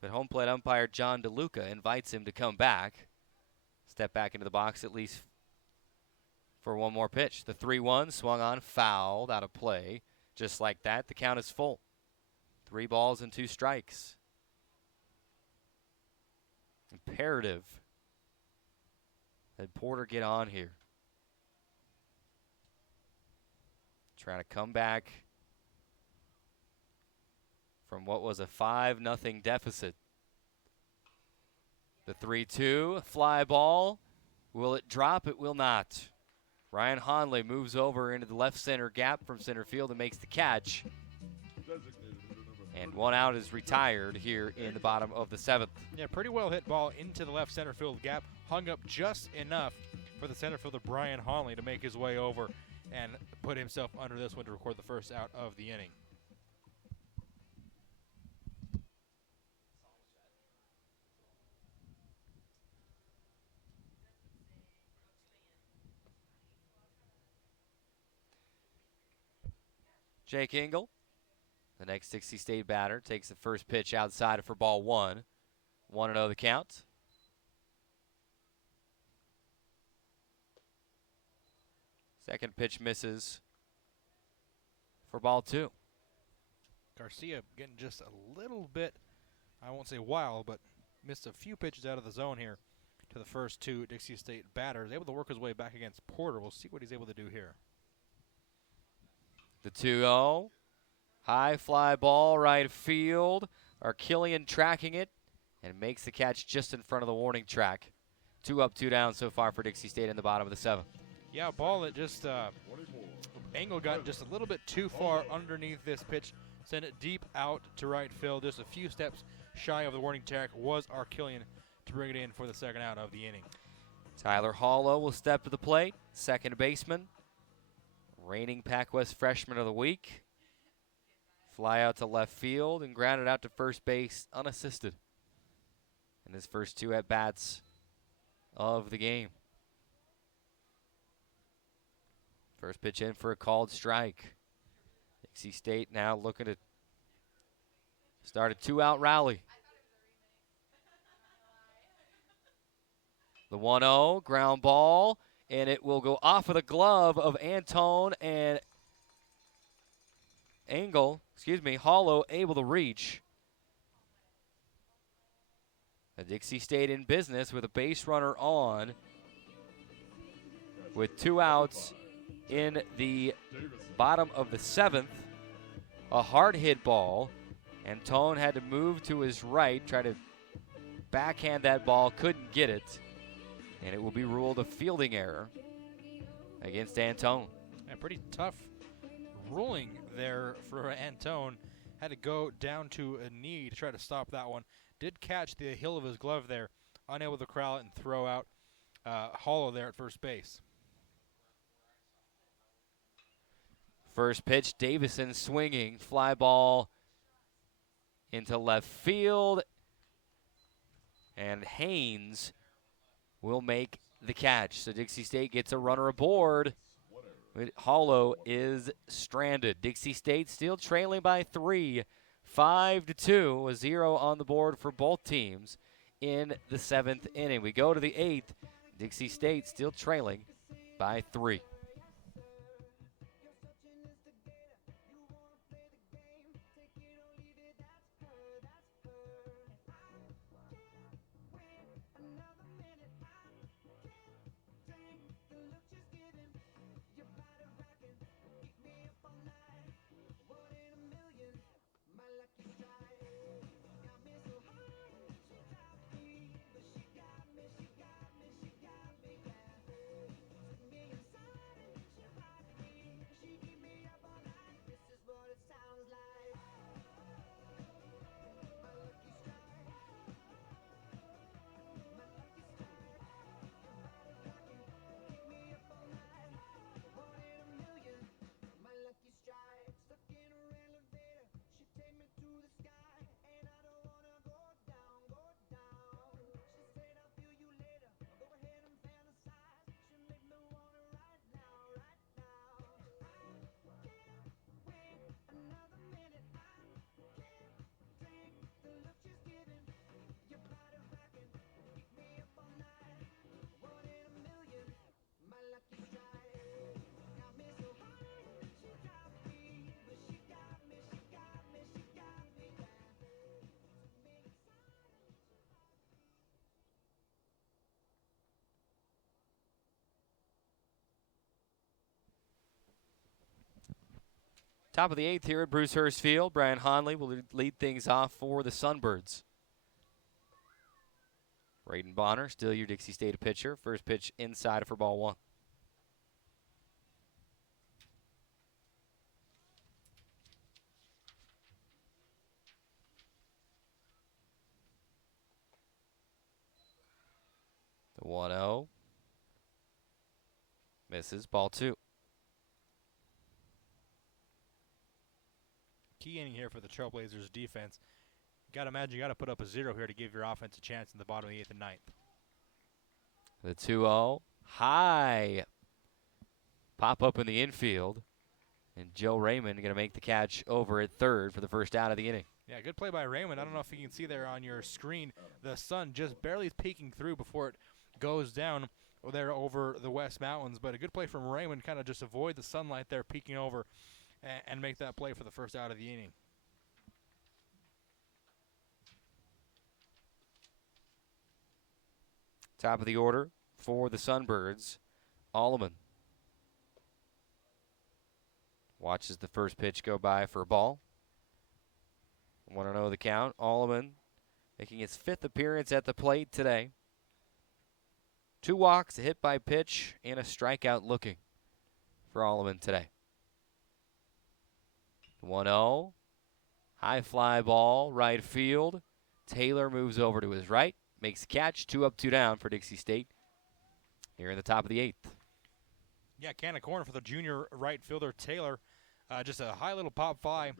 but home plate umpire John DeLuca invites him to come back. Step back into the box at least for one more pitch. The 3-1 swung on, fouled, out of play. Just like that, the count is full. 3 balls and 2 strikes. Imperative that Porter get on here. Trying to come back from what was a 5-0 deficit. The 3-2, fly ball. Will it drop? It will not. Ryan Honley moves over into the left center gap from center field and makes the catch. And 1 out is retired here in the bottom of the 7th. Yeah, pretty well hit ball into the left center field gap. Hung up just enough for the center fielder Brian Honley to make his way over and put himself under this one to record the first out of the inning. Jake Engel, the next Dixie State batter, takes the first pitch outside for ball 1. 1-0 the count. Second pitch misses for ball 2. Garcia getting just a little bit, I won't say wild, but missed a few pitches out of the zone here to the first 2 Dixie State batters. Able to work his way back against Porter. We'll see what he's able to do here. The 2-0. High fly ball, right field. Archillian tracking it and makes the catch just in front of the warning track. 2 up, 2 down so far for Dixie State in the bottom of the 7th. Yeah, ball that just Engel got just a little bit too far underneath this pitch. Sent it deep out to right field. Just a few steps shy of the warning track was Archillian to bring it in for the second out of the inning. Tyler Hollow will step to the plate, second baseman. Reigning Pac West Freshman of the Week. Fly out to left field and grounded out to first base unassisted in his first 2 at-bats of the game. First pitch in for a called strike. Dixie State now looking to start a 2-out rally. The 1-0, ground ball, and it will go off of the glove of Antone, and Hollow able to reach. The Dixie State in business with a base runner on with 2 outs in the bottom of the 7th. A hard hit ball. Antone had to move to his right, try to backhand that ball, couldn't get it. And it will be ruled a fielding error against Antone. A pretty tough ruling there for Antone. Had to go down to a knee to try to stop that one. Did catch the heel of his glove there, unable to corral it and throw out Hollow there at first base. First pitch, Davison swinging, fly ball into left field, and Haynes will make the catch. So Dixie State gets a runner aboard. Hollow is stranded. Dixie State still trailing by 3, 5-2, a 0 on the board for both teams in the 7th inning. We go to the 8th. Dixie State still trailing by 3. Top of the 8th here at Brucehurst Field. Brian Honley will lead things off for the Sunbirds. Braden Bonner, still your Dixie State pitcher. First pitch inside for ball 1. The 1-0. Misses, ball 2. Key inning here for the Trailblazers defense. You got to imagine you got to put up a 0 here to give your offense a chance in the bottom of the 8th and 9th. The 2-0. High pop up in the infield. And Joe Raymond going to make the catch over at third for the first out of the inning. Yeah, good play by Raymond. I don't know if you can see there on your screen. The sun just barely peeking through before it goes down there over the West Mountains. But a good play from Raymond, kind of just avoid the sunlight there peeking over and make that play for the first out of the inning. Top of the order for the Sunbirds, Alleman. Watches the first pitch go by for a ball. 1-0 the count. Alleman making his 5th appearance at the plate today. 2 walks, a hit by pitch, and a strikeout looking for Alleman today. 1-0. High fly ball, right field. Taylor moves over to his right, makes the catch. 2 up, 2 down for Dixie State here in the top of the 8th. Yeah, can of corn for the junior right fielder Taylor. Just a high little pop fly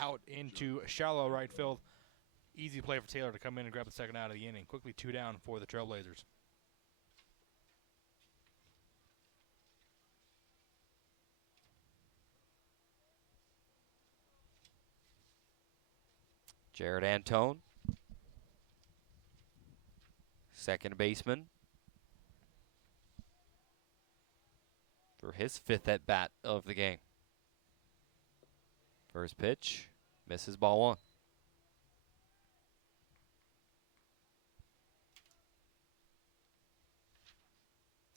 out into shallow right field. Easy play for Taylor to come in and grab the second out of the inning. Quickly 2 down for the Trailblazers. Jared Antone, second baseman, for his 5th at-bat of the game. First pitch, misses, ball 1.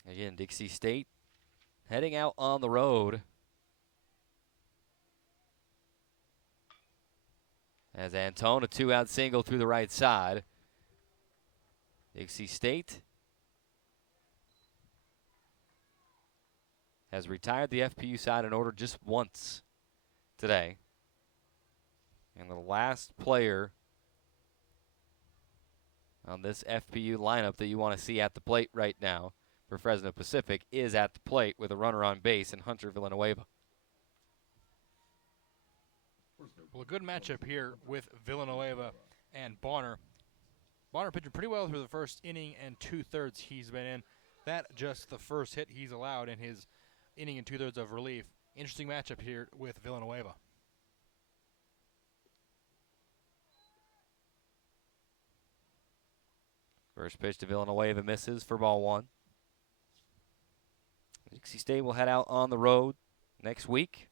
Again, Dixie State heading out on the road as Antone, a 2-out single through the right side. Dixie State has retired the FPU side in order just once today. And the last player on this FPU lineup that you want to see at the plate right now for Fresno Pacific is at the plate with a runner on base in Hunter Villanueva. Well, a good matchup here with Villanueva and Bonner. Bonner pitched pretty well through the first inning and 2/3 he's been in. That just the first hit he's allowed in his inning and 2/3 of relief. Interesting matchup here with Villanueva. First pitch to Villanueva misses for ball 1. Dixie State will head out on the road next week.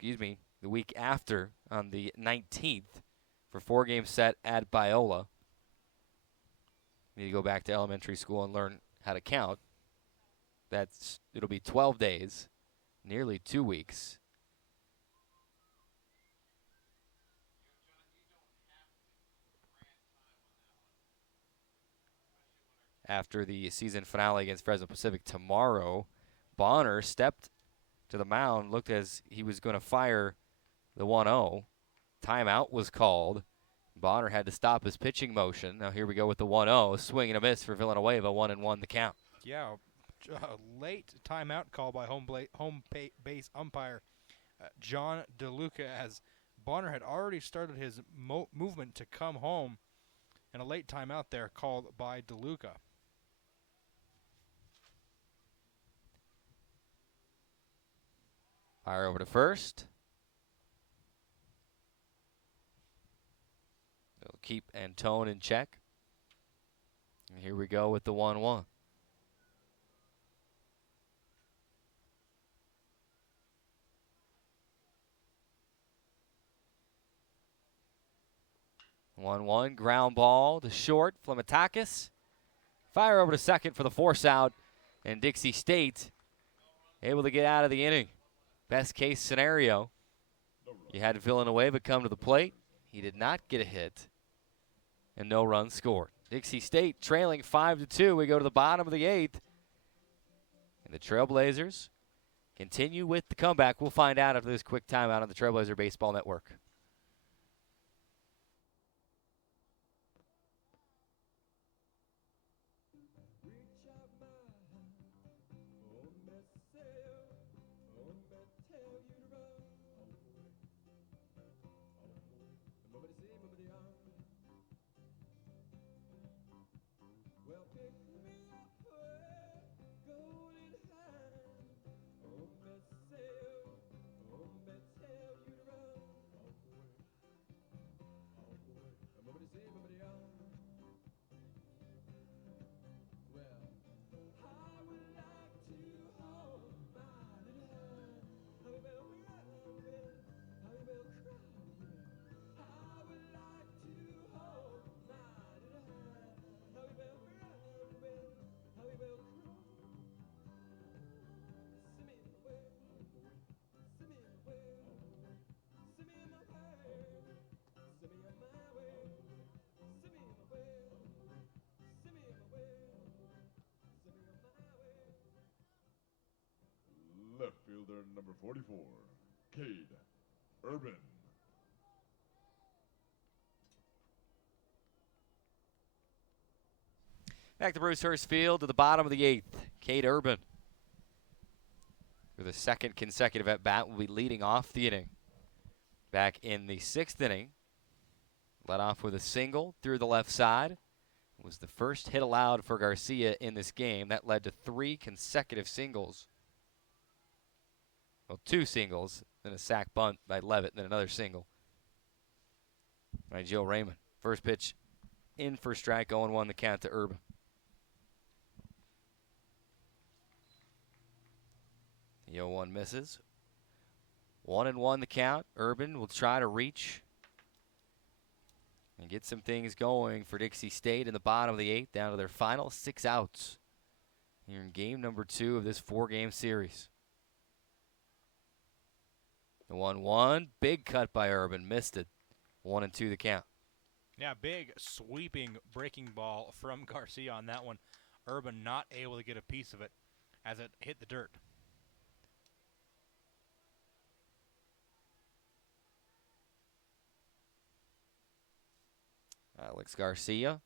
The week after on the 19th for 4-game set at Biola. Need to go back to elementary school and learn how to count. It'll be 12 days, nearly 2 weeks. After the season finale against Fresno Pacific tomorrow, Bonner stepped to the mound, looked as he was going to fire the 1-0. Timeout was called. Bonner had to stop his pitching motion. Now here we go with the 1-0. Swing and a miss for Villanueva, 1-1 the count. Yeah, late timeout call by home base umpire John DeLuca, as Bonner had already started his movement to come home, and a late timeout there called by DeLuca. Fire over to first. They'll keep Antone in check. And here we go with the 1-1. Ground ball to short. Flemitakis. Fire over to second for the force out. And Dixie State able to get out of the inning. Best case scenario, you had Villanueva come to the plate. He did not get a hit, and no runs scored. Dixie State trailing 5-2. We go to the bottom of the 8th. And the Trailblazers continue with the comeback. We'll find out after this quick timeout on the Trailblazer Baseball Network. Left fielder number 44, Cade Urban. Back to Bruce Hurst Field to the bottom of the 8th. Cade Urban for the second consecutive at-bat, will be leading off the inning. Back in the 6th inning, led off with a single through the left side. It was the first hit allowed for Garcia in this game. That led to 3 consecutive singles. Well, 2 singles, then a sac bunt by Levitt, then another single by Joe Raymond. First pitch in for strike, 0-1 the count to Urban. The 0-1 misses. 1-1 the count. Urban will try to reach and get some things going for Dixie State in the bottom of the 8th, down to their final 6 outs here in game number 2 of this 4-game series. The 1-1, big cut by Urban, missed it. 1-2 the count. Yeah, big sweeping breaking ball from Garcia on that one. Urban not able to get a piece of it as it hit the dirt. Alex Garcia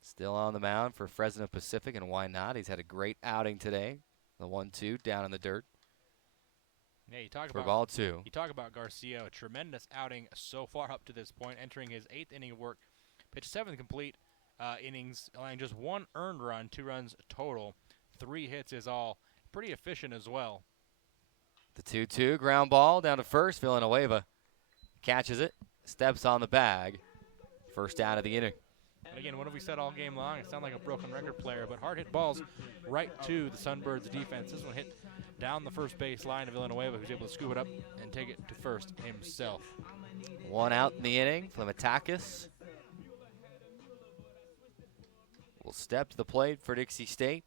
still on the mound for Fresno Pacific, and why not? He's had a great outing today. The 1-2 down in the dirt. Yeah, you talk for about ball 2. You talk about Garcia, a tremendous outing so far up to this point, entering his 8th inning of work. Pitched 7 complete innings, allowing just 1 earned run, 2 runs total. 3 hits is all. Pretty efficient as well. The 2-2 ground ball down to first. Villanueva catches it, steps on the bag. First out of the inning. And again, what have we said all game long? It sounds like a broken record player, but hard hit balls right to the Sunbirds defense. This one hit down the first base line of Villanueva, who's able to scoop it up and take it to first himself. 1 out in the inning. Flemitakis will step to the plate for Dixie State.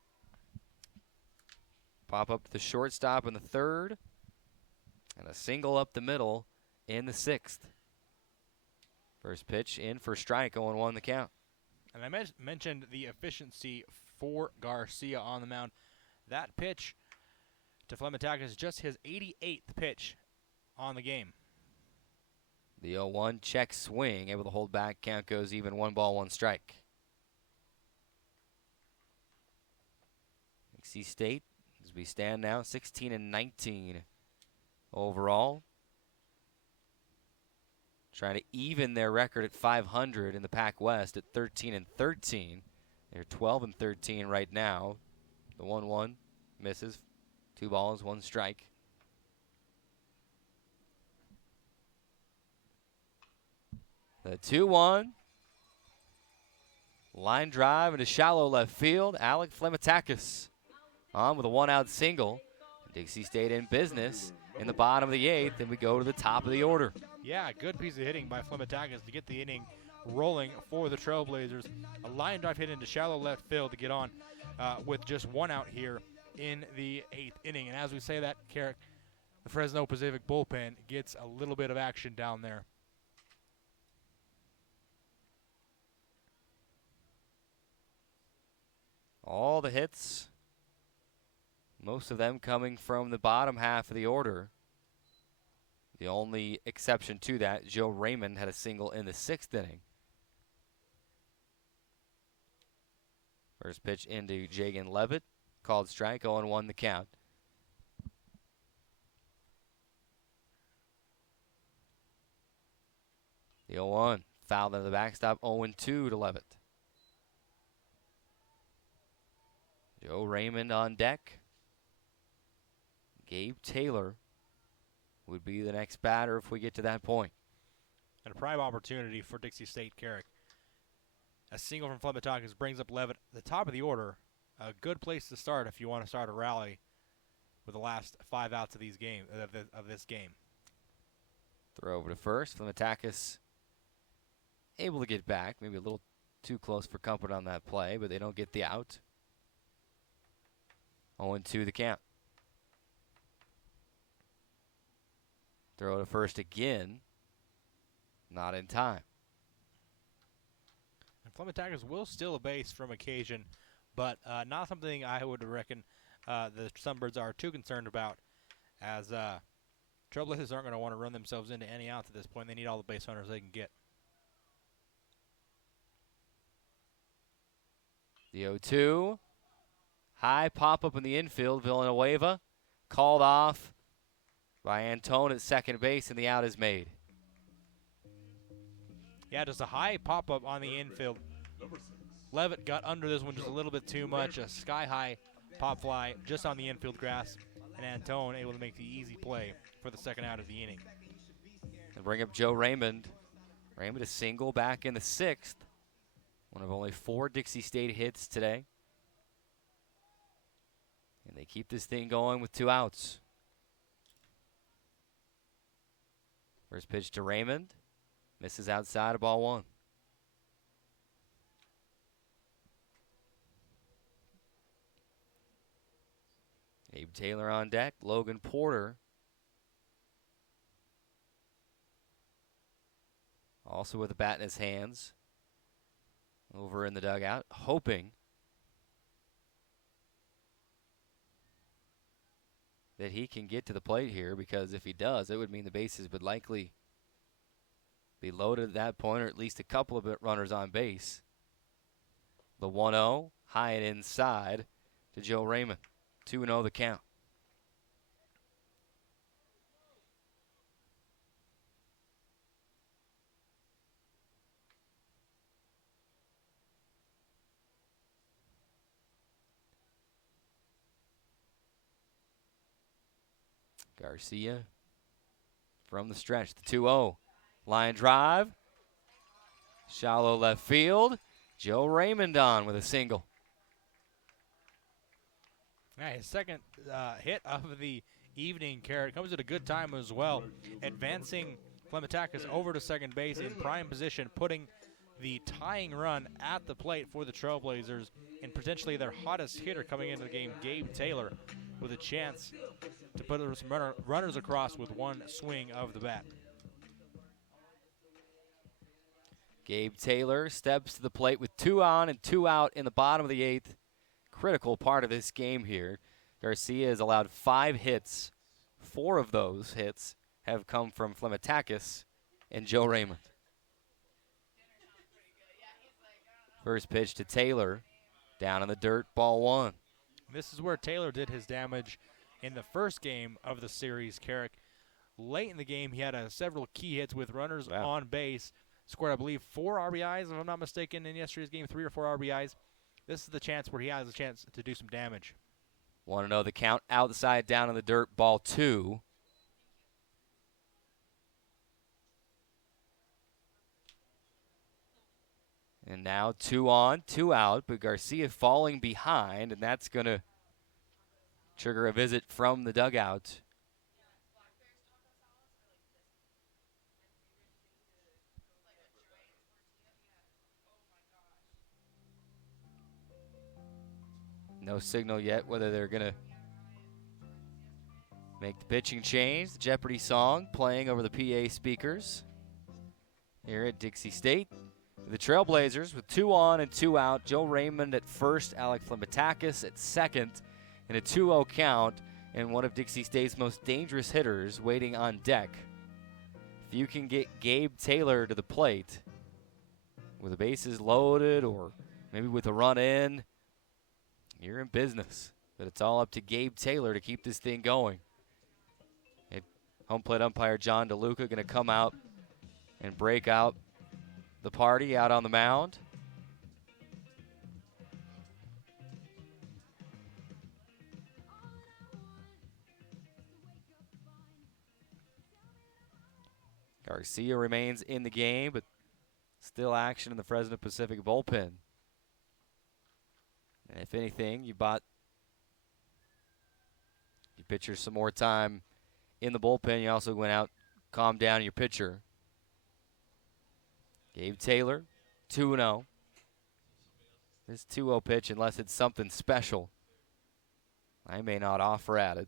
Pop up to the shortstop in the 3rd. And a single up the middle in the 6th. First pitch in for strike, 0-1 the count. And I mentioned the efficiency for Garcia on the mound. That pitch to Flemitakis is just his 88th pitch on the game. The 0-1 check swing, able to hold back. Count goes even, 1 ball, 1 strike. Dixie State, as we stand now, 16-19 overall. Trying to even their record at 500 in the Pac West at 13-13. They're 12-13 right now. The 1-1 misses. 2 balls, 1 strike. The 2-1. Line drive into shallow left field. Alec Flemitakis on with a 1-out single. Dixie State in business in the bottom of the 8th, and we go to the top of the order. Yeah, good piece of hitting by Flemitakis to get the inning rolling for the Trailblazers. A line drive hit into shallow left field to get on with just 1 out here in the 8th inning. And as we say that, Carrick, the Fresno Pacific bullpen gets a little bit of action down there. All the hits, most of them coming from the bottom half of the order. The only exception to that, Joe Raymond had a single in the 6th inning. First pitch into Jagan Levitt. Called strike, 0-1 the count. The 0-1 fouled into the backstop, 0-2 to Levitt. Joe Raymond on deck. Gabe Taylor would be the next batter if we get to that point. And a prime opportunity for Dixie State, Carrick. A single from Flemitakis brings up Levitt at the top of the order. A good place to start if you want to start a rally with the last 5 outs of this game. Throw over to first. Flemitakis able to get back. Maybe a little too close for comfort on that play, but they don't get the out. 0-2 the count. Throw to first again. Not in time. And Flemitakis will steal a base from occasion, but not something I would reckon the Sunbirds are too concerned about, as Trailblazers aren't going to want to run themselves into any outs at this point. They need all the base runners they can get. The 0-2. High pop-up in the infield. Villanueva called off by Antone at second base, and the out is made. Yeah, just a high pop-up on the infield. Levitt got under this one just a little bit too much. A sky-high pop fly just on the infield grass, and Antone able to make the easy play for the second out of the inning. And bring up Joe Raymond. Raymond a single back in the 6th. One of only 4 Dixie State hits today. And they keep this thing going with 2 outs. First pitch to Raymond. Misses outside of ball 1. Abe Taylor on deck. Logan Porter also with a bat in his hands over in the dugout, hoping that he can get to the plate here, because if he does, it would mean the bases would likely be loaded at that point, or at least a couple of runners on base. The 1-0, high and inside to Joe Raymond. 2-0 the count. Garcia from the stretch, the 2-0. Line drive. Shallow left field. Joe Raymond on with a single. Yeah, his second hit of the evening, Carrot, comes at a good time as well. Advancing Flemmatakis over to second base in prime position, putting the tying run at the plate for the Trailblazers, and potentially their hottest hitter coming into the game, Gabe Taylor, with a chance to put some runners across with one swing of the bat. Gabe Taylor steps to the plate with 2 on and 2 out in the bottom of the 8th. Critical part of this game here. Garcia has allowed 5 hits. 4 of those hits have come from Flemmatakis and Joe Raymond. First pitch to Taylor, down in the dirt, ball 1. This is where Taylor did his damage in the first game of the series, Carrick. Late in the game, he had several key hits with runners on base. Scored, I believe, 4 RBIs, if I'm not mistaken, in yesterday's game, 3 or 4 RBIs. This is the chance where he has a chance to do some damage. 1-0 the count, outside, down in the dirt, ball 2. And now 2 on, 2 out, but Garcia falling behind, and that's going to trigger a visit from the dugout. No signal yet whether they're going to make the pitching change. The Jeopardy song playing over the PA speakers here at Dixie State. The Trailblazers with 2 on and 2 out. Joe Raymond at first, Alec Flemmatakis at second, and a 2-0 count, and one of Dixie State's most dangerous hitters waiting on deck. If you can get Gabe Taylor to the plate with the bases loaded or maybe with a run in, you're in business. But it's all up to Gabe Taylor to keep this thing going. And home plate umpire John DeLuca going to come out and break out the party out on the mound. Garcia remains in the game, but still action in the Fresno Pacific bullpen. And if anything, you bought your pitcher some more time in the bullpen. You also went out, calmed down your pitcher. Gabe Taylor, 2-0. This 2-0 pitch, unless it's something special, I may not offer at it.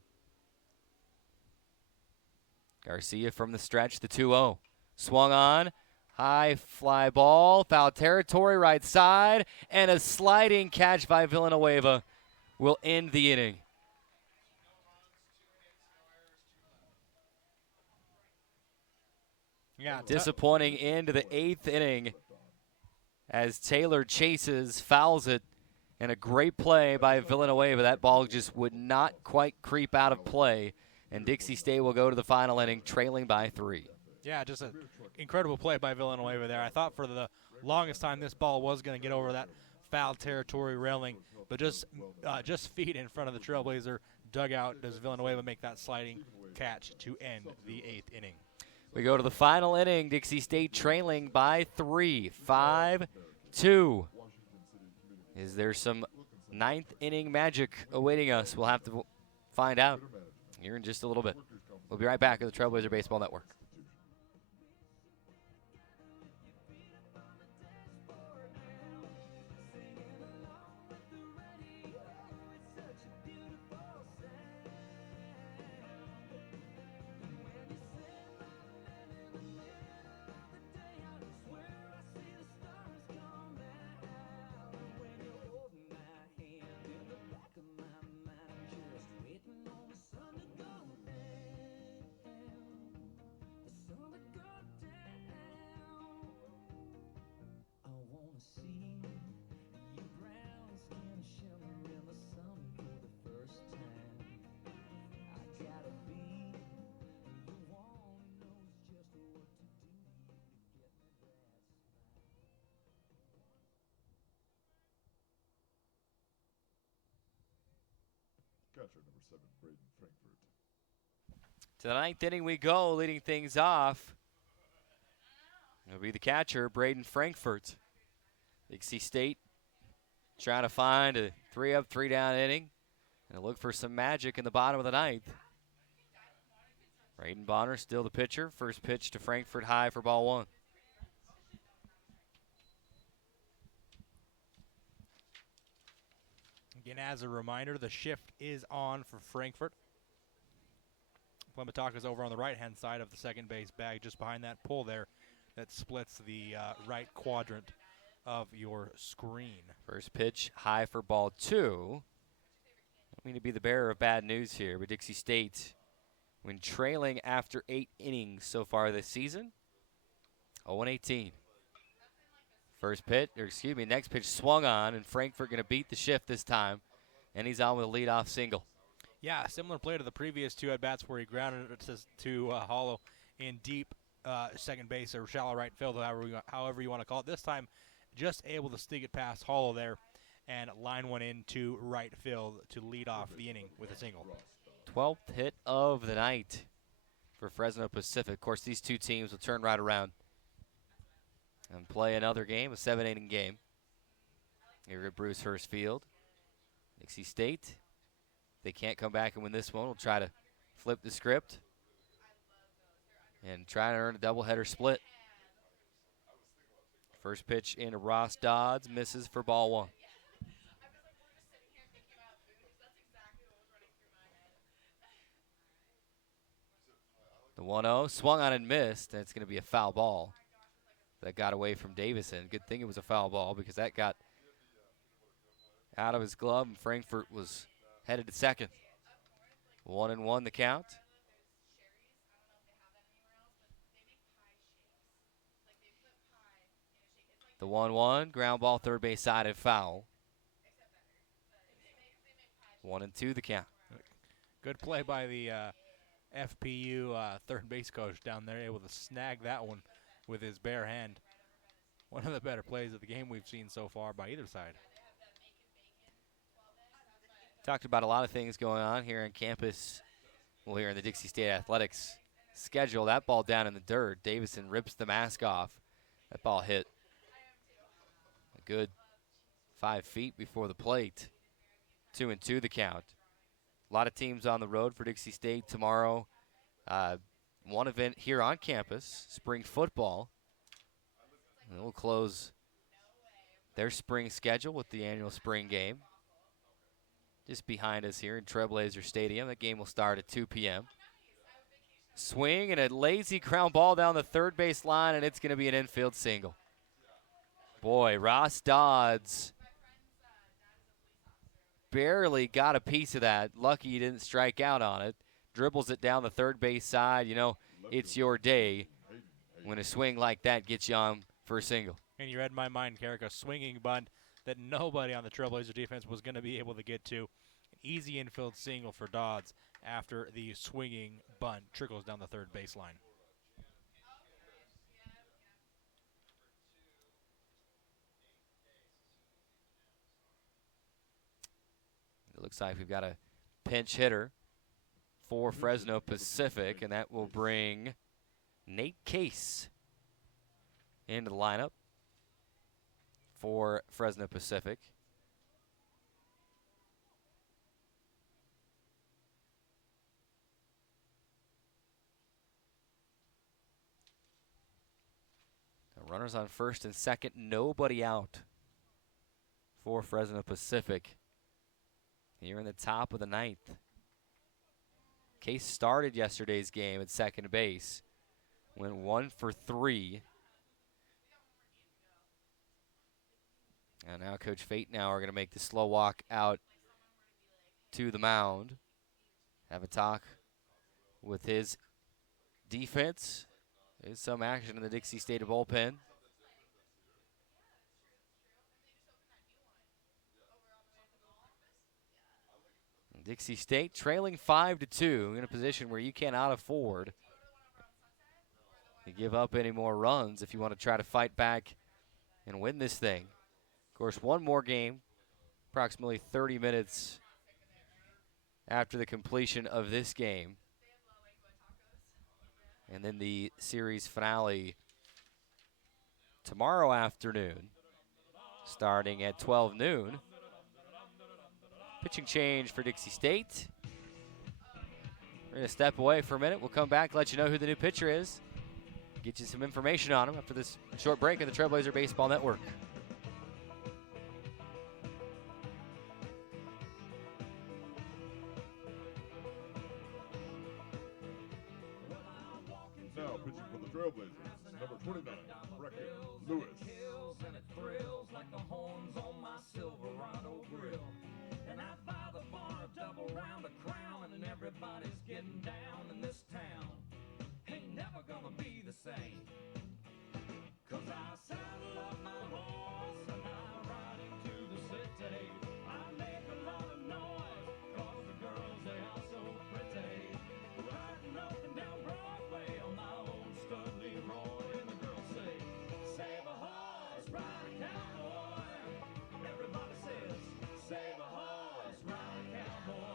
Garcia from the stretch, the 2-0. Swung on. High fly ball, foul territory, right side, and a sliding catch by Villanueva will end the inning. Yeah, disappointing end to the 8th inning as Taylor chases, fouls it, And a great play by Villanueva. That ball just would not quite creep out of play. And Dixie State will go to the final inning trailing by 3. Yeah, just an incredible play by Villanueva there. I thought for the longest time this ball was going to get over that foul territory railing, but just feet in front of the Trailblazer dugout does Villanueva make that sliding catch to end the 8th inning. We go to the final inning. Dixie State trailing by 3, 5-2. Is there some 9th inning magic awaiting us? We'll have to find out here in just a little bit. We'll be right back at the Trailblazer Baseball Network. Catcher number 7, Braden Frankfurt. To the 9th inning we go, leading things off. It'll be the catcher, Braden Frankfurt. Dixie State trying to find a 3-up, 3-down inning and look for some magic in the bottom of the 9th. Braden Bonner still the pitcher. First pitch to Frankfurt high for ball 1. Again, as a reminder, the shift is on for Frankfurt. Plemataka's over on the right-hand side of the second base bag, just behind that pole there that splits the right quadrant of your screen. First pitch high for ball 2. Don't mean to be the bearer of bad news here, but Dixie State, when trailing after 8 innings so far this season, 0-18. Next pitch swung on, and Frankfurt going to beat the shift this time, and he's on with a leadoff single. Yeah, similar play to the previous 2 at-bats where he grounded it to Hollow in deep second base or shallow right field, however you want to call it. This time, just able to stick it past Hollow there and line one into right field to lead off the inning with a single. 12th hit of the night for Fresno Pacific. Of course, these 2 teams will turn right around and play another game, a 7-inning game here at Bruce Hurst Field. Dixie State, they can't come back and win this one. We'll try to flip the script and try to earn a doubleheader split. First pitch into Ross Dodds, misses for ball 1. The 1-0 swung on and missed, and it's going to be a foul ball. That got away from Davison. Good thing it was a foul ball because that got out of his glove, and Frankfurt was headed to second. 1-1 the count. The 1-1, ground ball, third base side, and foul. 1-2 the count. Good play by the FPU third base coach down there, able to snag that one with his bare hand. One of the better plays of the game we've seen so far by either side. Talked about a lot of things going on here on campus. Well, here in the Dixie State Athletics schedule. That ball down in the dirt. Davison rips the mask off. That ball hit a good 5 feet before the plate. 2-2 the count. A lot of teams on the road for Dixie State tomorrow. One event here on campus, spring football. And we'll close their spring schedule with the annual spring game. Just behind us here in Trailblazer Stadium. That game will start at 2 p.m. Swing and a lazy ground ball down the third base line, and it's going to be an infield single. Boy, Ross Dodds barely got a piece of that. Lucky he didn't strike out on it. Dribbles it down the third base side. You know, it's your day when a swing like that gets you on for a single. And you read my mind, Carrick. A swinging bunt that nobody on the Trailblazer defense was going to be able to get to. An easy infield single for Dodds after the swinging bunt trickles down the third baseline. It looks like we've got a pinch hitter for Fresno Pacific, and that will bring Nate Case into the lineup for Fresno Pacific. Now runners on first and second, nobody out for Fresno Pacific here in the top of the ninth. Case started yesterday's game at second base, went 1 for 3. And now Coach Fate are going to make the slow walk out to the mound. Have a talk with his defense. There's some action in the Dixie State bullpen. Dixie State trailing 5-2 in a position where you cannot afford to give up any more runs if you want to try to fight back and win this thing. Of course, one more game, approximately 30 minutes after the completion of this game. And then the series finale tomorrow afternoon, starting at 12 noon. Pitching change for Dixie State. We're going to step away for a minute. We'll come back, let you know who the new pitcher is, get you some information on him after this short break in the Trailblazer Baseball Network. Now pitching for the Trailblazers, number 29, Brecken Lewis. Everybody's getting down in this town. Ain't never gonna be the same. 'Cause I saddle up my horse and I ride into the city. I make a lot of noise 'cause the girls, they are so pretty. Riding up and down Broadway on my old stud Leroy, and the girls say, save a horse, ride a cowboy. Everybody says, save a horse, ride a cowboy.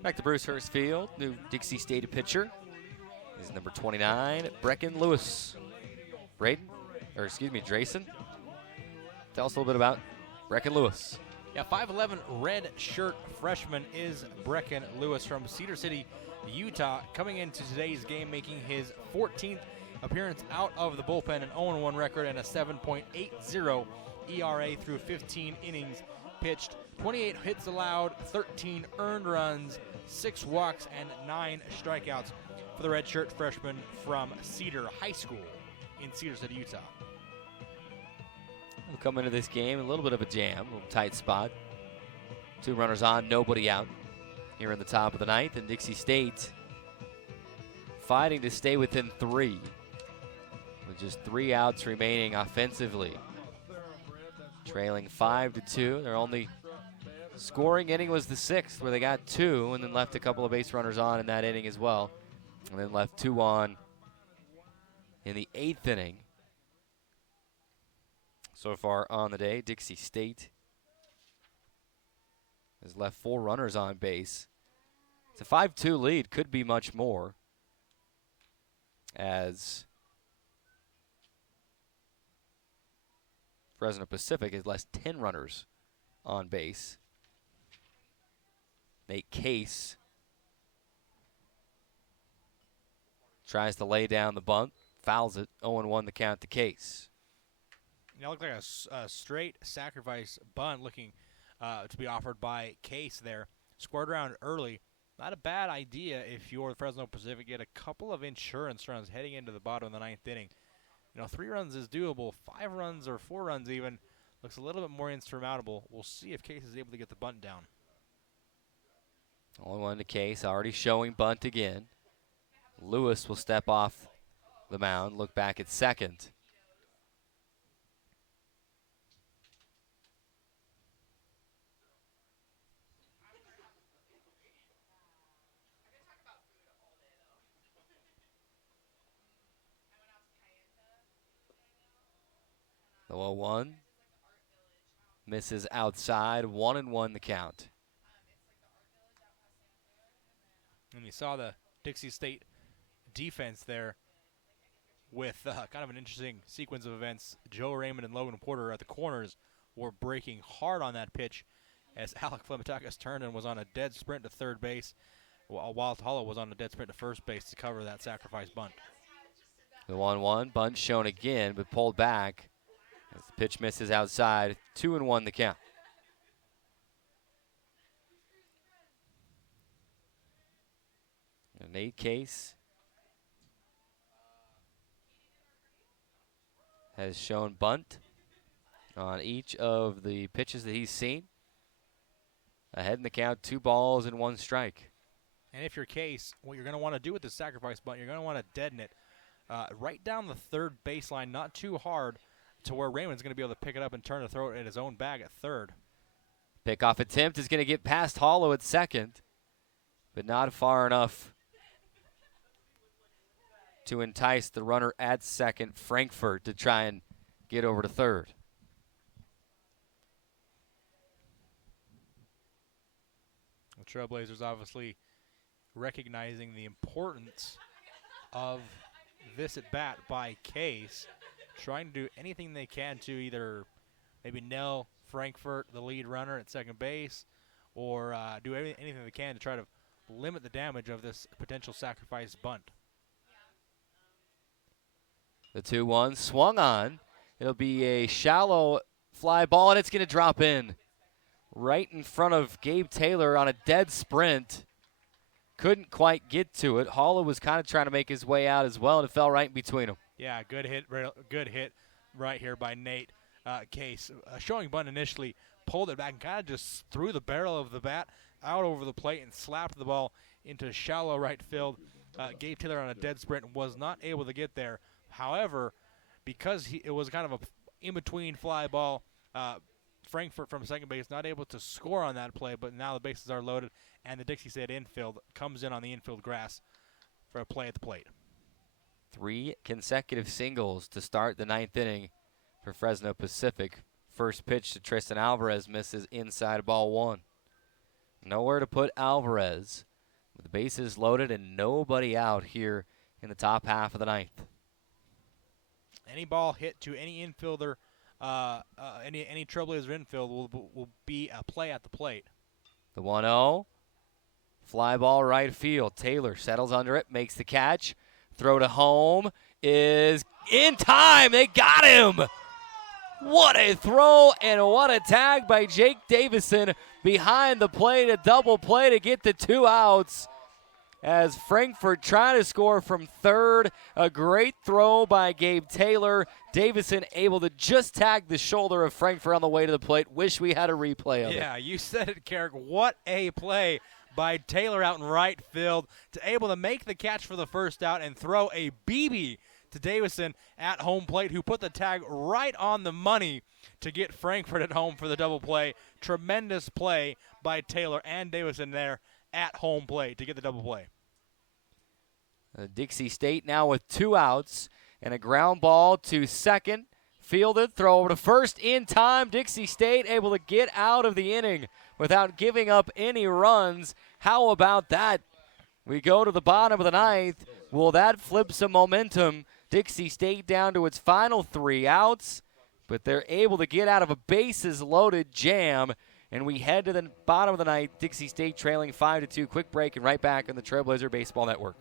Back to Bruce Hurst Field. New Dixie State pitcher is number 29, Brecken Lewis. Drayson. Tell us a little bit about Brecken Lewis. Yeah, 5'11" red shirt freshman is Brecken Lewis from Cedar City, Utah, coming into today's game, making his 14th appearance out of the bullpen, an 0-1 record and a 7.80 ERA through 15 innings pitched. 28 hits allowed, 13 earned runs, 6 walks, and 9 strikeouts for the redshirt freshman from Cedar High School in Cedar City, Utah. We'll come into this game a little bit of a jam, a little tight spot. 2 runners on, nobody out here in the top of the ninth, and Dixie State fighting to stay within 3 with just 3 outs remaining offensively. Trailing 5-2. Their only scoring inning was the 6th, where they got 2 and then left a couple of base runners on in that inning as well, and then left 2 on in the 8th inning. So far on the day, Dixie State has left 4 runners on base. It's a 5-2 lead, could be much more, as Fresno Pacific has left 10 runners on base. Nate Case tries to lay down the bunt, fouls it, 0-1 the count to Case. It looked like a straight sacrifice bunt looking to be offered by Case there. Scored around early. Not a bad idea if you're Fresno Pacific. Get a couple of insurance runs heading into the bottom of the 9th inning. 3 runs is doable. 5 runs or 4 runs even looks a little bit more insurmountable. We'll see if Case is able to get the bunt down. Only one in the case, already showing bunt again. Lewis will step off the mound, look back at second. The 0-1 misses outside, 1-1 the count. And you saw the Dixie State defense there with kind of an interesting sequence of events. Joe Raymond and Logan Porter at the corners were breaking hard on that pitch as Alec Flemitakis turned and was on a dead sprint to third base, while Hollow was on a dead sprint to first base to cover that sacrifice bunt. The 1-1, bunt shown again, but pulled back as the pitch misses outside, 2-1 the count. And Nate Case has shown bunt on each of the pitches that he's seen. Ahead in the count, 2 balls and 1 strike. And if you're Case, what you're going to want to do with the sacrifice bunt, you're going to want to deaden it right down the third baseline, not too hard, to where Raymond's going to be able to pick it up and turn to throw it in his own bag at third. Pickoff attempt is going to get past Hollow at second, but not far enough to entice the runner at second, Frankfurt, to try and get over to third. The Trailblazers obviously recognizing the importance of this at-bat by Case, trying to do anything they can to either maybe nail Frankfurt, the lead runner at second base, or do anything they can to try to limit the damage of this potential sacrifice bunt. The 2-1 swung on. It'll be a shallow fly ball, and it's going to drop in right in front of Gabe Taylor on a dead sprint. Couldn't quite get to it. Hollow was kind of trying to make his way out as well, and it fell right in between them. Yeah, good hit right here by Nate Case. Showing bunt initially, pulled it back and kind of just threw the barrel of the bat out over the plate and slapped the ball into shallow right field. Gabe Taylor on a dead sprint was not able to get there. However, because it was kind of a in-between fly ball, Frankfurt from second base not able to score on that play, but now the bases are loaded, and the Dixie State infield comes in on the infield grass for a play at the plate. 3 consecutive singles to start the 9th inning for Fresno Pacific. First pitch to Tristan Alvarez misses inside, ball 1. Nowhere to put Alvarez with the bases loaded and nobody out here in the top half of the 9th. Any ball hit to any infielder, any Trailblazer infield will be a play at the plate. The 1-0, fly ball right field. Taylor settles under it, makes the catch. Throw to home is in time. They got him. What a throw and what a tag by Jake Davison behind the plate. A double play to get the 2 outs. As Frankfurt trying to score from third. A great throw by Gabe Taylor. Davison able to just tag the shoulder of Frankfurt on the way to the plate. Wish we had a replay of it. Yeah, you said it, Carrick. What a play by Taylor out in right field, to able to make the catch for the first out and throw a BB to Davison at home plate, who put the tag right on the money to get Frankfurt at home for the double play. Tremendous play by Taylor and Davison there at home plate to get the double play. Dixie State now with 2 outs and a ground ball to second. Fielded, throw over to first in time. Dixie State able to get out of the inning without giving up any runs. How about that? We go to the bottom of the 9th. Will that flip some momentum? Dixie State down to its final 3 outs, but they're able to get out of a bases-loaded jam. And we head to the bottom of the 9th. Dixie State trailing 5-2. Quick break and right back on the Trailblazer Baseball Network.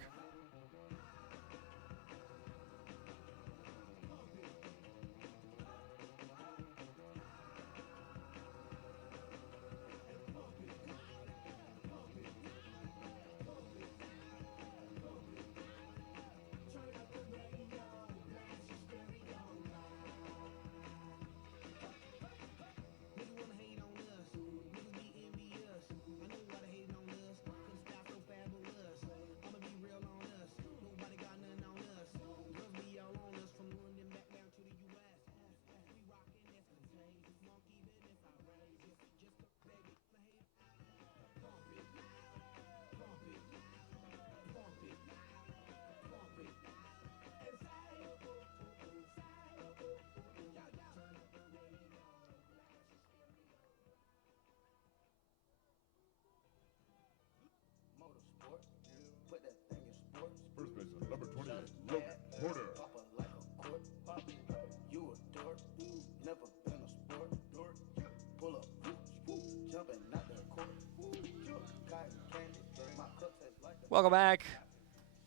Welcome back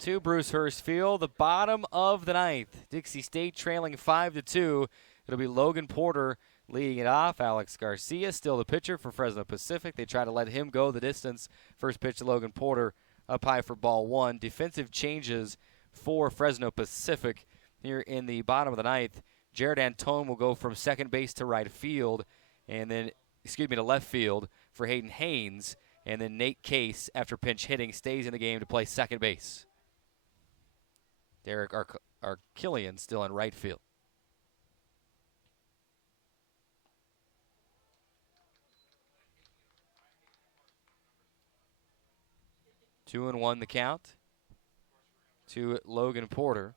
to Bruce Hurst Field, the bottom of the ninth. Dixie State trailing 5-2. It'll be Logan Porter leading it off. Alex Garcia still the pitcher for Fresno Pacific. They try to let him go the distance. First pitch to Logan Porter up high for ball one. Defensive changes for Fresno Pacific here in the bottom of the ninth. Jared Antone will go from second base to right field, and then, to left field for Hayden Haynes. And then Nate Case, after pinch hitting, stays in the game to play second base. Derek Arkillian still in right field. Two and one the count to Logan Porter.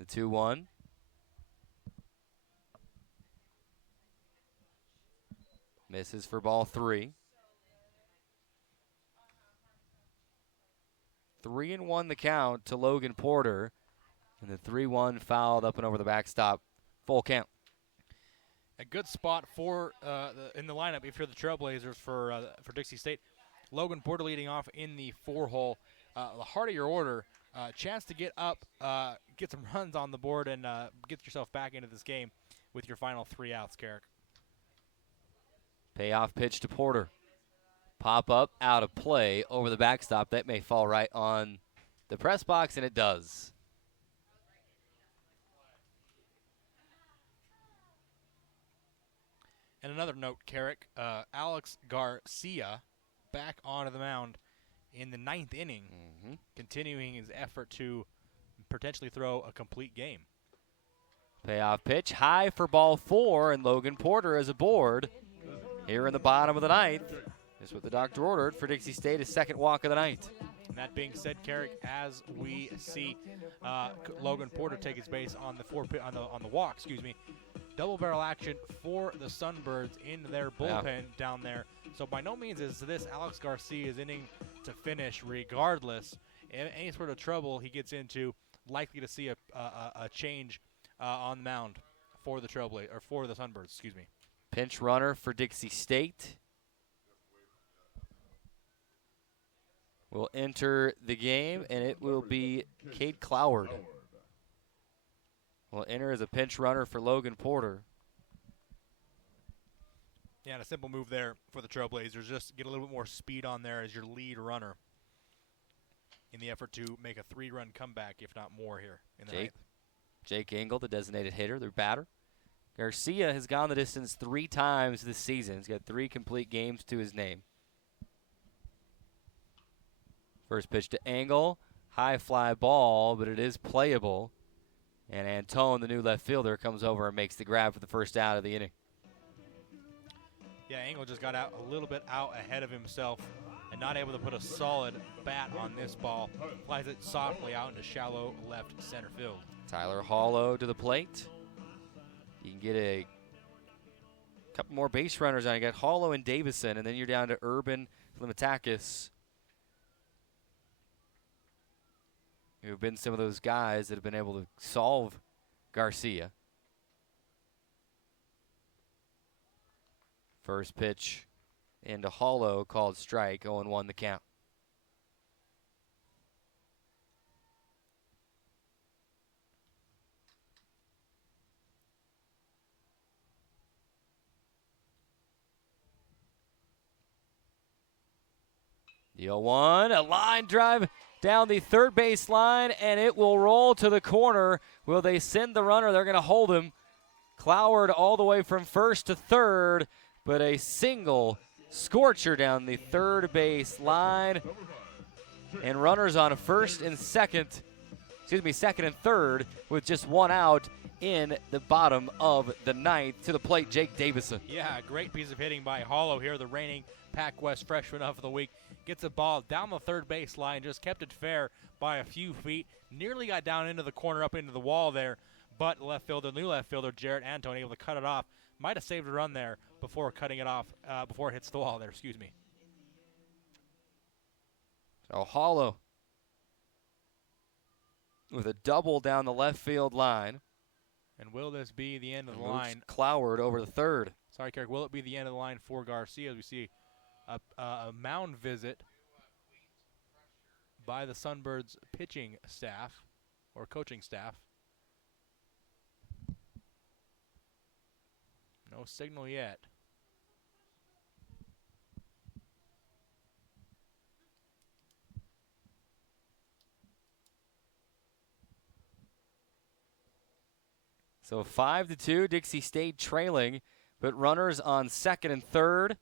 The 2-1. Misses for ball three. 3-1 the count to Logan Porter. And the 3-1 fouled up and over the backstop. Full count. A good spot for in the lineup if you're the Trailblazers for Dixie State. Logan Porter leading off in the 4-hole. The heart of your order, chance to get up, get some runs on the board, and get yourself back into this game with your final 3 outs, Carrick. Payoff pitch to Porter. Pop up, out of play, over the backstop. That may fall right on the press box, and it does. And another note, Carrick, Alex Garcia back onto the mound in the 9th inning, continuing his effort to potentially throw a complete game. Payoff pitch, high for ball 4, and Logan Porter is aboard here in the bottom of the 9th. That's what the doctor ordered for Dixie State, his second walk of the night. And that being said, Carrick, as we see Logan Porter take his base on the on the walk, double barrel action for the Sunbirds in their bullpen down there. So by no means is this Alex Garcia's inning to finish, regardless. Any sort of trouble he gets into, likely to see a change on the mound for the Trailblazers, or for the Sunbirds, Pinch runner for Dixie State will enter the game, and it will be Cade Cloward. Will enter as a pinch runner for Logan Porter. Yeah, and a simple move there for the Trailblazers. Just get a little bit more speed on there as your lead runner in the effort to make a 3-run comeback, if not more, here in the 9th. Jake Engel, the designated hitter, their batter. Garcia has gone the distance 3 times this season. He's got 3 complete games to his name. First pitch to Engel, high fly ball, but it is playable. And Antone, the new left fielder, comes over and makes the grab for the first out of the inning. Yeah, Engel just got out a little bit out ahead of himself and not able to put a solid bat on this ball. Flies it softly out into shallow left center field. Tyler Hollow to the plate. You can get a couple more base runners on. You got Hollow and Davison, and then you're down to Urban Limitakis, who have been some of those guys that have been able to solve Garcia. First pitch into Hollow, called strike, 0-1 the count. The 0-1, a line drive down the third base line, and it will roll to the corner. Will they send the runner? They're going to hold him. Cloward all the way from first to third, but a single scorcher down the third base line. And runners on second and third with just 1 out in the bottom of the 9th. To the plate, Jake Davison. Yeah, a great piece of hitting by Hollow here, the reigning Pac West freshman of the week. Gets a ball down the third base line, just kept it fair by a few feet. Nearly got down into the corner, up into the wall there, but new left fielder, Jared Antone, able to cut it off. Might have saved a run there before cutting it off, before it hits the wall there, So Hollow with a double down the left field line. And will this be the end of the line? Cloward over the third. Sorry, Carrick. Will it be the end of the line for Garcia as we see a mound visit by the Sunbirds pitching staff or coaching staff? No signal yet. So 5-2, Dixie State trailing, but runners on second and third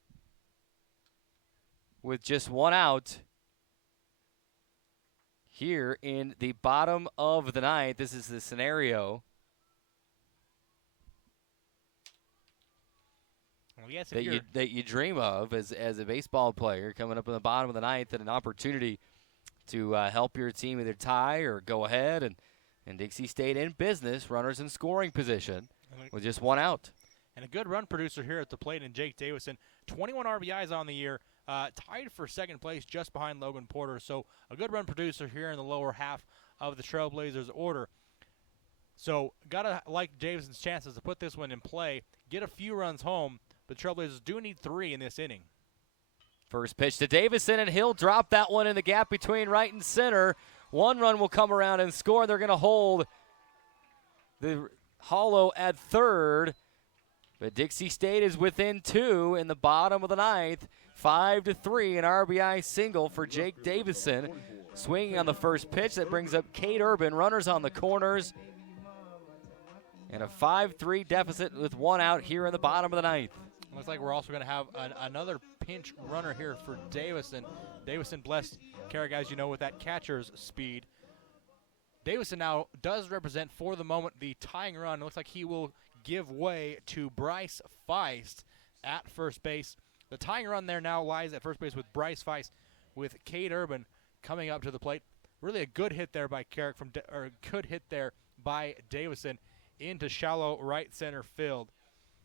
with just one out. Here in the bottom of the ninth, this is the scenario that you dream of as a baseball player, coming up in the bottom of the ninth and an opportunity to help your team either tie or go ahead. And Dixie State in business, runners in scoring position with just one out. And a good run producer here at the plate in Jake Davison. 21 RBIs on the year, tied for second place just behind Logan Porter. So a good run producer here in the lower half of the Trailblazers order. So got to like Davison's chances to put this one in play, get a few runs home, but Trailblazers do need 3 in this inning. First pitch to Davison, and he'll drop that one in the gap between right and center. One run will come around and score. They're going to hold the hollow at third. But Dixie State is within 2 in the bottom of the ninth. 5-3, an RBI single for Jake Davison. Swinging on the first pitch. That brings up Cade Urban. Runners on the corners. And a 5-3 deficit with one out here in the bottom of the ninth. Looks like we're also going to have another pinch runner here for Davison. Davison blessed Carrick, as you know, with that catcher's speed. Davison now does represent, for the moment, the tying run. It looks like he will give way to Bryce Feist at first base. The tying run there now lies at first base with Bryce Feist, with Cade Urban coming up to the plate. Really a good hit there by Carrick good hit there by Davison into shallow right center field.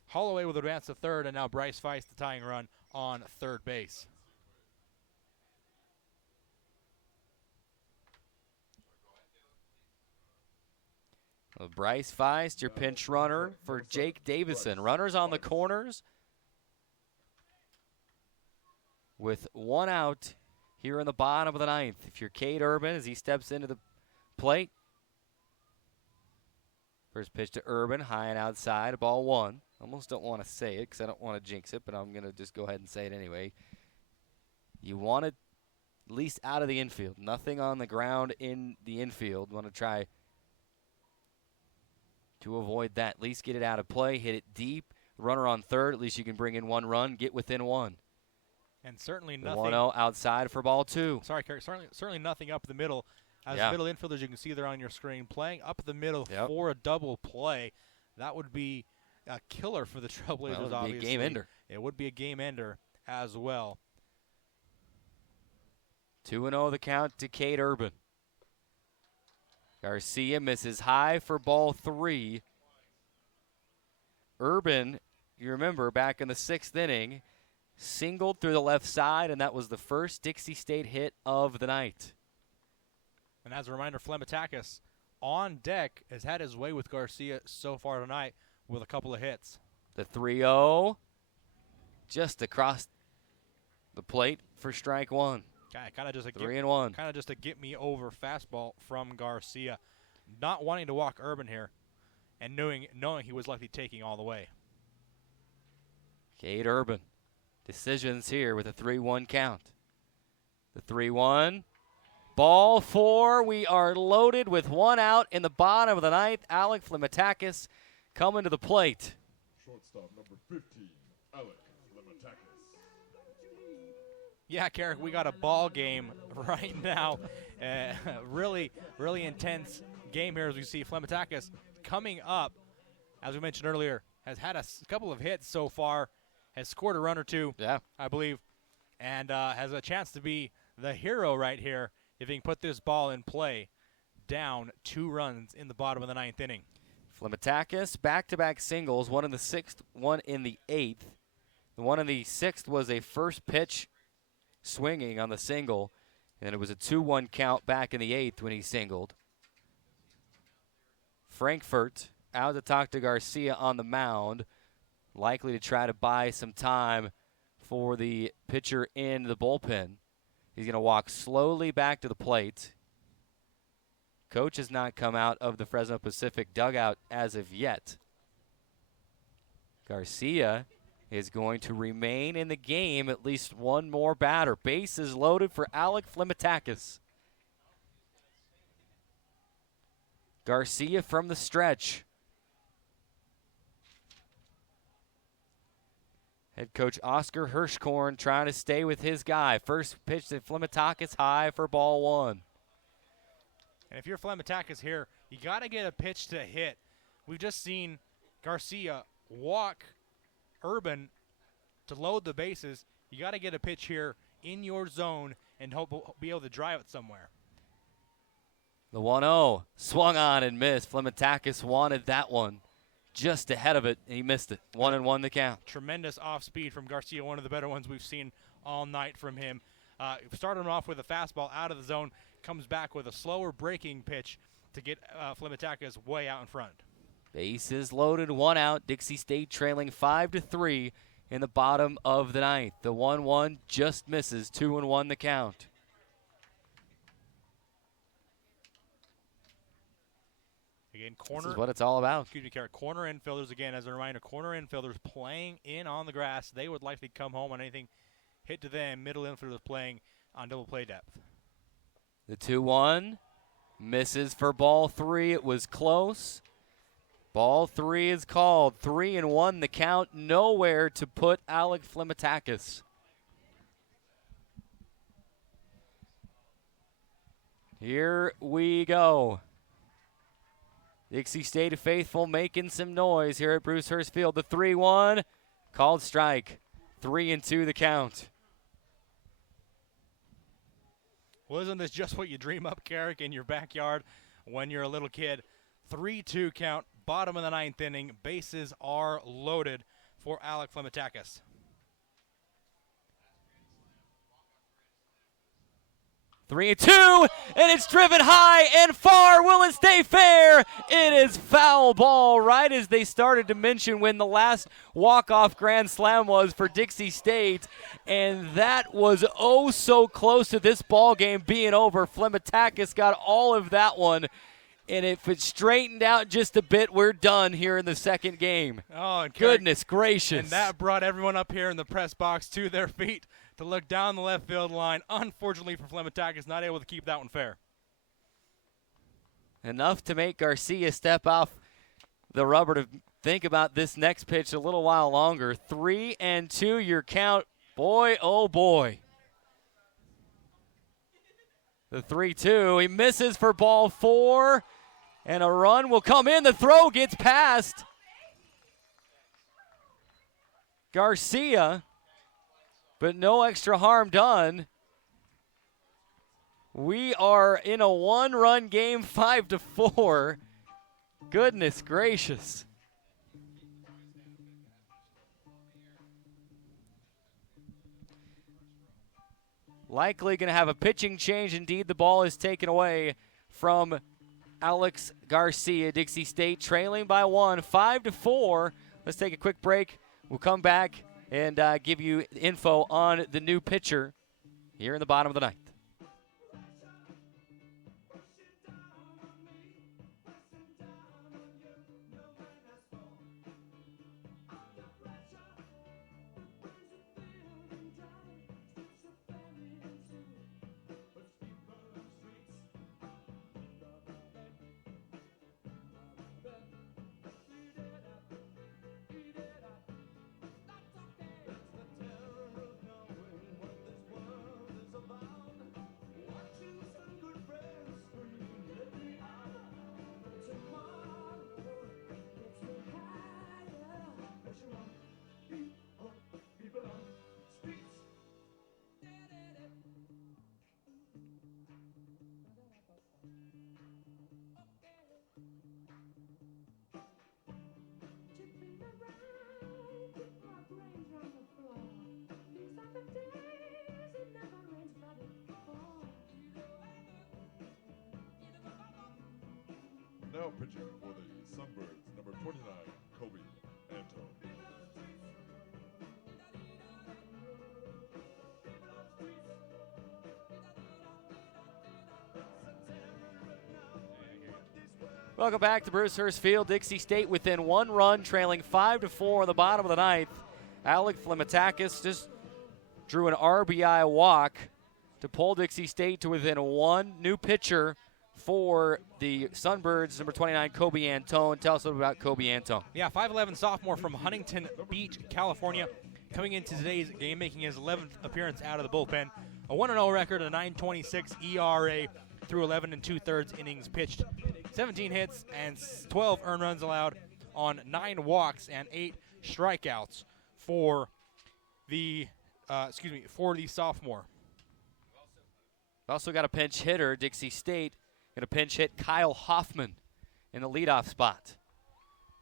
Holloway will advance to third, and now Bryce Feist, the tying run, on third base. Well, Bryce Feist, your pinch runner for Jake Davison. Runners on the corners with one out here in the bottom of the ninth. If you're Cade Urban as he steps into the plate. First pitch to Urban, high and outside, ball one. Almost don't want to say it because I don't want to jinx it, but I'm going to just go ahead and say it anyway. You want it at least out of the infield. Nothing on the ground in the infield. Want to try to avoid that. At least get it out of play, hit it deep. Runner on third, at least you can bring in one run, get within one. And certainly nothing. 1-0 outside for ball two. Sorry, Carrick. Certainly nothing up the middle. As middle infielders, you can see there on your screen, playing up the middle for a double play. That would be a killer for the Trailblazers, obviously. It would be a game ender. It would be a game ender as well. 2-0 the count to Cade Urban. Garcia misses high for ball three. Urban, you remember, back in the 6th inning, singled through the left side, and that was the first Dixie State hit of the night. And as a reminder, Flemitakis on deck has had his way with Garcia so far tonight with a couple of hits. The 3-0 just across the plate for strike one. Kind of just a 3-1. Kind of just a get me over fastball from Garcia, not wanting to walk Urban here, and knowing he was likely taking all the way. Cade Urban, decisions here with a 3-1 count. The 3-1, ball four. We are loaded with one out in the bottom of the ninth. Alec Flemitakis coming to the plate. Shortstop number 15, Alec Flemitakis. Yeah, Carrick, we got a ball game right now. Really intense game here as we see Flemitakis coming up, as we mentioned earlier, has had a couple of hits so far, has scored a run or two, I believe, and has a chance to be the hero right here if he can put this ball in play. Down 2 runs in the bottom of the 9th inning. Flemitakis, back-to-back singles, one in the 6th, one in the 8th. The one in the 6th was a first pitch swinging on the single, and it was a 2-1 count back in the 8th when he singled. Frankfurt out to talk to Garcia on the mound. likely to try to buy some time for the pitcher in the bullpen. He's going to walk slowly back to the plate. Coach has not come out of the Fresno Pacific dugout as of yet. Garcia is going to remain in the game at least one more batter. Bases loaded for Alec Flimatakis. Garcia from the stretch. Head coach Oscar Hirschkorn trying to stay with his guy. First pitch to Flimatakis, high for ball one. And if you're Flimatakis here, you got to get a pitch to hit. We've just seen Garcia walk Urban to load the bases. You got to get a pitch here in your zone and hope be able to drive it somewhere. The 1-0 swung on and missed. Flimatakis wanted that one just ahead of it, and he missed it. 1-1 the count. Tremendous off speed from Garcia, one of the better ones we've seen all night from him. Started him off with a fastball out of the zone, comes back with a slower breaking pitch to get Flimatakis way out in front. Bases loaded, one out. Dixie State trailing 5-3 in the bottom of the ninth. The 1-1 just misses. 2-1 the count. Again, corner. This is what it's all about. Excuse me, Carrot. Corner infielders, again, as a reminder, corner infielders playing in on the grass. They would likely come home on anything hit to them. Middle infielders playing on double play depth. The 2-1 misses for ball three. It was close. Ball three is called. 3-1 the count. Nowhere to put Alec Flimatakis. Here we go. Dixie State faithful making some noise here at Bruce Hurst Field. The 3-1 called strike. 3-2 the count. Well, isn't this just what you dream up, Carrick, in your backyard when you're a little kid? 3-2 count, bottom of the ninth inning. Bases are loaded for Alec Flimatakis. 3-2, and it's driven high and far. Will it stay fair? It is foul ball, right as they started to mention when the last walk-off grand slam was for Dixie State, and that was oh so close to this ball game being over. Flimatakis got all of that one, and if it straightened out just a bit, we're done here in the second game. Oh, and goodness gracious. And that brought everyone up here in the press box to their feet to look down the left field line. Unfortunately for Flimatakis, not able to keep that one fair. Enough to make Garcia step off the rubber to think about this next pitch a little while longer. 3-2 your count. Boy, oh boy. The 3-2, he misses for ball four, and a run will come in. The throw gets past Garcia, but no extra harm done. We are in a one-run game, 5-4. Goodness gracious. Likely going to have a pitching change. Indeed, the ball is taken away from Alex Garcia. Dixie State trailing by one, 5-4. Let's take a quick break. We'll come back and give you info on the new pitcher here in the bottom of the ninth. Now pitching for the Sunbirds, number 29, Kobe Anto. Welcome back to Bruce Hurst Field. Dixie State within 1 run, trailing 5-4 in the bottom of the 9th. Alec Flimatakis just drew an RBI walk to pull Dixie State to within 1. New pitcher for the Sunbirds, number 29, Kobe Antone. Tell us a little about Kobe Antone. Yeah, 5'11" sophomore from Huntington Beach, California, coming into today's game, making his 11th appearance out of the bullpen. A 1-0 record, a 9.26 ERA through 11 2/3 innings pitched. 17 hits and 12 earned runs allowed on 9 walks and 8 strikeouts for the sophomore. Also got a pinch hitter, Dixie State. Going to pinch hit Kyle Hoffman in the leadoff spot.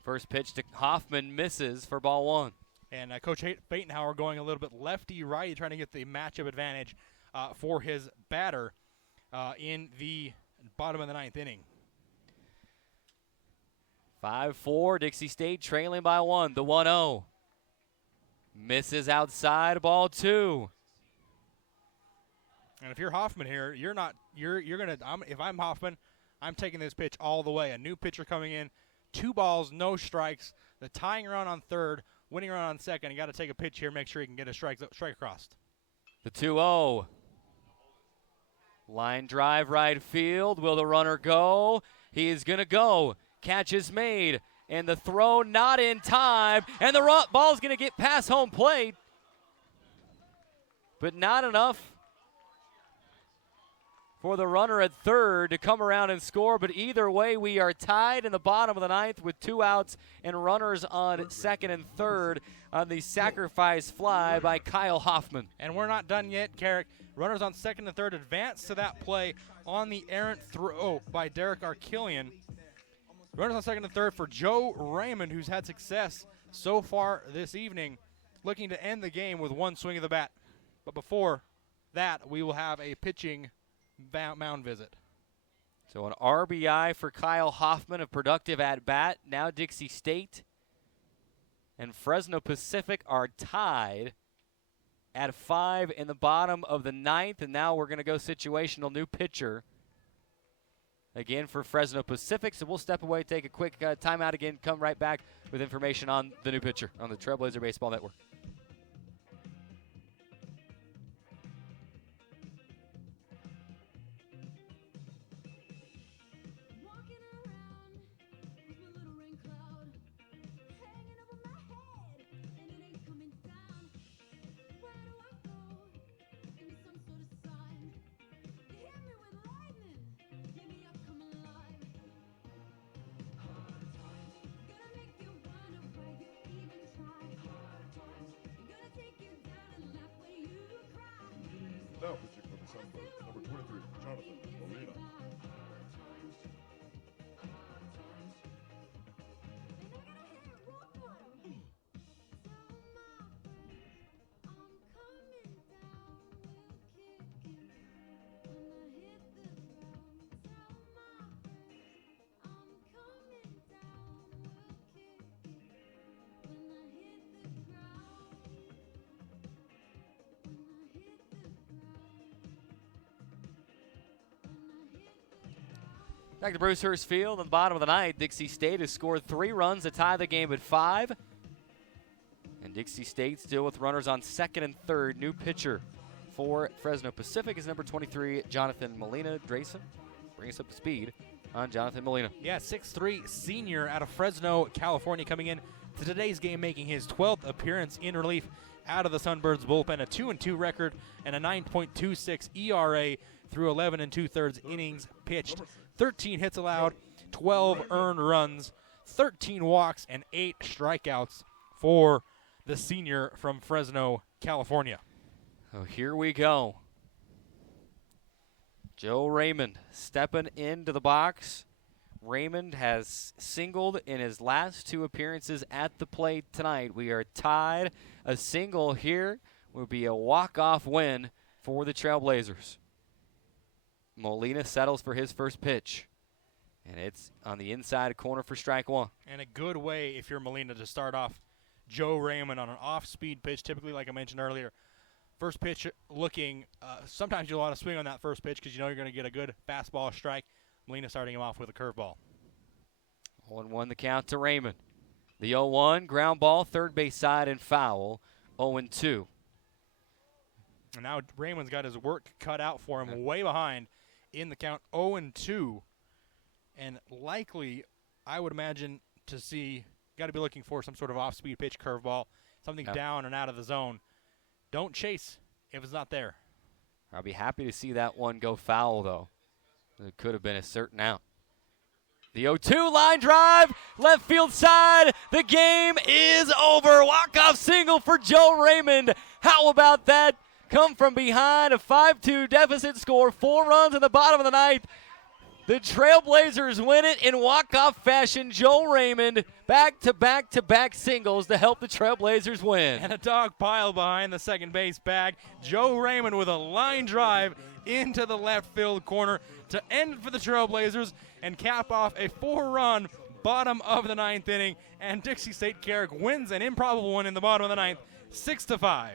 First pitch to Hoffman misses for ball 1. And Coach Batenhauer going a little bit lefty-righty, trying to get the matchup advantage for his batter in the bottom of the 9th inning. 5-4, Dixie State trailing by 1. The 1-0. Misses outside, ball 2. And if you're Hoffman here, if I'm Hoffman, I'm taking this pitch all the way. A new pitcher coming in, 2 balls, no strikes, the tying run on third, winning run on second. You got to take a pitch here, make sure you can get a strike across. The 2-0. Line drive right field. Will the runner go? He is going to go. Catch is made, and the throw not in time, and the ball's going to get past home plate, but not enough for the runner at third to come around and score. But either way, we are tied in the bottom of the 9th with 2 outs and runners on second and third on the sacrifice fly by Kyle Hoffman. And we're not done yet, Carrick. Runners on second and third advance to that play on the errant throw by Derek Arkillian. Runners on second and third for Joe Raymond, who's had success so far this evening, looking to end the game with 1 swing of the bat. But before that, we will have a pitching mound visit. So an RBI for Kyle Hoffman, a productive at-bat. Now Dixie State and Fresno Pacific are tied at 5 in the bottom of the 9th, and now we're going to go situational new pitcher again for Fresno Pacific. So we'll step away, take a quick timeout again, come right back with information on the new pitcher on the Trailblazer Baseball Network. Now pitching for the Sunbirds, number 23, Jonathan Molina. Back to Bruce Hurst Field on the bottom of the 9th. Dixie State has scored 3 runs to tie the game at 5. And Dixie State still with runners on second and third. New pitcher for Fresno Pacific is number 23, Jonathan Molina. Drayson, bring us up to speed on Jonathan Molina. Yeah, 6'3" senior out of Fresno, California, coming in to today's game, making his 12th appearance in relief out of the Sunbirds bullpen. A 2-2 record and a 9.26 ERA through 11 2/3 innings pitched. 13 hits allowed, 12 earned runs, 13 walks, and 8 strikeouts for the senior from Fresno, California. Oh, here we go. Joe Raymond stepping into the box. Raymond has singled in his last 2 appearances at the plate tonight. We are tied. A single here will be a walk-off win for the Trailblazers. Molina settles for his first pitch, and it's on the inside corner for strike 1. And a good way, if you're Molina, to start off Joe Raymond on an off-speed pitch, typically, like I mentioned earlier. First pitch looking, sometimes you'll want to swing on that first pitch because you know you're going to get a good fastball strike. Molina starting him off with a curveball. 1-1 the count to Raymond. The 0-1, ground ball, third base side, and foul. 0-2. And now Raymond's got his work cut out for him, way behind in the count, 0-2. And likely, I would imagine, to see, got to be looking for some sort of off-speed pitch curveball, something down and out of the zone. Don't chase if it's not there. I'll be happy to see that one go foul, though. It could have been a certain out. The 0-2 line drive, left field side. The game is over. Walk-off single for Joe Raymond. How about that? Come from behind, a 5-2 deficit score, 4 runs in the bottom of the ninth. The Trailblazers win it in walk-off fashion. Joe Raymond back-to-back-to-back singles to help the Trailblazers win. And a dog pile behind the second base bag. Joe Raymond with a line drive into the left field corner to end for the Trailblazers and cap off a 4-run bottom of the ninth inning. And Dixie State Carrick wins an improbable one in the bottom of the ninth, 6-5.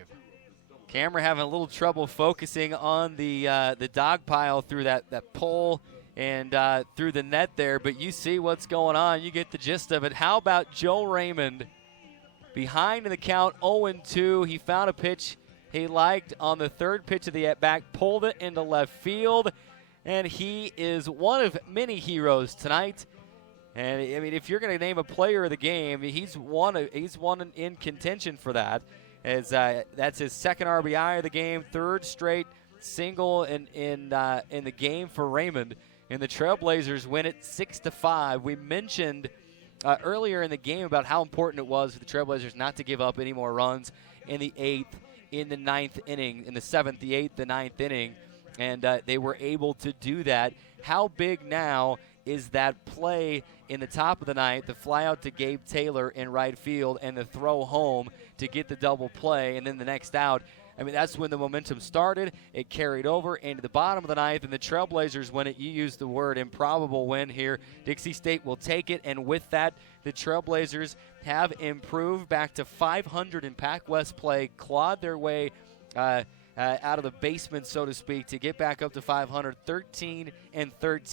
Camera having a little trouble focusing on the dog pile through that pole and through the net there, but you see what's going on. You get the gist of it. How about Joe Raymond behind in the count, 0-2. He found a pitch he liked on the third pitch of the at-bat, pulled it into left field, and he is one of many heroes tonight. And, I mean, if you're going to name a player of the game, he's one in contention for that, as that's his second RBI of the game, third straight single in the game for Raymond. And the Trailblazers win it 6-5. We mentioned earlier in the game about how important it was for the Trailblazers not to give up any more runs in the 8th, in the 9th inning, in the 7th, the 8th, the 9th inning, and they were able to do that. How big now is that play in the top of the ninth, the fly out to Gabe Taylor in right field and the throw home to get the double play, and then the next out? I mean, that's when the momentum started. It carried over into the bottom of the ninth, and the Trailblazers win it. You used the word improbable win here. Dixie State will take it, and with that, the Trailblazers have improved back to 500 in Pac-West play, clawed their way out of the basement, so to speak, to get back up to 500, 13-13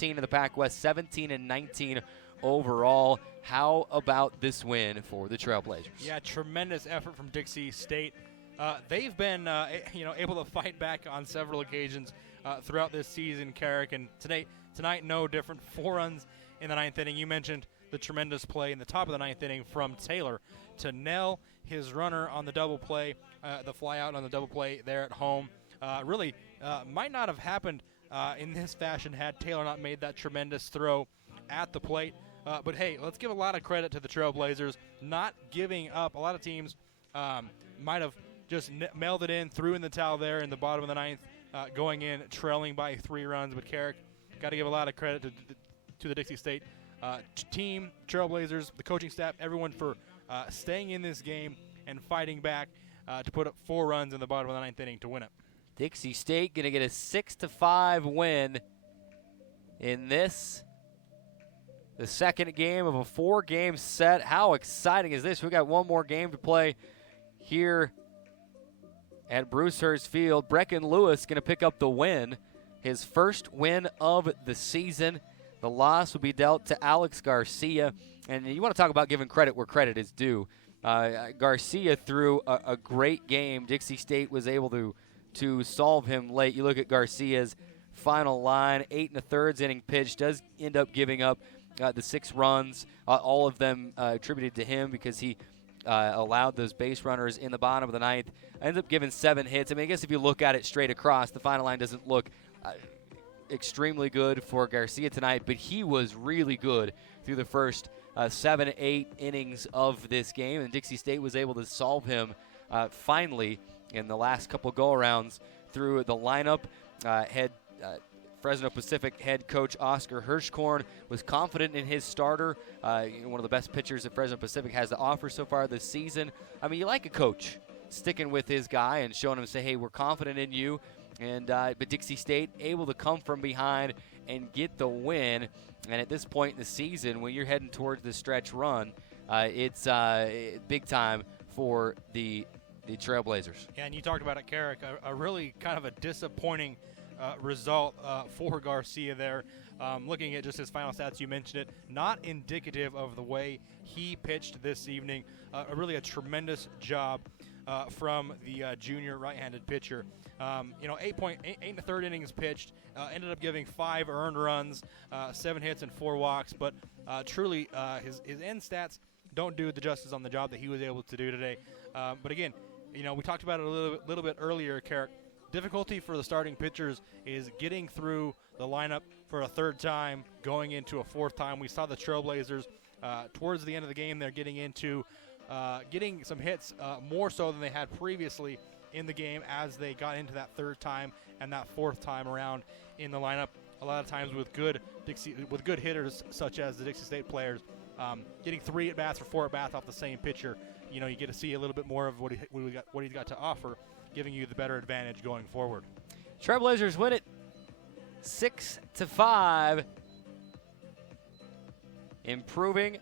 in the Pac-West, 17-19 overall. How about this win for the Trailblazers? Yeah, tremendous effort from Dixie State. They've been, able to fight back on several occasions throughout this season, Carrick, and tonight, no different. 4 runs in the ninth inning. You mentioned the tremendous play in the top of the ninth inning from Taylor to nail his runner on the double play, the fly out on the double play there at home. Really might not have happened in this fashion had Taylor not made that tremendous throw at the plate. But hey, let's give a lot of credit to the Trailblazers not giving up. A lot of teams might have just mailed it in, threw in the towel there in the bottom of the ninth, going in, trailing by 3 runs. But Carrick, got to give a lot of credit to the Dixie State team, Trailblazers, the coaching staff, everyone for staying in this game and fighting back to put up 4 runs in the bottom of the ninth inning to win it. Dixie State going to get a 6-5 win in this, the second game of a 4-game set. How exciting is this? We got one more game to play here at Brucehurst Field. Brecken Lewis going to pick up the win, his first win of the season. The loss will be dealt to Alex Garcia. And you want to talk about giving credit where credit is due. Garcia threw a great game. Dixie State was able to solve him late. You look at Garcia's final line, 8 1/3 inning pitch, does end up giving up the 6 runs, all of them attributed to him because he allowed those base runners in the bottom of the ninth. Ends up giving 7 hits. I mean, I guess if you look at it straight across, the final line doesn't look extremely good for Garcia tonight, but he was really good through the first 7 to 8 innings of this game, and Dixie State was able to solve him finally in the last couple go-arounds through the lineup. Fresno Pacific head coach Oscar Hirschkorn was confident in his starter, one of the best pitchers that Fresno Pacific has to offer so far this season. I mean, you like a coach sticking with his guy and showing him, say, hey, we're confident in you. And but Dixie State able to come from behind and get the win. And at this point in the season, when you're heading towards the stretch run, it's big time for the Trailblazers. Yeah, and you talked about it, Carrick, a really kind of a disappointing result for Garcia there. Looking at just his final stats, you mentioned it, not indicative of the way he pitched this evening. Really a tremendous job from the junior right-handed pitcher. 8 and a third innings pitched, ended up giving 5 earned runs, 7 hits and 4 walks, but truly his end stats don't do the justice on the job that he was able to do today. But again, we talked about it a little bit earlier, Carrick. Difficulty for the starting pitchers is getting through the lineup for a third time, going into a fourth time. We saw the Trailblazers towards the end of the game. They're getting some hits more so than they had previously in the game as they got into that third time and that fourth time around in the lineup. A lot of times with good hitters such as the Dixie State players, getting 3 at-bats or 4 at-bats off the same pitcher, you get to see a little bit more of what he's got to offer, giving you the better advantage going forward. Trailblazers win it 6-5, improving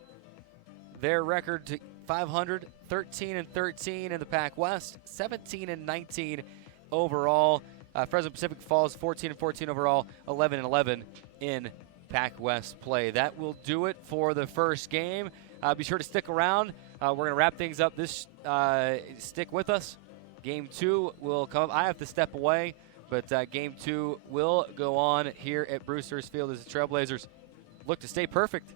their record to 500, 13-13 in the Pac West, 17-19 overall. Fresno Pacific falls 14-14 overall, 11-11 in Pac West play. That will do it for the first game. Be sure to stick around. We're going to wrap things up. Stick with us. Game 2 will come. I have to step away, but Game 2 will go on here at Brewster's Field as the Trailblazers look to stay perfect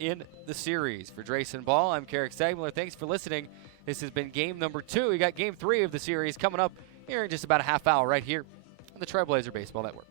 in the series. For Drayson Ball, I'm Carrick Stagmiller. Thanks for listening. This has been game number 2. We got Game 3 of the series coming up here in just about a half hour right here on the Trailblazer Baseball Network.